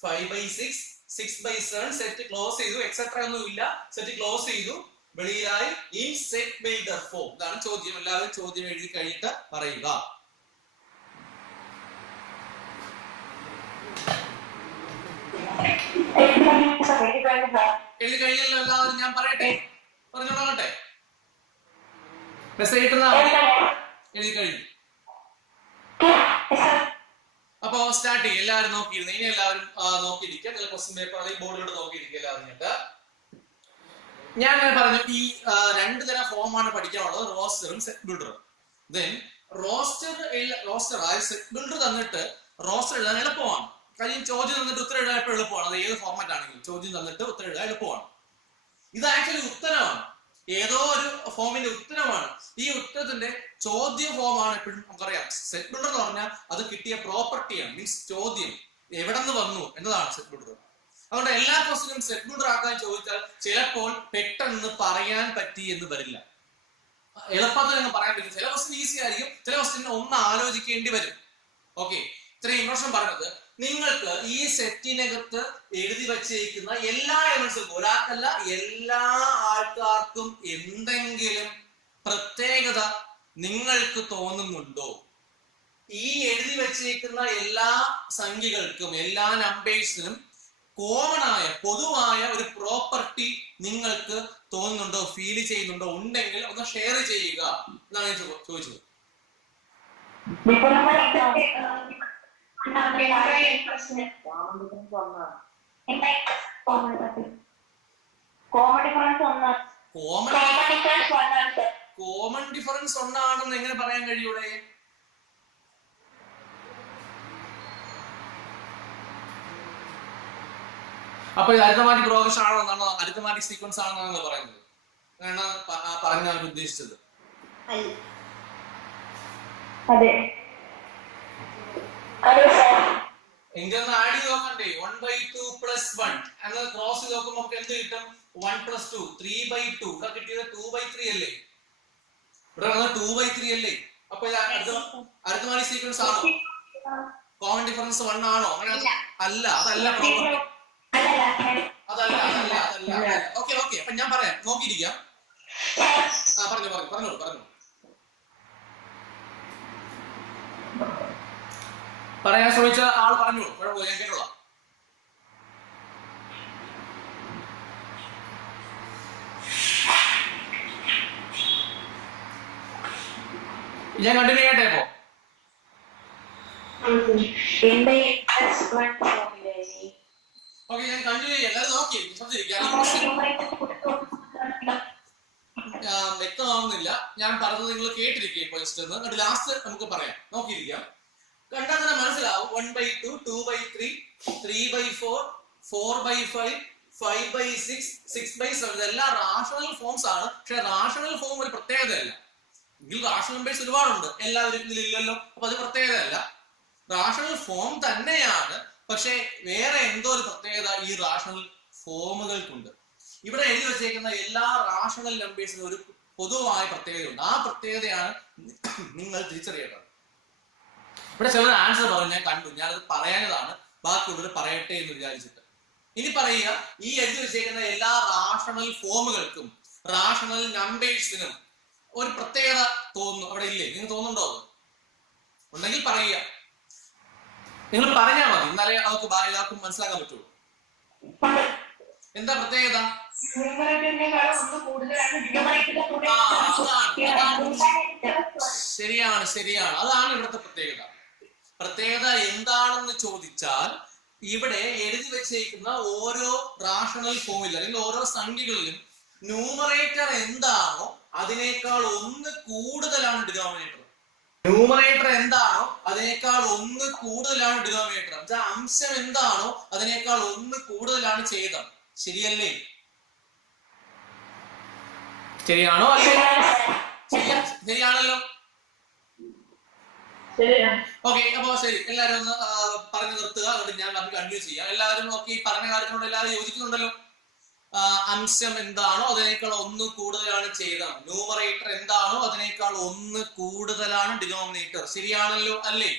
5/6, 6/7 സെറ്റ് ക്ലോസ് ചെയ്തു. എക്സെട്ര ഒന്നും ഇല്ല, സെറ്റ് ക്ലോസ് ചെയ്തു. വെളിയിലായി ഇൻ സെറ്റ് ബിൽഡർ ഫോം. ഇതാണ് ചോദ്യം. എല്ലാവരും ചോദ്യം എഴുതി കഴിഞ്ഞിട്ട് പറയുക. എഴുതി കഴിഞ്ഞല്ലോ എല്ലാവരും? ഞാൻ പറയട്ടെ, പറഞ്ഞു തുടങ്ങട്ടെ. മെസ്സേജ് ഇട്ടുന്ന എഴുതി കഴിഞ്ഞു. അപ്പൊ സ്റ്റാർട്ട് ചെയ്യും. എല്ലാവരും നോക്കിയിരുന്നു. ഇനി എല്ലാവരും നോക്കിയിരിക്കുക. നിങ്ങൾ ക്വസ്റ്റ്യൻ പേപ്പർ അല്ലെങ്കിൽ ബോർഡിലോട്ട് നോക്കിയിരിക്കുക എല്ലാവരും. ഞാൻ അങ്ങനെ പറഞ്ഞു, ഈ 2 തരം ഫോമാണ് പഠിക്കാനുള്ളത്, റോസ്റ്ററും സെറ്റ് ബിൽഡറും. ദെൻ റോസ്റ്റർ അതായത് സെറ്റ് ബിൽഡർ തന്നിട്ട് റോസ്റ്റർ എഴുതാൻ എളുപ്പമാണ്. കാര്യം ചോദ്യം തന്നിട്ട് ഉത്തരം എഴുതാൻ എപ്പോഴും എളുപ്പമാണ്. അത് ഏത് ഫോർമാറ്റ് ആണെങ്കിലും ചോദ്യം തന്നിട്ട് ഉത്തരം എഴുതാൻ എളുപ്പമാണ്. ഇത് ആക്ച്വലി ഉത്തരമാണ്, ഏതോ ഒരു ഫോമിന്റെ ഉത്തരമാണ്. ഈ ഉത്തരത്തിന്റെ ചോദ്യ ഫോമാണ് എപ്പോഴും നമുക്കറിയാം. സെറ്റ് ബിൽഡർ എന്ന് പറഞ്ഞാൽ അത് കിട്ടിയ പ്രോപ്പർട്ടിയാണ്, മീൻസ് ചോദ്യം എവിടെ നിന്ന് വന്നു എന്നതാണ് സെറ്റ് ബിൽഡർ. അതുകൊണ്ട് എല്ലാ ക്വസ്റ്റ്യനും സെറ്റ് ബിൽഡർ ആക്കാൻ ചോദിച്ചാൽ ചിലപ്പോൾ പെട്ടെന്ന് പറയാൻ പറ്റി എന്ന് വരില്ല, എളുപ്പത്തിൽ എന്ന് പറയാൻ പറ്റും. ചില ക്വസ്റ്റ്യൻ ഈസി ആയിരിക്കും, ചില ക്വസ്റ്റ്യൻ ഒന്ന് ആലോചിക്കേണ്ടി വരും. ഓക്കെ, ഇത്രയും ഇൻട്രൊഡക്ഷൻ പറഞ്ഞത് നിങ്ങൾക്ക് ഈ സെറ്റിനകത്ത് എഴുതി വച്ചിരിക്കുന്ന എല്ലാ എലമെന്റ്സും, ഒരാൾക്കല്ല എല്ലാ ആൾക്കാർക്കും എന്തെങ്കിലും പ്രത്യേകത നിങ്ങൾക്ക് തോന്നുന്നുണ്ടോ? ഈ എഴുതി വച്ചിരിക്കുന്ന എല്ലാ സംഖ്യകൾക്കും, എല്ലാ നമ്പേഴ്സിനും കോമൺ ആയ പൊതുവായ ഒരു പ്രോപ്പർട്ടി നിങ്ങൾക്ക് തോന്നുന്നുണ്ടോ, ഫീൽ ചെയ്യുന്നുണ്ടോ? ഉണ്ടെങ്കിൽ ഒന്ന് ഷെയർ ചെയ്യുക എന്നാണ് ഞാൻ ചോദിച്ചത്. കോമൺ ഡിഫറൻസ് ഒന്നാണെന്ന് എങ്ങനെ പറയാൻ കഴിയൂടെ? അപ്പൊ ഇത് അരിത്തമാറ്റിക് പ്രോഗ്രഷൻ ആണോ എന്നാണോ, അരിത്തമാറ്റിക് സീക്വൻസ് ആണെന്നാണല്ലോ പറയുന്നത്? പറഞ്ഞാൽ ഉദ്ദേശിച്ചത് എങ്കിൽ ഒന്ന് ആഡ് ചെയ്ത് നോക്കണ്ടേ? 1/2 + 1 എന്ന് ക്രോസ് ചെയ്ത് നോക്കുമ്പോൾ നമുക്ക് എന്ത് കിട്ടും? 1 + 2 3/2. ഇവിടെ കിട്ടിയത് 2/3 അല്ലേ? ഇവിടെ വന്നത് 2/3 അല്ലേ? അപ്പൊ ഇത് അരിത്തമാറ്റിക് സീക്വൻസ് ആണോ? കോമൺ ഡിഫറൻസ് 1 ആണോ? അങ്ങനെ അല്ല, അതല്ല പ്രോപ്പർട്ടി. അതല്ല. ഓക്കെ, അപ്പൊ ഞാൻ പറയാം, നോക്കിയിരിക്കാം. പറഞ്ഞോളൂ. പറയാൻ ശ്രമിച്ച ആൾ പറഞ്ഞോളൂ, കുഴപ്പമില്ല, ഞാൻ കേട്ടോളാം. ഞാൻ കണ്ടിന്യൂ ചെയ്യട്ടെ? ഇപ്പോ ഓക്കെ, ഞാൻ കണ്ടിന്യൂ ചെയ്യാം. എല്ലാവരും നോക്കിയിരിക്കും, വ്യക്തമാവുന്നില്ല ഞാൻ പറഞ്ഞത്, നിങ്ങൾ കേട്ടിരിക്കുക ഫസ്റ്റ് എന്ന്. എന്നിട്ട് ലാസ്റ്റ് നമുക്ക് പറയാം. നോക്കിയിരിക്കാം, കണ്ടാൽ തന്നെ മനസ്സിലാവും. 1/2, 2/3, 3/4, 4/5, 5/6, 6/7 ഇതെല്ലാം റാഷണൽ ഫോംസ് ആണ്. പക്ഷെ റാഷണൽ ഫോം ഒരു പ്രത്യേകതയല്ല. ഇതിൽ റാഷണൽ നമ്പേഴ്സ് ഒരുപാടുണ്ട്, എല്ലാവരും ഇതിലില്ലല്ലോ. അപ്പൊ അത് പ്രത്യേകതയല്ല. റാഷണൽ ഫോം തന്നെയാണ്, പക്ഷെ വേറെ എന്തോ ഒരു പ്രത്യേകത ഈ റാഷണൽ ഫോമുകൾക്കുണ്ട്. ഇവിടെ എഴുതി വെച്ചേക്കുന്ന എല്ലാ റാഷണൽ നമ്പേഴ്സിനും ഒരു പൊതുവായ പ്രത്യേകതയുണ്ട്. ആ പ്രത്യേകതയാണ് നിങ്ങൾ തിരിച്ചറിയേണ്ടത്. ഇവിടെ ചിലർ ആൻസർ പറഞ്ഞു, ഞാൻ കണ്ടു, ഞാനത് പറയാനതാണ്, ബാക്കിയുള്ളവർ പറയട്ടെ എന്ന് വിചാരിച്ചിട്ട്. ഇനി പറയുക, ഈ എഴുതി വെച്ചേക്കുന്ന എല്ലാ റാഷണൽ ഫോമുകൾക്കും റാഷണൽ നമ്പേഴ്സിനും ഒരു പ്രത്യേകത തോന്നുന്നു. അവിടെ ഇല്ലേ? നിങ്ങൾക്ക് തോന്നുന്നുണ്ടോ? ഉണ്ടെങ്കിൽ പറയുക, നിങ്ങൾ പറഞ്ഞാൽ മതി, എന്നാലേ അവർക്ക് എല്ലാവർക്കും മനസ്സിലാക്കാൻ പറ്റുള്ളൂ. എന്താ പ്രത്യേകത? ശരിയാണ്, ശരിയാണ്, അതാണ് ഇവിടുത്തെ പ്രത്യേകത. പ്രത്യേകത എന്താണെന്ന് ചോദിച്ചാൽ, ഇവിടെ എഴുതി വെച്ചേക്കുന്ന ഓരോ റാഷണൽ ഫോമിൽ അല്ലെങ്കിൽ ഓരോ സംഖ്യകളിലും ന്യൂമറേറ്റർ എന്താണോ അതിനേക്കാൾ ഒന്ന് കൂടുതലാണ് ഡിനോമിനേറ്റർ. ന്യൂമറേറ്റർ എന്താണോ അതിനേക്കാൾ ഒന്ന് കൂടുതലാണ് ഡിനോമിനേറ്റർ. അംശം എന്താണോ അതിനേക്കാൾ ഒന്ന് കൂടുതലാണ് ഛേദം. ശരിയല്ലേ? ശരിയാണോ? അല്ലേ? ശരിയാണല്ലോ. ഓക്കെ, അപ്പൊ ശരി, എല്ലാവരും ഒന്ന് പറഞ്ഞു നിർത്തുക, എന്നിട്ട് ഞാൻ നമുക്ക് കണ്ടിന്യൂ ചെയ്യാം. എല്ലാവരും ഓക്കെ, ഈ പറഞ്ഞ കാര്യത്തിനോട് എല്ലാവരും യോജിക്കുന്നുണ്ടല്ലോ? അംശം എന്താണോ അതിനേക്കാൾ ഒന്ന് കൂടുതലാണ് ഛേദം. ന്യൂമറേറ്റർ എന്താണോ അതിനേക്കാൾ ഒന്ന് കൂടുതലാണ് ഡിനോമിനേറ്റർ. ശരിയാണല്ലോ? അല്ലേ?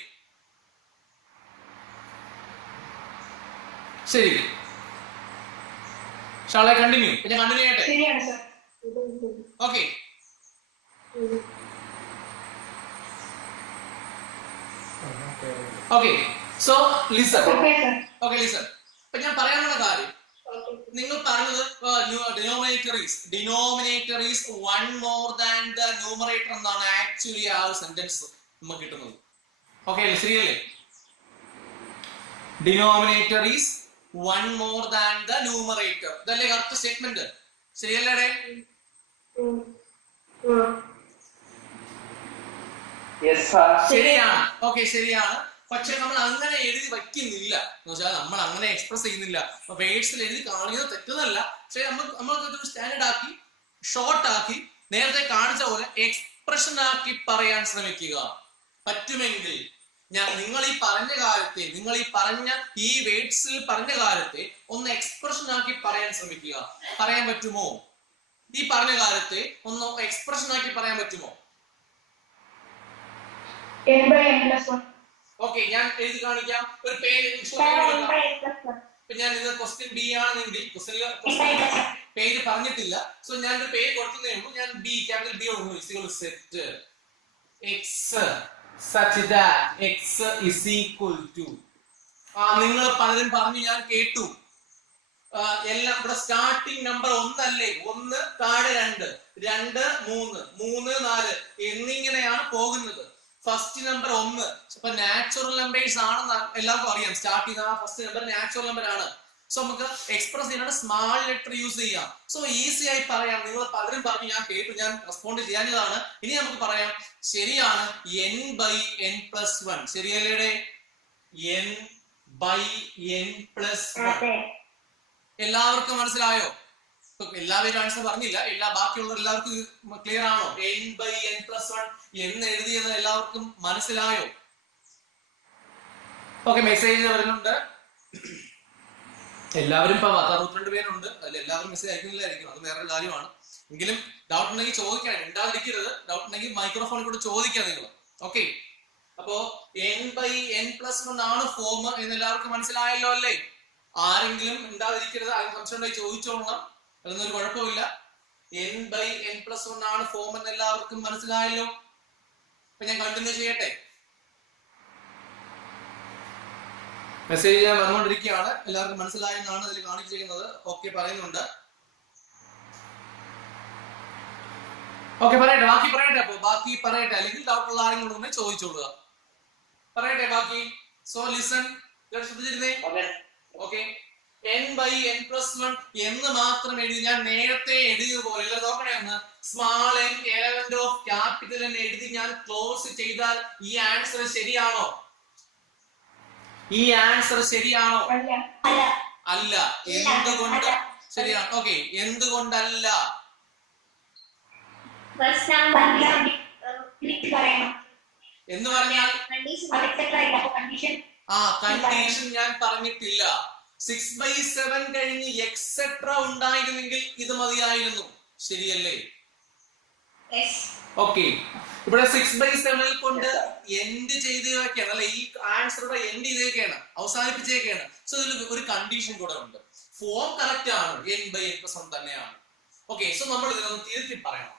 ശരി, ഷാൾ ഐ കണ്ടിന്യൂ? ഞാൻ കണ്ടിന്യൂ ചെയ്യട്ടെ? Okay. Okay, so listen. Okay, listen. ഇപ്പൊ ഞാൻ പറയാനുള്ള കാര്യം, നിങ്ങൾ പറഞ്ഞത് denominator is one more than the numerator എന്നാണ് ആക്ച്വലി ആ ഒരു സെന്റൻസ് നമുക്ക് കിട്ടുന്നത്. ഓക്കെ അല്ലേ? ശരിയല്ലേ? Denominator is one more than the numerator. ഇതല്ലേ കറക്റ്റ് സ്റ്റേറ്റ്മെന്റ്? ശരിയല്ലേ? ശരിയാണ്. ഓക്കെ, ശരിയാണ്. പക്ഷെ നമ്മൾ അങ്ങനെ എഴുതി വയ്ക്കുന്നില്ല എന്ന് വെച്ചാൽ നമ്മൾ അങ്ങനെ എക്സ്പ്രസ് ചെയ്യുന്നില്ല. വേർഡ്സിൽ എഴുതി കാണിക്കുന്നത് തെറ്റുന്നല്ല, പക്ഷെ നമ്മൾക്ക് സ്റ്റാൻഡേർഡ് ആക്കി ഷോർട്ട് ആക്കി നേരത്തെ കാണിച്ച പോലെ എക്സ്പ്രഷൻ ആക്കി പറയാൻ ശ്രമിക്കുക. പറ്റുമെങ്കിൽ നിങ്ങൾ ഈ പറഞ്ഞ കാര്യത്തെ, നിങ്ങൾ ഈ പറഞ്ഞ ഈ വേർഡ്സിൽ പറഞ്ഞ കാര്യത്തെ ഒന്ന് എക്സ്പ്രഷൻ ആക്കി പറയാൻ ശ്രമിക്കുക. പറയാൻ പറ്റുമോ? ഈ പറഞ്ഞ കാര്യത്തെ ഒന്ന് എക്സ്പ്രഷൻ ആക്കി പറയാൻ പറ്റുമോ? ഓക്കെ, ഞാൻ എഴുതി കാണിക്കാം. ഒരു പേര് ഞാൻ ഇത് ക്വസ്റ്റ്യൻ ബി ആണെങ്കിൽ പേര് പറഞ്ഞിട്ടില്ല, സോ ഞാൻ ഒരു പേര് കൊടുക്കുന്നേ ഉള്ളൂ. ഞാൻ ബി, ക്യാപിറ്റൽ ബി കൊടുക്കുന്നു. Set X such that x is equal to, നിങ്ങൾ പലരും പറഞ്ഞു, ഞാൻ കേട്ടു, എല്ലാം ഇവിടെ സ്റ്റാർട്ടിംഗ് നമ്പർ ഒന്നല്ലേ, 1 താഴെ 2, 2 3, 3 4 എന്നിങ്ങനെയാണ് പോകുന്നത്. First number 1. അപ്പൊ നാച്ചുറൽ നമ്പേഴ്സ് ആണെന്ന് എല്ലാവർക്കും അറിയാം. സ്റ്റാർട്ട് ചെയ്യുന്ന ആ ഫസ്റ്റ് നമ്പർ നാച്ചുറൽ നമ്പർ ആണ്. സോ നമുക്ക് എക്സ്പ്രസ് ചെയ്യാൻ സ്മാൾ ലെറ്റർ യൂസ് ചെയ്യാം. സോ ഈസി ആയി പറയാം. നിങ്ങൾ പലരും പറഞ്ഞു, ഞാൻ കേട്ടു, ഞാൻ റെസ്പോണ്ട് ചെയ്യാഞ്ഞതാണ്. ഇനി നമുക്ക് പറയാം, ശരിയാണ്, n/n+1. ശരിയല്ലേ? n/n+1. എല്ലാവർക്കും മനസ്സിലായോ? എല്ലാവരും ആൻസർ പറഞ്ഞില്ല, ബാക്കിയുള്ള എല്ലാവർക്കും ക്ലിയർ ആണോ? n/n+1 എന്ന് എഴുതിയത് എല്ലാവർക്കും മനസ്സിലായോ? ഓക്കെ, മെസ്സേജ് വരുന്നുണ്ട്. എല്ലാവരും ഇപ്പൊ 62 പേരുണ്ട്, അതിൽ എല്ലാവരും മെസ്സേജ് അയക്കുന്നില്ലായിരിക്കും, അത് വേറൊരു കാര്യമാണ്. എങ്കിലും ഡൗട്ട് ഉണ്ടെങ്കിൽ ചോദിക്കാൻ, ഉണ്ടാതിരിക്കരുത്. ഡൗട്ട് ഉണ്ടെങ്കിൽ മൈക്രോഫോണിൽ കൂടെ ചോദിക്കാം നിങ്ങൾ. ഓക്കെ, അപ്പോ n/n+1 ആണ് ഫോം എന്ന് എല്ലാവർക്കും മനസ്സിലായല്ലോ അല്ലേ? ആരെങ്കിലും ഉണ്ടാതിരിക്കരുത്, ആരും സംശയം ഉണ്ടെങ്കിൽ ചോദിച്ചോളണം, അതൊന്നും ഒരു കുഴപ്പമില്ല. n/n+1 ആണ് ഫോം എന്ന് എല്ലാവർക്കും മനസ്സിലായല്ലോ? അപ്പൊ ഞാൻ കണ്ടിന്യൂ ചെയ്യട്ടെ? മെസ്സേജ് ഞാൻ വന്നുകൊണ്ടിരിക്കുകയാണ്. എല്ലാവർക്കും മനസ്സിലായെന്നാണ് അതിൽ കാണിച്ചിരിക്കുന്നത്. ഓക്കെ പറയുന്നുണ്ട്. ഓക്കെ, പറയട്ടെ, ബാക്കി പറയട്ടെ. അപ്പൊ ബാക്കി പറയട്ടെ, അല്ലെങ്കിൽ ഡൗട്ട് ഉള്ള ആരെങ്കിലും ഉണ്ടെങ്കിൽ ചോദിച്ചോളുക. പറയട്ടെ ബാക്കി. So listen, ശ്രദ്ധിച്ചിരുന്നേ. ഓക്കെ, n/n+1 എന്ന് മാത്രം എഴുതി, ഞാൻ നേരത്തെ എഴുതിയത് പോലെ നോക്കണേ ഒന്ന്. Small n element of capital n എഴുതി ഞാൻ ക്ലോസ് ചെയ്താൽ ഈ ആൻസർ ശരിയാണോ? ഈ ആൻസർ ശരിയാണോ? അല്ല. എന്തുകൊണ്ട് ശരിയാണ്? ഓക്കെ, എന്തുകൊണ്ടല്ല? എന്ന് പറഞ്ഞാൽ ആ കണ്ടീഷൻ ഞാൻ പറഞ്ഞിട്ടില്ല. 6/7 കഴിഞ്ഞ് എക്സെട്ര ഉണ്ടായിരുന്നെങ്കിൽ ഇത് മതിയായിരുന്നു, ശരിയല്ലേ? ഓക്കെ, ഇവിടെ 6/7 കൊണ്ട് എൻഡ് ചെയ്തേക്കാണ് അല്ലെ, ഈ ആൻസറുടെ എൻഡ് ചെയ്തേക്കാണ്, അവസാനിപ്പിച്ചേക്കാണ്. സോ ഇതിൽ ഒരു കണ്ടീഷൻ കൂടെ ഉണ്ട്. ഫോം കറക്റ്റ് ആണ്, n/n+1 തന്നെയാണ്. ഓക്കെ, സോ നമ്മൾ ഇതിനൊന്ന് തിരുത്തി പറയണം.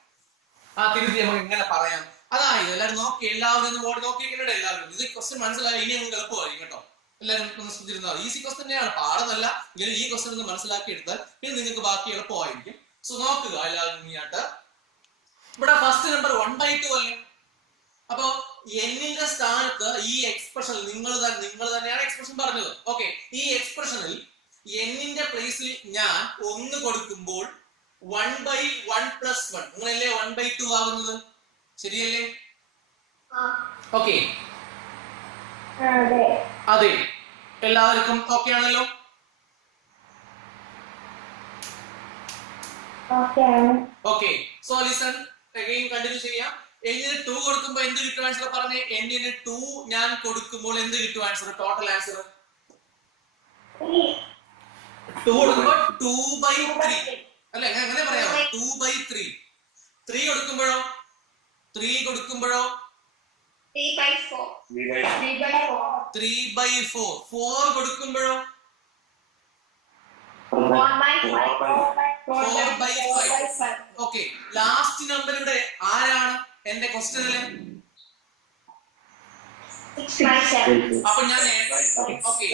ആ തിരുത്തി നമുക്ക് എങ്ങനെ പറയാം? അതായത് എല്ലാവരും നോക്കി, എല്ലാവരും ബോർഡ് നോക്കിയിരിക്കണ്ടേ? എല്ലാവരും ഇത് ക്വസ്റ്റ്യൻ മനസ്സിലായി, ഇനി നമുക്ക് എളുപ്പമായിരിക്കും കേട്ടോ. എല്ലാവരും ഒന്ന് ശ്രദ്ധിച്ചിരുന്നാൽ ഈസി ക്വസ്റ്റ്യൻ തന്നെയാണ്, പാടുന്നല്ല. ഇങ്ങനെ ഈ ക്വസ്റ്റ്യൻ ഒന്ന് മനസ്സിലാക്കി എടുത്താൽ പിന്നെ നിങ്ങൾക്ക് ബാക്കി എളുപ്പമായിരിക്കും. സോ നോക്കുക എല്ലാവരും നീയായിട്ട്. ഇവിടെ ഫസ്റ്റ് നമ്പർ 1/2 അല്ലേ? അപ്പൊ എന്നിന്റെ സ്ഥാനത്ത് ഈ എക്സ്പ്രഷൻ നിങ്ങൾ തന്നെയാണ് എക്സ്പ്രഷൻ പറഞ്ഞത്. ഓക്കെ, ഈ എക്സ്പ്രഷനിൽ എന്നിന്റെ പ്ലേസിൽ ഞാൻ 1 കൊടുക്കുമ്പോൾ 1/1+1 നിങ്ങളല്ലേ 1/2 ആകുന്നത്, ശരിയല്ലേ? ഓക്കെ, അതെ, എല്ലാവർക്കും ഓക്കെ ആണല്ലോ? Okay, so listen again, continue ചെയ്യാം. എന്നിന് 2 കൊടുക്കുമ്പോൾ എന്ത് കിട്ടും ആൻസർ പറഞ്ഞേ? എന്നിന് 2 ഞാൻ കൊടുക്കുമ്പോൾ എന്ത് കിട്ടും ആൻസർ? ടോട്ടൽ ആൻസർ 2 കൊടുക്കുമ്പോൾ 2/3 അല്ലെ? അങ്ങനെ പറയാമോ? 2/3. 3 കൊടുക്കുമ്പോഴോ? 3 കൊടുക്കുമ്പോഴോ 3/4. 3/4. 4 കൊടുക്കുമ്പോഴോ 4/5. ഓക്കെ, ലാസ്റ്റ് നമ്പർ ഇവിടെ ആരാണ് എന്റെ ക്വസ്റ്റ്യനില്? 6/7. അപ്പൊ ഞാൻ ഓക്കെ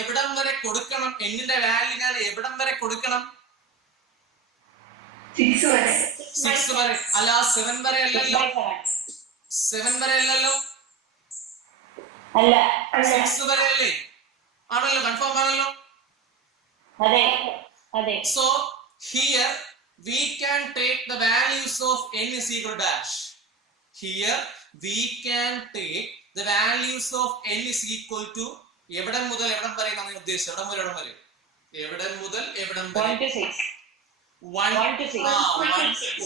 എവിടം വരെ കൊടുക്കണം? എന്നിന്റെ വാല്യൂ ഞാൻ എവിടം വരെ കൊടുക്കണം? 6 വരെ. അല്ല 7 വരെ അല്ലല്ലോ. 7 വരെ അല്ലല്ലോ, 6 വരെ അല്ലേ? ആണല്ലോ, കൺഫേം ആണല്ലോ. So here we can take the values of n is equal to dash. Here we can take the values of n is equal to എവിടം മുതൽ എവിടം വരെ നമ്മൾ ഉദ്ദേശിച്ചത്? എവിടം വരെ? എവിടം മുതൽ എവിടം വരെ? 1 to 6.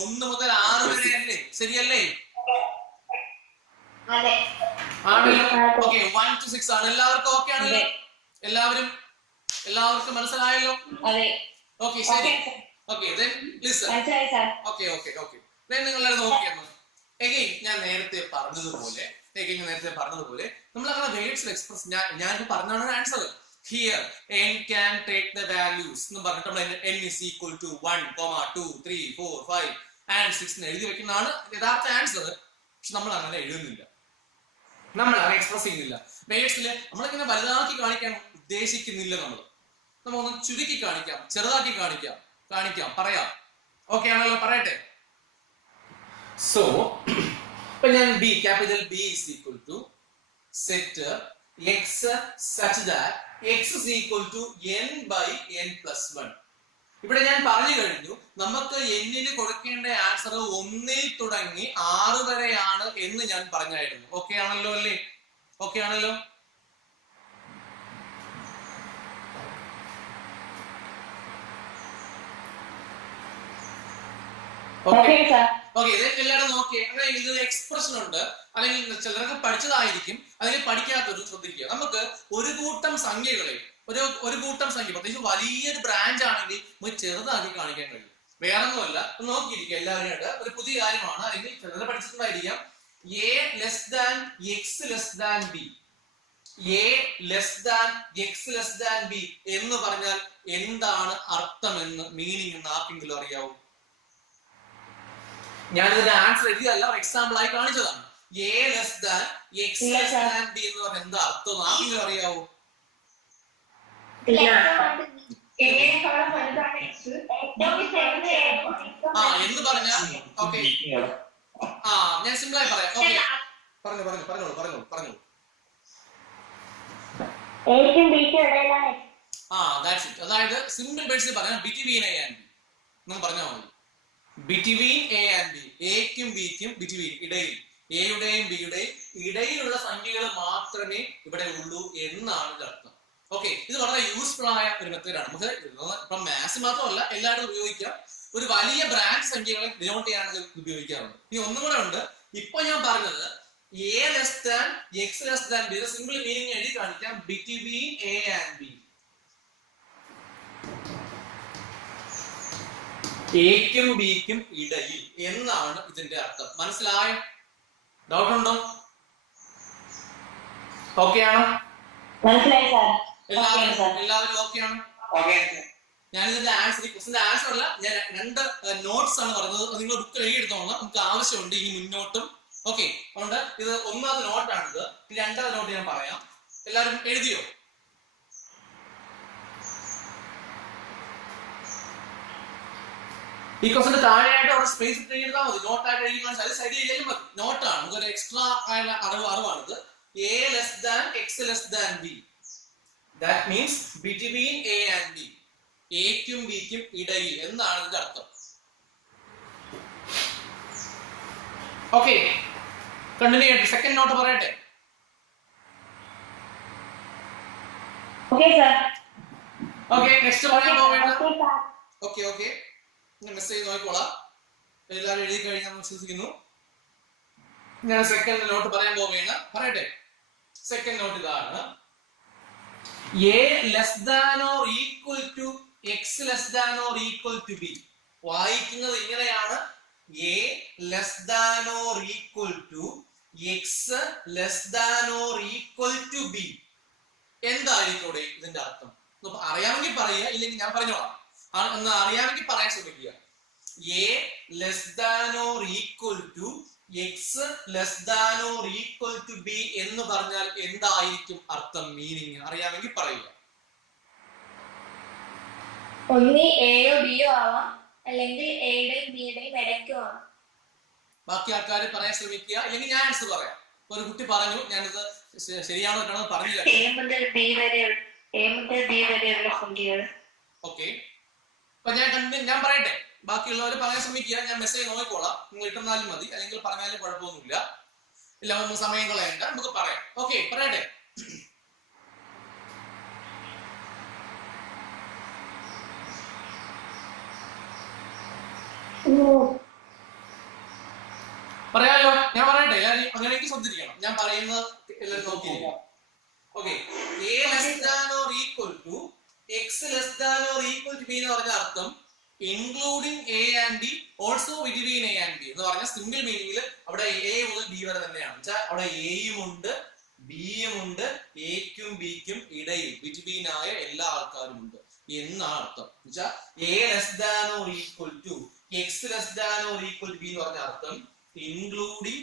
1 മുതൽ 6 വരെ അല്ലേ, ശരിയല്ലേ? ആണല്ലോ. ഓക്കെ, 1 to 6 ആണ്. എല്ലാവർക്കും ഓക്കെ ആണല്ലോ? എല്ലാവർക്കും മനസ്സിലായല്ലോ? ഓക്കെ, ശരി. Okay, then listen. Okay, then നിങ്ങൾ നോക്കിയെന്ന് എഗൈൻ ഞാൻ നേരത്തെ പറഞ്ഞതുപോലെ നമ്മൾ അങ്ങനെ വേർഡ്സിൽ എക്സ്പ്രസ് ഞാൻ പറഞ്ഞാണ് answer. Here n can take the values എന്ന് പറഞ്ഞിട്ട് നമ്മൾ n is equal to 1, 2, 3, 4, 5 and 6 എന്ന് എഴുതി വെക്കുന്നതാണ് യഥാർത്ഥ ആൻസർ. പക്ഷെ നമ്മൾ അങ്ങനെ എഴുതുന്നില്ല, നമ്മൾ അങ്ങനെ എക്സ്പ്രസ് ചെയ്യുന്നില്ല. വേർഡ്സിൽ നമ്മളിങ്ങനെ വലുതാക്കി കാണിക്കാൻ ഉദ്ദേശിക്കുന്നില്ല. നമ്മളൊന്ന് ചുരുക്കി കാണിക്കാം, ചെറുതാക്കി കാണിക്കാം, പറയാം. ഓക്കെ ആണല്ലോ? പറയട്ടെ. സോ ഇപ്പൊ ഞാൻ capital B is equal to set x such that x is equal to n/n+1. ഇവിടെ ഞാൻ പറഞ്ഞു കഴിഞ്ഞു, നമുക്ക് n-ന് കൊടുക്കേണ്ട ആൻസർ 1 തുടങ്ങി 6 വരെയാണ് എന്ന് ഞാൻ പറഞ്ഞായിരുന്നു. ഓക്കെ ആണല്ലോ അല്ലേ? ഓക്കെ ആണല്ലോ? എല്ലാവരും നോക്കിയേ. അങ്ങനെ ഇത് എക്സ്പ്രഷൻ ഉണ്ട്, അല്ലെങ്കിൽ ചിലരൊക്കെ പഠിച്ചതായിരിക്കും, അല്ലെങ്കിൽ പഠിക്കാത്തവരും ശ്രദ്ധിക്കുക. നമുക്ക് ഒരു കൂട്ടം സംഖ്യകളെ പ്രത്യേകിച്ച് വലിയൊരു ബ്രാഞ്ച് ആണെങ്കിൽ നമുക്ക് ചെറുതാക്കി കാണിക്കാൻ കഴിയും. വേറൊന്നുമല്ല, നോക്കിയിരിക്കുക എല്ലാവരും. ഒരു പുതിയ കാര്യമാണ്, അല്ലെങ്കിൽ ചിലരെ പഠിച്ചിട്ടുണ്ടായിരിക്കാം. a less than x less than b. a less than x less than b എന്ന് പറഞ്ഞാൽ എന്താണ് അർത്ഥമെന്ന്, മീനിങ് എന്ന് ആർക്കെങ്കിലും അറിയാവോ? ഞാൻ ഇതിന്റെ ആൻസർ എഴുതിയല്ല, എക്സാമ്പിൾ ആയി കാണിച്ചതാണ്. a less than x less than b എന്ന് പറഞ്ഞാൽ എന്താ അർത്ഥം ആർക്കെങ്കിലും അറിയാവോ? എന്ന് പറഞ്ഞാൽ ഓക്കെ, ഞാൻ സിമ്പിൾ ആയി പറയാം. ഓക്കെ, പറഞ്ഞോളൂ. That's it. അതായത് സിമ്പിൾ ബേസിൽ പറയാം, ബിറ്റ്വീൻ a and b എന്ന് പറഞ്ഞാൽ മതി. ബിറ്റ്വീൻ a and b, എക്കും ബിക്കും ബിറ്റ്വീൻ, ഇടയിൽ, എയുടെയും ബിയുടെയും ഇടയിലുള്ള സംഖ്യകൾ മാത്രമേ ഇവിടെ ഉള്ളൂ എന്നാണ് അർത്ഥം. ഓക്കെ, ഇത് വളരെ യൂസ്ഫുൾ ആയ ഒരു മെത്തേഡാണ്. നമുക്ക് ഇപ്പം മാത്സ് മാത്രമല്ല എല്ലായിടത്തും ഉപയോഗിക്കാം. ഒരു വലിയ ബ്രാഞ്ച് സംഖ്യകളെ ഡിനോട്ട് ചെയ്യാനൊക്കെ ഉപയോഗിക്കാറുണ്ട്. ഇനി ഒന്നും കൂടെ ഉണ്ട്. ഇപ്പൊ ഞാൻ പറഞ്ഞത് A less than x less than b. The simple meaning എഴുതി കാണിക്കാം. Between A and B. എക്കും ബിക്കും ഇടയിൽ എന്നാണ് ഇതിന്റെ അർത്ഥം. മനസ്സിലായോ? ഡൗട്ട് ഉണ്ടോ? ഓക്കെ ആണോ? മനസ്സിലായി സാർ. എല്ലാവരും ഓക്കെ ആണോ? ഞാൻ ഇതിന്റെ ക്വസ്റ്റിന്റെ ആൻസർ അല്ല, ഞാൻ 2 നോട്ട്സ് ആണ് പറഞ്ഞത്. നിങ്ങൾ ബുക്കിൽ എഴുതിയെടുത്തോളാം. നമുക്ക് ആവശ്യമുണ്ട് ഇനി മുന്നോട്ടും. ഓക്കെ, അതുകൊണ്ട് ഇത് 1ാമത്തെ നോട്ടാണിത്. 2ാമത്തെ നോട്ട് ഞാൻ പറയാം. എല്ലാവരും എഴുതിയോ? ഈ ക്വസ്റ്റിന്റെ താഴെയായിട്ട് അവിടെ സ്പേസ് ഇട്ട് എഴുതാൽ മതി. നോട്ടായിട്ട് എഴുതി കാണിച്ചാൽ സൈഡിൽ എഴുതിയാലും മതി. നോട്ടാണ്, നമുക്കൊരു extra അറിവാണിത്. A less than x less than b. That means between A and B. എക്കും ബിക്കും ഇടയിൽ എന്നാണ് ഇതിന്റെ അർത്ഥം. ഓക്കെ, കണ്ടിന്യൂ ചെയ്യട്ടെ. സെക്കൻഡ് നോട്ട് പറയട്ടെ. Okay sir. ഓക്കെ, നെക്സ്റ്റ് പറയാൻ പോവേണ്ട. ഓക്കെ, ഞാൻ മെസ്സേജ് നോക്കിക്കോളാം. എല്ലാവരും എഴുതി കഴിഞ്ഞാൽ വിശ്വസിക്കുന്നു. ഞാൻ സെക്കൻഡ് നോട്ട് പറയാൻ പോവുകയാണ്. പറയട്ടെ. സെക്കൻഡ് നോട്ട് ഇതാണ്. A less than or equal to x less than or equal to b. വായിക്കുന്നത് ഇങ്ങനെയാണ്. A less than or equal to x less than or equal to b. എന്തായിരിക്കും ഇതിന്റെ അർത്ഥം? അറിയാമെങ്കിൽ പറയുക, ഇല്ലെങ്കിൽ ഞാൻ പറഞ്ഞോളാം. എന്ന് അറിയാമെങ്കിൽ പറയാൻ ശ്രമിക്കുക. A less than or equal to x less than or equal to b എന്ന് പറഞ്ഞാൽ എന്തായിരിക്കും അർത്ഥം, മീനിങ്? അറിയാമെങ്കിൽ പറയുക. ഒന്നി എയോ ബിയോ ആവാം, അല്ലെങ്കിൽ എയുടെയും ബിയുടെയും ഇടയ്ക്കും ആവാം. ബാക്കി ആൾക്കാർ പറയാൻ ശ്രമിക്കുക, ഇല്ലെങ്കിൽ ഞാൻ ആൻസർ പറയാം. ഒരു കുട്ടി പറഞ്ഞു, ഞാനിത് ശരിയാണോ തെറ്റാണോ പറഞ്ഞില്ല. എ മുതൽ ബി വരെയുള്ള സംഖ്യകൾ. ഓക്കെ, അപ്പൊ ഞാൻ പറയട്ടെ. ബാക്കിയുള്ളവർ പറയാൻ ശ്രമിക്കുക. ഞാൻ മെസ്സേജ് നോക്കിക്കോളാം. നിങ്ങൾ ഇട്ടെന്നാലും മതി, അല്ലെങ്കിൽ പറഞ്ഞാലും കുഴപ്പമൊന്നുമില്ല. ഇല്ല, നമുക്ക് സമയം കളയണ്ട, നമുക്ക് പറയാം. ഓക്കെ, പറയട്ടെ. പറയാലോ, ഞാൻ പറയട്ടെ. എല്ലാവരും അങ്ങനെയൊക്കെ ശ്രദ്ധിക്കണം. ഞാൻ പറയുന്നത് എല്ലാവരും നോക്കിയിരിക്കണം. Okay, A less than or equal to x less than or equal to b എന്ന് പറഞ്ഞ അർത്ഥം including A and B, also between A and B എന്ന് പറഞ്ഞ സിംഗിൾ മീനിങ്ങിൽ അവിടെ A മുതൽ B വരെ തന്നെയാണ്. അവിടെ എയും ഉണ്ട്, ബിയും ഉണ്ട്, എക്കും ബിക്കും ഇടയിൽ ബിറ്റ്വീൻ ആയ എല്ലാ ആൾക്കാരും ഉണ്ട് എന്നാണ് അർത്ഥം. A less than or equal to x less than or equal to b എന്ന് പറഞ്ഞ അർത്ഥം including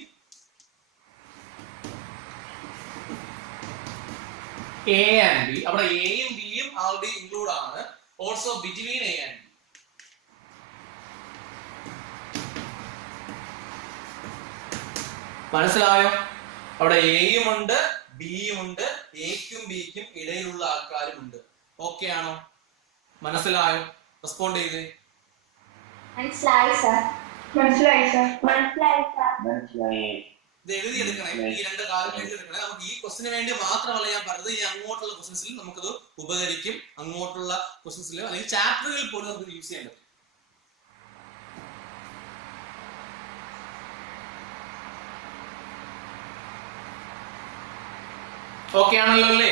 A and B. അവിടെ എയും ബിയും ആൾറെഡി ഇൻക്ലൂഡ് ആണ്. Also between A and B. മനസ്സിലായോ? അവിടെ എയും ഉണ്ട്, ബിയും ഉണ്ട്, എക്കും ബിക്കും ഇടയിലുള്ള ആൾക്കാരും ഉണ്ട്. ഓക്കെ ആണോ? മനസ്സിലായോ? റെസ്പോണ്ട് ചെയ്തേ. മനസ്സിലായി സർ. ഇത് എഴുതിയെടുക്കണേ. ഈ 2 കാര്യങ്ങൾ എഴുതിയെടുക്കണേ. നമുക്ക് ഈ ക്വസ്റ്റിന് വേണ്ടി മാത്രമല്ല ഞാൻ പറഞ്ഞത്, ഈ അങ്ങോട്ടുള്ള ക്വസ്റ്റൻസിൽ നമുക്കത് ഉപകരിക്കും. അങ്ങോട്ടുള്ള ക്വസ്റ്റൻസിൽ അല്ലെങ്കിൽ ചാപ്റ്ററുകളിൽ പോലും നമുക്ക് യൂസ് ചെയ്യാൻ പറ്റും. ഓക്കെ ആണല്ലോ അല്ലേ?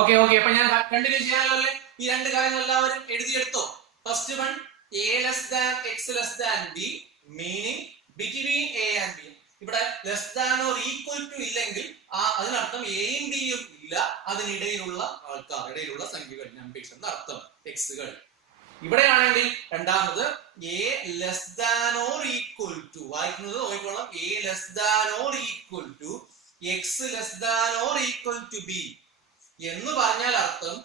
ഓക്കെ, അപ്പൊ ഞാൻ കണ്ടിന്യൂ ചെയ്യാനല്ലോ അല്ലേ? ഈ 2 കാര്യങ്ങൾ എല്ലാവരും എഴുതിയെടുത്തോ. First one, A less than x less than b, meaning between A and B. ഇവിടെ less than or equal to ഇല്ലെങ്കിൽ അതിനർത്ഥം എയും ബിയും ഇല്ല, അതിനിടയിലുള്ള ആൾക്കാർ, ഇടയിലുള്ള സംഖ്യകൾ, നമ്പേഴ്സ് എന്ന അർത്ഥം, എക്സുകൾ. ഇവിടെയാണെങ്കിൽ രണ്ടാമത് A less than or equal to, വായിക്കുന്നത് നോക്കിക്കോളാം. A less than or equal to x less than or equal to b എന്ന് പറഞ്ഞാൽ അർത്ഥം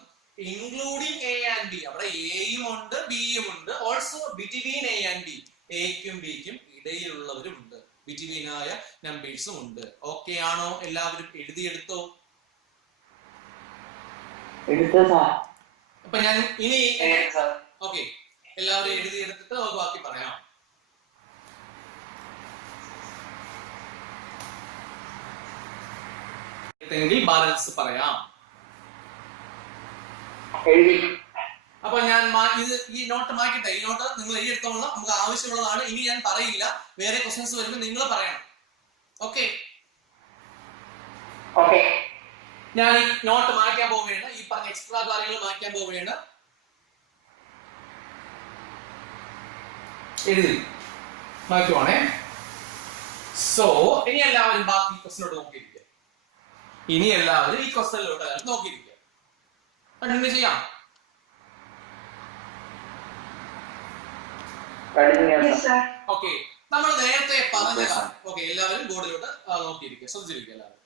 including A and B. അവിടെ എയും ഉണ്ട്, ബിയും ഉണ്ട്. Also between A and B, എക്കും ബിക്കും ഇടയിലുള്ളവരും ഉണ്ട്, ബിറ്റ്വീൻ ആയ നമ്പേഴ്സും ഉണ്ട്. ഓക്കെ ആണോ? എല്ലാവരും എഴുതിയെടുത്തോ? അപ്പൊ ഞാൻ ഇനി ഓക്കെ, എല്ലാവരും എഴുതിയെടുത്തിട്ട് നമുക്ക് ബാക്കി പറയാം. ബാലൻസ് പറയാം. അപ്പൊ അപ്പൊ ഞാൻ ഇത് ഈ നോട്ട് മാറ്റിട്ടെ, ഈ നോട്ട് നിങ്ങൾ എഴുതിയെടുത്തോളാം, നമുക്ക് ആവശ്യമുള്ളതാണ്. ഇനി ഞാൻ പറയില്ല, വേറെ ക്വസ്റ്റ്യൻസ് വരുമ്പോൾ നിങ്ങൾ പറയണം. ഓക്കെ, ഞാൻ ഈ നോട്ട് മാറ്റാൻ പോവുകയാണ്, ഈ പറഞ്ഞ എക്സ്ട്രാ കാര്യങ്ങൾ മാറ്റാൻ പോവുകയാണ്. എഴുതി മാറ്റുവാണേ. സോ ഇനി എല്ലാവരും ബാക്കി ക്വസ്റ്റിനോട്ട് നോക്കിയിരിക്കുക. ഇനി എല്ലാവരും ഈ ക്വസ്റ്റനിലോട്ട് നോക്കിയിരിക്കുക. കണ്ടിന്യൂ ചെയ്യാം. ഓക്കെ, നമ്മൾ നേരത്തെ പറഞ്ഞതാണ്. ഓക്കെ, എല്ലാവരും ബോർഡിലോട്ട് നോക്കിയിരിക്കുക, ശ്രദ്ധിച്ചിരിക്കുക എല്ലാവരും.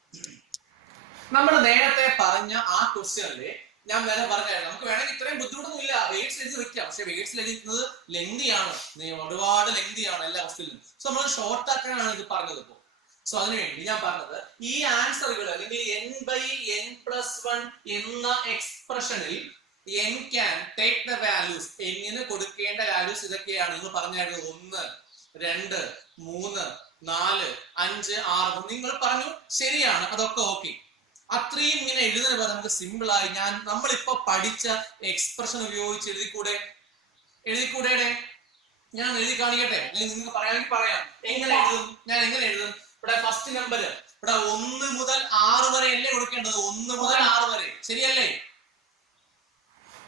നമ്മൾ നേരത്തെ പറഞ്ഞ ആ ക്വസ്റ്റ്യനിലെ ഞാൻ വേറെ പറഞ്ഞായിരുന്നു, നമുക്ക് വേണമെങ്കിൽ ഇത്രയും ബുദ്ധിമുട്ടൊന്നും ഇല്ല, വേർഡ്സ് എഴുതി വെക്കാം. പക്ഷെ വേർഡ്സ് എഴുതിക്കുന്നത് ലെങ്തിയാണ്, ഒരുപാട് ലെങ്തിയാണ് എല്ലാ ക്വസ്റ്റ്യനിലും. സോ നമ്മൾ ഷോർട്ട് ആക്കാനാണ് ഇത് പറഞ്ഞത് ഇപ്പോൾ. സോ അതിനുവേണ്ടി ഞാൻ പറഞ്ഞത് ഈ ആൻസറുകൾ അല്ലെങ്കിൽ n/n+1 എന്ന എക്സ്പ്രഷനിൽ n can take the values, n കൊടുക്കേണ്ട വാല്യൂസ് ഇതൊക്കെയാണ് എന്ന് പറഞ്ഞായിരുന്നു. 1, 2, 3, 4, 5, 6. നിങ്ങൾ പറഞ്ഞു ശരിയാണ്, അതൊക്കെ ഓക്കെ. അത്രയും ഇങ്ങനെ എഴുതുന്നത് നമുക്ക് സിമ്പിൾ ആയി നമ്മളിപ്പോ പഠിച്ച എക്സ്പ്രഷൻ ഉപയോഗിച്ച് എഴുതിക്കൂടെ? ഞാൻ എഴുതി കാണിക്കട്ടെ, അല്ലെങ്കിൽ നിങ്ങൾക്ക് പറയാമെങ്കിൽ പറയാം. എങ്ങനെ എഴുതും? ഞാൻ എങ്ങനെ എഴുതും? ഇവിടെ ഫസ്റ്റ് നമ്പർ ഇവിടെ 1 മുതൽ 6 വരെ അല്ലേ കൊടുക്കേണ്ടത്? 1 മുതൽ 6 വരെ, ശരിയല്ലേ?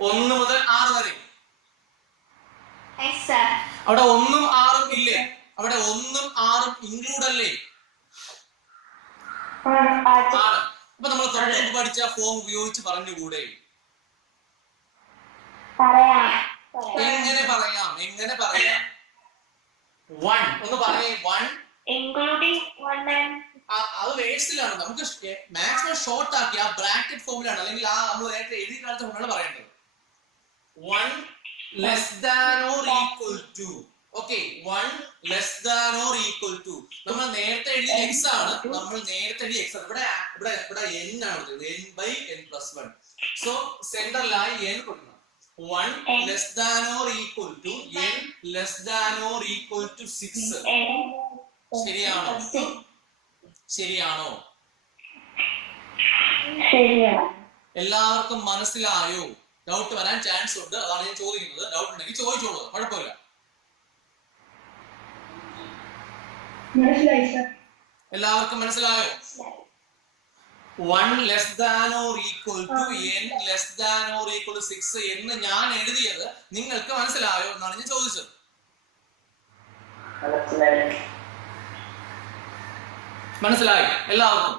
1 മുതൽ 6 വരെ. അവിടെ 1ഉം 6ഉം ഇല്ലേ? അവിടെ 1ഉം 6ഉം ഇൻക്ലൂഡ് അല്ലേ? അപ്പൊ നമ്മൾ തൊട്ട് പഠിച്ച ഫോം ഉപയോഗിച്ച് പറഞ്ഞുകൂടെ? എങ്ങനെ പറയാം? 1 ഒന്ന് പറയേ. 1 അത് വേഴ്സിലാണ്. നമുക്ക് മാക്സിമം ഷോർട്ട് ആക്കി ആ ബ്രാക്കറ്റ് ഫോമിലാണ്, അല്ലെങ്കിൽ ആ നമ്മൾ നേരത്തെ എഴുതി കാണിച്ച ഫോമിലാണ് പറയേണ്ടത്. 1 less than or equal to. Okay, 1 less than or equal to. നമ്മൾ നേരത്തെ എഴുതിയ എക്സ് ആണ്, ഇവിടെ n ആണ്, n/n+1. സോ സെന്ററിലായി n കൊടുക്കണം. 1 less than or equal to n less than or equal to 6. ശരിയാണോ? എല്ലാവർക്കും മനസ്സിലായോ? ഡൗട്ട് വരാൻ ചാൻസ് ഉണ്ട്, അതാണ് ഞാൻ ചോദിക്കുന്നത്. ഡൗട്ട് ഉണ്ടെങ്കിൽ ചോദിച്ചോളൂ, കുഴപ്പമില്ല. എല്ലാവർക്കും മനസ്സിലായോ? 1 less than or equal to n less than or equal to 6 എന്ന് ഞാൻ എഴുതിയത് നിങ്ങൾക്ക് മനസ്സിലായോ എന്നാണ് ഞാൻ ചോദിച്ചത്. മനസ്സിലായി എല്ലാവർക്കും?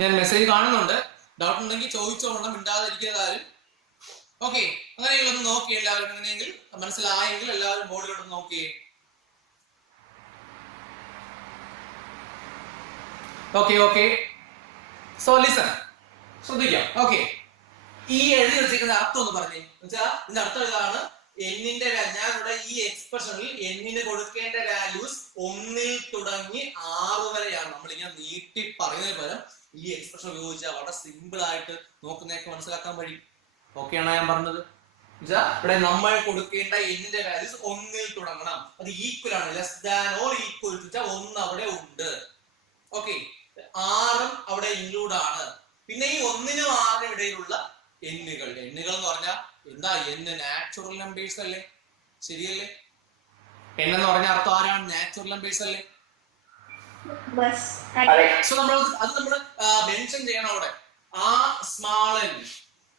ഞാൻ മെസ്സേജ് കാണുന്നുണ്ട്, ഡൗട്ട് ഉണ്ടെങ്കിൽ ചോദിച്ചോളണം, മിണ്ടാതിരിക്കുന്ന കാര്യം. ഓക്കെ, അങ്ങനെയെങ്കിലും ഒന്ന് നോക്കി എല്ലാവരും. അങ്ങനെയെങ്കിൽ മനസ്സിലായെങ്കിൽ എല്ലാവരും ബോർഡിലോട്ട് നോക്കിയേ. ഓക്കെ, സോ ലിസൺ, ശ്രദ്ധിക്കാം. ഓക്കെ, ഈ എഴുതി വെച്ചിരിക്കുന്ന അർത്ഥം ഒന്ന് പറഞ്ഞേ. എന്നുവെച്ചാൽ ഇതിന്റെ അർത്ഥം ഇതാണ്: എന്നിന്റെ ഞാനിവിടെ ഈ എക്സ്പ്രഷനിൽ എന്നിന് കൊടുക്കേണ്ട വാല്യൂസ് 1 തുടങ്ങി 6 വരെയാണ്. നമ്മളിങ്ങനെ നീട്ടി പറയുന്നതിന് പകരം ഈ എക്സ്പ്രഷൻ ഉപയോഗിച്ചാൽ വളരെ സിമ്പിൾ ആയിട്ട് നോക്കുന്നതൊക്കെ മനസ്സിലാക്കാൻ കഴിയും. ഓക്കെയാണോ ഞാൻ പറഞ്ഞത്? ഇവിടെ നമ്മൾ കൊടുക്കേണ്ട എന്നിന്റെ വാല്യൂസ് 1 തുടങ്ങണം. അത് ഈക്വൽ ആണ്, less than or equal to 1 അവിടെ ഉണ്ട്. ഓക്കെ, 6ഉം അവിടെ ഇൻക്ലൂഡ് ആണ്. പിന്നെ ഈ 1നും 6നും ഇടയിലുള്ള എണ്ണുകൾ എന്ന് പറഞ്ഞാൽ എന്താ? n നാച്ചുറൽ നമ്പേഴ്സ് അല്ലേ? ശരിയല്ലേ? n എന്ന് പറഞ്ഞ അർത്ഥം ആരാണ്? നാച്ചുറൽ നമ്പേഴ്സ് അല്ലേ? സോ നമ്മൾ മെൻഷൻ ചെയ്യണം അവിടെ. ആ സ്മാൾ n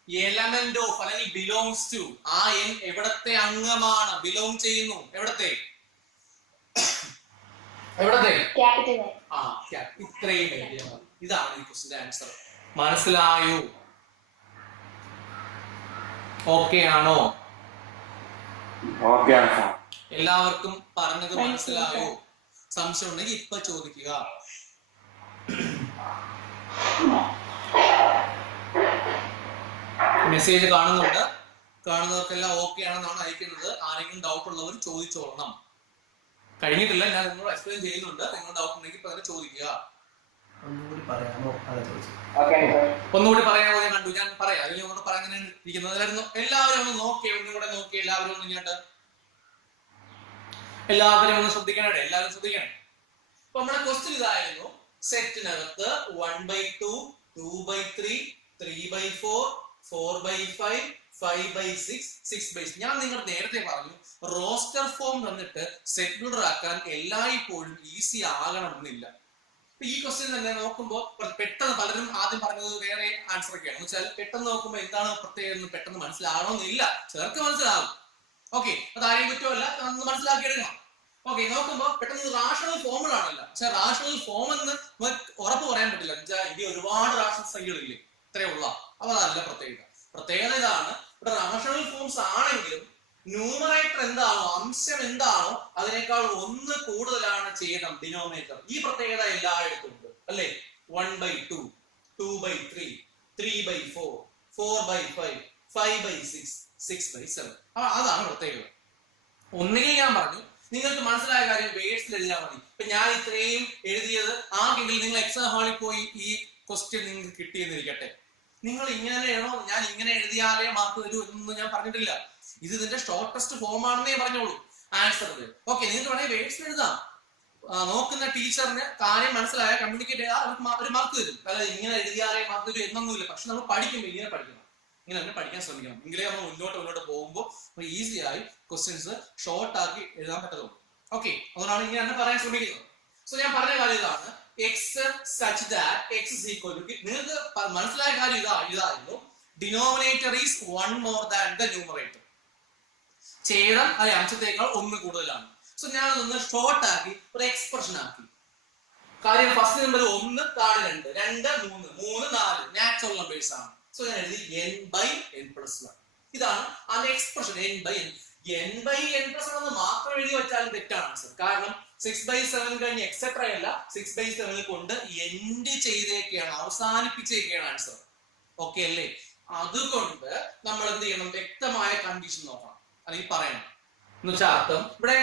എലമെന്റ് ഓഫ് അല്ലെങ്കിൽ ബിലോങ്സ് ടു, ആ n എവിടത്തെ അംഗമാണ്? ബിലോങ് ചെയ്യുന്നു. എവിടത്തെ? ഇത്രയും ഇതാണ് ഈ ക്വസ്റ്റിന്റെ ആൻസർ. മനസ്സിലായോ? ഓക്കെ ആണോ? എല്ലാവർക്കും പറഞ്ഞത് മനസ്സിലായോ? സംശയം ഉണ്ടെങ്കിൽ ഇപ്പൊ ചോദിക്കുക. മെസ്സേജ് കാണുന്നുണ്ട്, കാണുന്നവർക്കെല്ലാം ഓക്കെ ആണെന്നാണ് അയക്കുന്നത്. ആരെങ്കിലും ഡൗട്ട് ഉള്ളവർ ചോദിച്ചോളണം. കഴിഞ്ഞിട്ടില്ല, ഞാൻ നിങ്ങളോട് എക്സ്പ്ലെയിൻ ചെയ്യുന്നുണ്ട്. നിങ്ങൾ ഡൗട്ട് ഉണ്ടെങ്കിൽ ഇപ്പൊ തന്നെ ചോദിക്കുക. ഒന്നുകൂടി പറയാമോ? ഞാൻ കണ്ടു, ഞാൻ പറയാം. അല്ലെങ്കിൽ ഒന്നുകൂടെ പറയാൻ തന്നെ ഇരിക്കുന്നതായിരുന്നു. എല്ലാവരും ഒന്ന് നോക്കി, ഒന്നുകൂടെ നോക്കി. എല്ലാവരും ഒന്ന് ഇങ്ങോട്ട്, എല്ലാവരും ഒന്ന് ശ്രദ്ധിക്കണേ. എല്ലാവരും ശ്രദ്ധിക്കണേ. അപ്പൊ നമ്മുടെ ക്വസ്റ്റ്യൻ ഇതായിരുന്നു: സെറ്റിനകത്ത് 1/2, 2/3, 3/4, 4/5, 5/6, 6/6. ഞാൻ നിങ്ങൾ നേരത്തെ പറഞ്ഞു റോസ്റ്റർ ഫോം തന്നിട്ട് സെറ്റ് ബിൽഡർ ആക്കാൻ എല്ലായ്പ്പോഴും ഈസി ആകണമെന്നില്ല. ഈ ക്വസ്റ്റ്യൻ തന്നെ നോക്കുമ്പോൾ പെട്ടെന്ന് പലരും ആദ്യം പറഞ്ഞത് വേറെ ആൻസർ ഒക്കെയാണ്. എന്ന് വെച്ചാൽ പെട്ടെന്ന് നോക്കുമ്പോൾ എന്താണ് പ്രത്യേകം പെട്ടെന്ന് മനസ്സിലാകണമെന്നില്ല, ചിലർക്ക് മനസ്സിലാകും. ഓക്കെ, അത് ആരെയും കുറ്റമല്ല, മനസ്സിലാക്കിയെടുക്കണം. ഓക്കെ, നോക്കുമ്പോൾ പെട്ടെന്ന് റാഷണൽ ഫോമുല ആണല്ലോ. പക്ഷെ റാഷണൽ ഫോം എന്ന് ഉറപ്പ് പറയാൻ പറ്റില്ല. എന്നുവെച്ചാൽ ഇനി ഒരുപാട് റാഷണൽ സംഖ്യകളില്ലേ, ഇത്രയേ ഉള്ള. അപ്പൊ അതല്ല പ്രത്യേകത ഇതാണ്. ഇവിടെ റാഷണൽ ഫോംസ് ആണെങ്കിലും ന്യൂമറേറ്റർ എന്താണോ, അംശം എന്താണോ അതിനേക്കാൾ 1 കൂടുതലാണ് ഛേദം ഡിനോമിനേറ്റർ. ഈ പ്രത്യേകത എല്ലായിടത്തും ഉണ്ട് അല്ലേ. 1/2, 2/3, 3/4, 4/5, 5/6, 6/7. അതാണ് പ്രത്യേകത. ഒന്നുകിൽ ഞാൻ പറഞ്ഞു നിങ്ങൾക്ക് മനസ്സിലായ കാര്യം വേർഡ്സിൽ എഴുതിയാൽ മതി. ഇപ്പൊ ഞാൻ ഇത്രയും എഴുതിയത് ആർക്കെങ്കിലും നിങ്ങൾ എക്സാം ഹാളിൽ പോയി ഈ ക്വസ്റ്റ്യൻ നിങ്ങൾക്ക് കിട്ടിയെന്നിരിക്കട്ടെ, നിങ്ങൾ ഇങ്ങനെ എഴുതണോ, ഞാൻ ഇങ്ങനെ എഴുതിയാലേ മാർക്ക് തരൂ എന്നൊന്നും ഞാൻ പറഞ്ഞിട്ടില്ല. ഇത് ഇതിന്റെ ഷോർട്ടസ്റ്റ് ഫോം ആണെന്നേ പറഞ്ഞോളൂ ആൻസർ. ഓക്കെ, നിങ്ങൾക്ക് വേണമെങ്കിൽ വേർഡ്സിൽ എഴുതാം. നോക്കുന്ന ടീച്ചറിന് കാര്യം മനസ്സിലായ കമ്മ്യൂണിക്കേറ്റ് ചെയ്താൽ അവർക്ക് ഒരു മാർക്ക് തരും. അല്ലാതെ ഇങ്ങനെ എഴുതിയാലേ മാർക്ക് തരും എന്നൊന്നുമില്ല. പക്ഷെ നമ്മൾ പഠിക്കുമ്പോൾ ഇങ്ങനെ പഠിക്കണം, ഇങ്ങനെ തന്നെ പഠിക്കാൻ ശ്രമിക്കണം. എങ്കിലേ നമ്മൾ മുന്നോട്ട് പോകുമ്പോൾ ഈസി ആയി ക്വസ്റ്റ്യൻസ് ഷോർട്ട് ആക്കി എഴുതാൻ പറ്റുള്ളൂ. ഓക്കെ, അതുകൊണ്ടാണ് ഇങ്ങനെ തന്നെ പറയാൻ ശ്രമിക്കുന്നത്. സോ ഞാൻ പറഞ്ഞ കാര്യം ഇതാണ്, x such that x is equal to, നിങ്ങൾക്ക് മനസ്സിലായ കാര്യം ഇതായിരുന്നു, denominator is 1 more than the numerator. ഛേദം അല്ലെ അംശത്തേക്കാൾ 1 കൂടുതലാണ്. സോ ഞാൻ അതൊന്ന് ഷോർട്ട് ആക്കി ഒരു എക്സ്പ്രഷൻ ആക്കി. കാര്യം ഫസ്റ്റ് നമ്പർ 1, താഴെ 2, 2, 3, 3, 4 നാച്ചുറൽ നമ്പേഴ്സ് ആണ്. സോ ഞാൻ എഴുതി n/n+1. ഇതാണ് അതിന്റെ എക്സ്പ്രഷൻ, n/n+1 എന്ന് മാത്രം എഴുതി വെച്ചാലും തെറ്റാണ് ആൻസർ. കാരണം 6/7 കഴിഞ്ഞ് എക്സെട്ര അല്ല, 6/7 കൊണ്ട് എൻഡ് ചെയ്തേക്കാണ്, അവസാനിപ്പിച്ചേക്കാണ് ആൻസർ. ഓക്കെ അല്ലേ. അതുകൊണ്ട് നമ്മൾ എന്ത് ചെയ്യണം, വ്യക്തമായ കണ്ടീഷൻ നോക്കണം, അല്ലെങ്കിൽ പറയണം. എന്ന് വെച്ചാൽ അർത്ഥം ഇവിടെ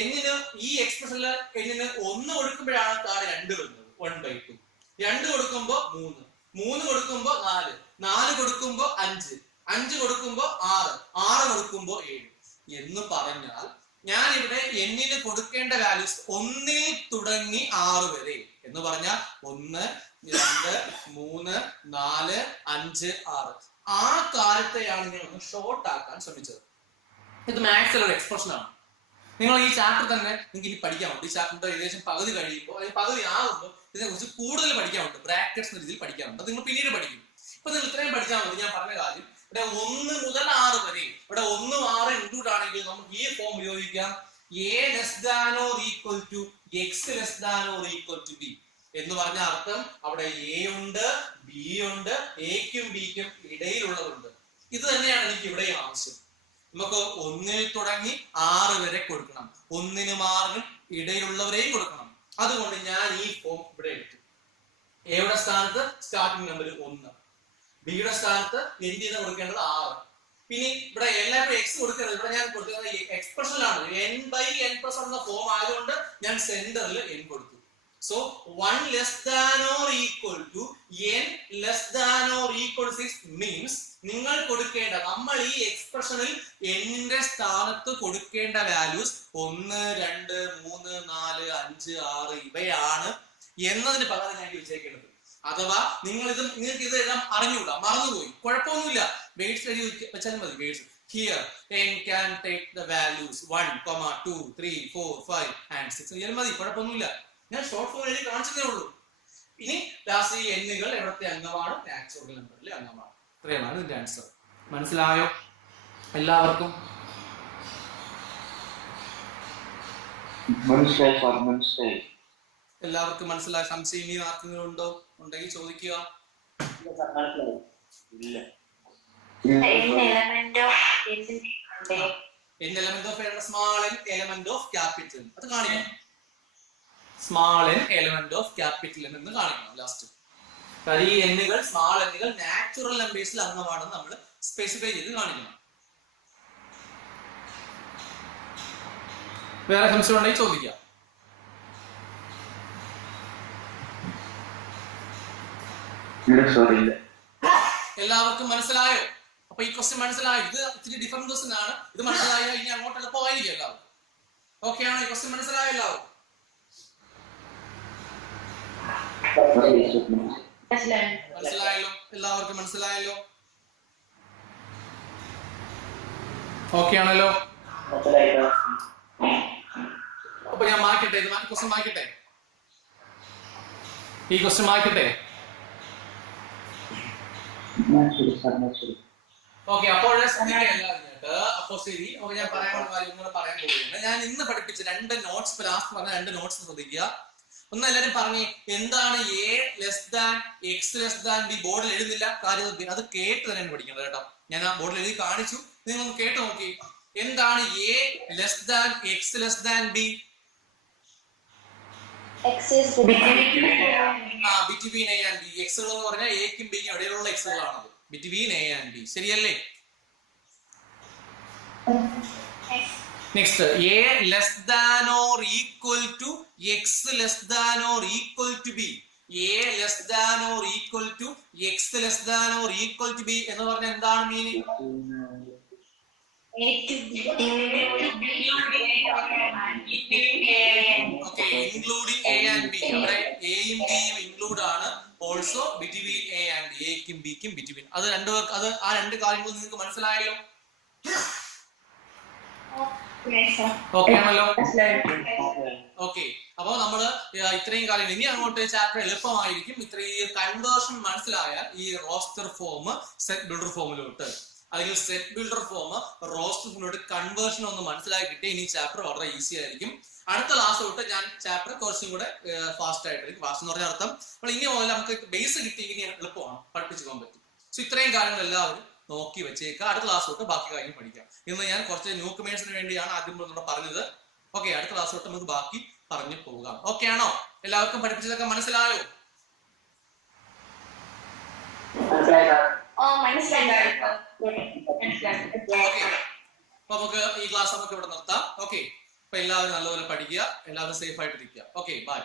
എന്നിന് ഈ എക്സ്പ്രഷനിൽ എന്നിന് 1 കൊടുക്കുമ്പോഴാണ് താഴെ 2 വരുന്നത്, 1/2. 2 കൊടുക്കുമ്പോ 3, 3 കൊടുക്കുമ്പോ 4, 4 കൊടുക്കുമ്പോ 5, 5 കൊടുക്കുമ്പോ 6, 6 കൊടുക്കുമ്പോ 7 എന്ന് പറഞ്ഞാൽ ഞാൻ ഇവിടെ എന്നിന് കൊടുക്കേണ്ട വാല്യൂസ് 1 തുടങ്ങി 6 വരെ എന്ന് പറഞ്ഞാൽ 1, 2, 3, 4, 5, 6 ആ കാര്യത്തെയാണ് ഞാൻ ഒന്ന് ഷോർട്ട് ആക്കാൻ ശ്രമിച്ചത്. ഇത് മാത്സിലുള്ള ഒരു എക്സ്പ്രഷൻ ആണ്. നിങ്ങൾ ഈ ചാപ്റ്റർ തന്നെ നിങ്ങൾക്ക് ഇനി പഠിക്കാനുണ്ട്. ഈ ചാപ്റ്ററിന്റെ ഏകദേശം പകുതി കഴിയുമ്പോൾ അല്ലെങ്കിൽ പകുതി ആകുമ്പോൾ ഇതിനെ കുറിച്ച് കൂടുതൽ പഠിക്കാനുണ്ട്, ബ്രാക്കറ്റ്സ് എന്ന രീതിയിൽ പഠിക്കാനുണ്ട്. അത് നിങ്ങൾ പിന്നീട് പഠിക്കും. ഇപ്പൊ നിങ്ങൾ ഇത്രയും പഠിച്ചാൽ മതി. ഞാൻ പറഞ്ഞ കാര്യം ഇവിടെ 1 മുതൽ 6 വരെ, ഇവിടെ 1, 6 ഇൻക്ലൂഡ് ആണെങ്കിൽ നമുക്ക് ഈ ഫോം ഉപയോഗിക്കാം, a less than or equal to x less than or equal to b എന്ന് പറഞ്ഞ അർത്ഥം അവിടെ a ഉണ്ട്, b ഉണ്ട്, a-ക്കും b-ക്കും ഇടയിലുള്ളതുണ്ട്. ഇത് തന്നെയാണ് എനിക്ക് ഇവിടെ ആവശ്യം. നമുക്ക് 1 തുടങ്ങി 6 വരെ കൊടുക്കണം, 1-നും 6-നും ഇടയിലുള്ളവരെയും കൊടുക്കണം. അതുകൊണ്ട് ഞാൻ ഈ ഫോം ഇവിടെ എടുത്തു. എയുടെ സ്ഥാനത്ത് സ്റ്റാർട്ടിംഗ് നമ്പർ 1, ബിയുടെ സ്ഥാനത്ത് എന്തിനാ കൊടുക്കേണ്ടത് 6. പിന്നെ ഇവിടെ എല്ലാവരും എക്സ് കൊടുക്കരുത്. ഇവിടെ ഞാൻ കൊടുക്കുന്നത് എക്സ്പ്രഷനിലാണ്, n/n+1 എന്ന ഫോം ആയതുകൊണ്ട് ഞാൻ സെന്ററിൽ n കൊടുത്തു. So 1 less than or equal to n less than or equal 6 means നിങ്ങൾ കൊടുക്കേണ്ട, നമ്മൾ ഈ എക്സ്പ്രഷനിൽ n-ന്റെ സ്ഥാനത്ത് കൊടുക്കേണ്ട വാല്യൂസ് 1, 2, 3, 4, 5, 6 ഇവയാണ് എന്നതിന് പകരം ഞാൻ ചോദിച്ചേക്കേണ്ടത്. അഥവാ നിങ്ങൾക്ക് ഇത് എഴുതാൻ അറിഞ്ഞൂടാ, മറന്നുപോയി, കുഴപ്പമൊന്നുമില്ല, വേർഡ്സ് എഴുതി വെച്ചാൽ മതി. Words here n can take the values 1, 2, 3, 4, 5 and 6 എഴുതിയാൽ മതി, കുഴപ്പമൊന്നുമില്ല. ഞാൻ ഷോർട്ട് ഫോം എഴുതി കാണിച്ചതേ ഉള്ളൂ. ഇനി ലാസ്റ്റ് ഈ എന്നുകൾ എവിടത്തെ അംഗമാണ്, നാച്ചുറൽ നമ്പറിലെ അംഗമാണ്. ഇത്രയുമാണ് ഇതിന്റെ ആൻസർ. മനസ്സിലായോ എല്ലാവർക്കും? എല്ലാവർക്കും മനസ്സിലായ സംശയം ഇനി ആർക്കെങ്കിലും ഉണ്ടെങ്കിൽ ചോദിക്കുക. Element of small n element of capital അത് കാണിക്കണം. Small n element of capital എന്ന് കാണിക്കണം ലാസ്റ്റ്. ഈ എന്നുകൾ, സ്മാൾ എന്നുകൾ നാച്ചുറൽ നമ്പേഴ്സിൽ അംഗമാണെന്ന് നമ്മൾ സ്പെസിഫൈ ചെയ്ത് കാണിക്കണം. വേറെ സംശയം ഉണ്ടെങ്കിൽ ചോദിക്കാം. എല്ലാവർക്കും മനസ്സിലായോ? അപ്പൊ ഈ ക്വസ്റ്റ്യൻ മനസ്സിലായോ? ഇത് ഇത്തിരി ഡിഫറെന്റ് ക്വസ്റ്റ്യൻ ആണ്. ഇത് മനസ്സിലായോ ഇനി അങ്ങോട്ട് എളുപ്പമായിരിക്കും എല്ലാവർക്കും. ഓക്കെ ആണോ? ഈ ക്വസ്റ്റ്യൻ മനസ്സിലായോ എല്ലാവർക്കും? മനസ്സിലായല്ലോ? എല്ലാവർക്കും മനസ്സിലായല്ലോ? ഓക്കെ ആണല്ലോ? അപ്പൊ ഞാൻ മായ്ക്കട്ടെ, ക്വസ്റ്റ്യൻ മായ്ക്കട്ടെ, ഈ ക്വസ്റ്റ്യൻ മായ്ക്കട്ടെ. ഓക്കെ, അപ്പോൾ അപ്പൊ ശരി. അപ്പൊ ഞാൻ പറയാനുള്ള കാര്യങ്ങൾ പറയാൻ പോവുകയാണ്. ഞാൻ ഇന്ന് പഠിപ്പിച്ച 2 നോട്ട്സ്, ലാസ്റ്റ് പറഞ്ഞ 2 നോട്ട്സ് ശ്രദ്ധിക്കുക. ഒന്ന് എല്ലാവരും പറഞ്ഞേ, എന്താണ് A less than X less than B? ബോർഡിൽ എഴുതുന്നില്ല, കാര്യം അത് കേട്ട് തന്നെ പഠിക്കുന്നത് കേട്ടോ. ഞാൻ ആ ബോർഡിൽ എഴുതി കാണിച്ചു, നിങ്ങൾ ഒന്ന് കേട്ട് നോക്കി. എന്താണ് A less than X less than B? Between A and B. എക്സുകൾ എന്ന് പറഞ്ഞാൽ എക്കും ബിക്കും ഇടയിലുള്ള എക്സുകളാണത്. Between A and B. ശരിയല്ലേ? Next, A less than or equal to X less than or equal to B. A less than or equal to X less than or equal to B എന്ന് പറഞ്ഞാൽ എന്താണ് meaning? Including A and B. അവിടെ എയും ബിയും ഇൻക്ലൂഡ് ആണ്. Also between A and B. എക്കും ബിക്കും ബിറ്റ്വീൻ. അത് ആ 2 കാര്യങ്ങൾ നിങ്ങൾക്ക് മനസ്സിലായല്ലോ? ഓക്കെ ആണല്ലോ? ഓക്കെ, അപ്പൊ നമ്മള് ഇത്രയും കാര്യങ്ങൾ, ഇനി അങ്ങോട്ട് ചാപ്റ്റർ എളുപ്പമായിരിക്കും. ഇത്രയും കൺവേർഷൻ മനസ്സിലായാൽ ഈ റോസ്റ്റർ ഫോം സെറ്റ് ബിൽഡർ ഫോമിലോട്ട്, അല്ലെങ്കിൽ സെറ്റ് ബിൽഡർ ഫോം റോസ്റ്റർ ഫോമിലോട്ട് കൺവേർഷൻ ഒന്ന് മനസ്സിലാക്കി കിട്ടിയ ഇനി ചാപ്റ്റർ വളരെ ഈസി ആയിരിക്കും. അടുത്ത ക്ലാസ് തൊട്ട് ഞാൻ ചാപ്റ്റർ കുറച്ചും കൂടെ ഫാസ്റ്റ് ആയിട്ടായിരിക്കും. ഫാസ്റ്റ് എന്ന് പറഞ്ഞ അർത്ഥം നമ്മൾ ഇനി പോലെ നമുക്ക് ബേസ് കിട്ടിയെങ്കിൽ എളുപ്പമാണ്, പഠിപ്പിച്ചു പോകാൻ പറ്റും. സോ ഇത്രയും കാര്യങ്ങൾ എല്ലാവരും നോക്കി വെച്ചേക്കുക. അടുത്ത ക്ലാസ് തൊട്ട് ബാക്കി കാര്യങ്ങൾ പഠിക്കാം. ഇന്ന് ഞാൻ കുറച്ച് ന്യൂ കമേഴ്സിന് വേണ്ടിയാണ് ആദ്യം പറഞ്ഞത്. ഓക്കെ, അടുത്ത ക്ലാസ് തൊട്ട് നമുക്ക് ബാക്കി പറഞ്ഞു പോകാം. ഓക്കെ ആണോ? എല്ലാവർക്കും പഠിപ്പിച്ചതൊക്കെ മനസ്സിലായോ? അപ്പൊ നമുക്ക് ഈ ക്ലാസ് നമുക്ക് ഇവിടെ നിർത്താം. ഓക്കെ, അപ്പൊ എല്ലാവരും നല്ലപോലെ പഠിക്കുക, എല്ലാവരും സേഫ് ആയിട്ടിരിക്കുക. Okay, by.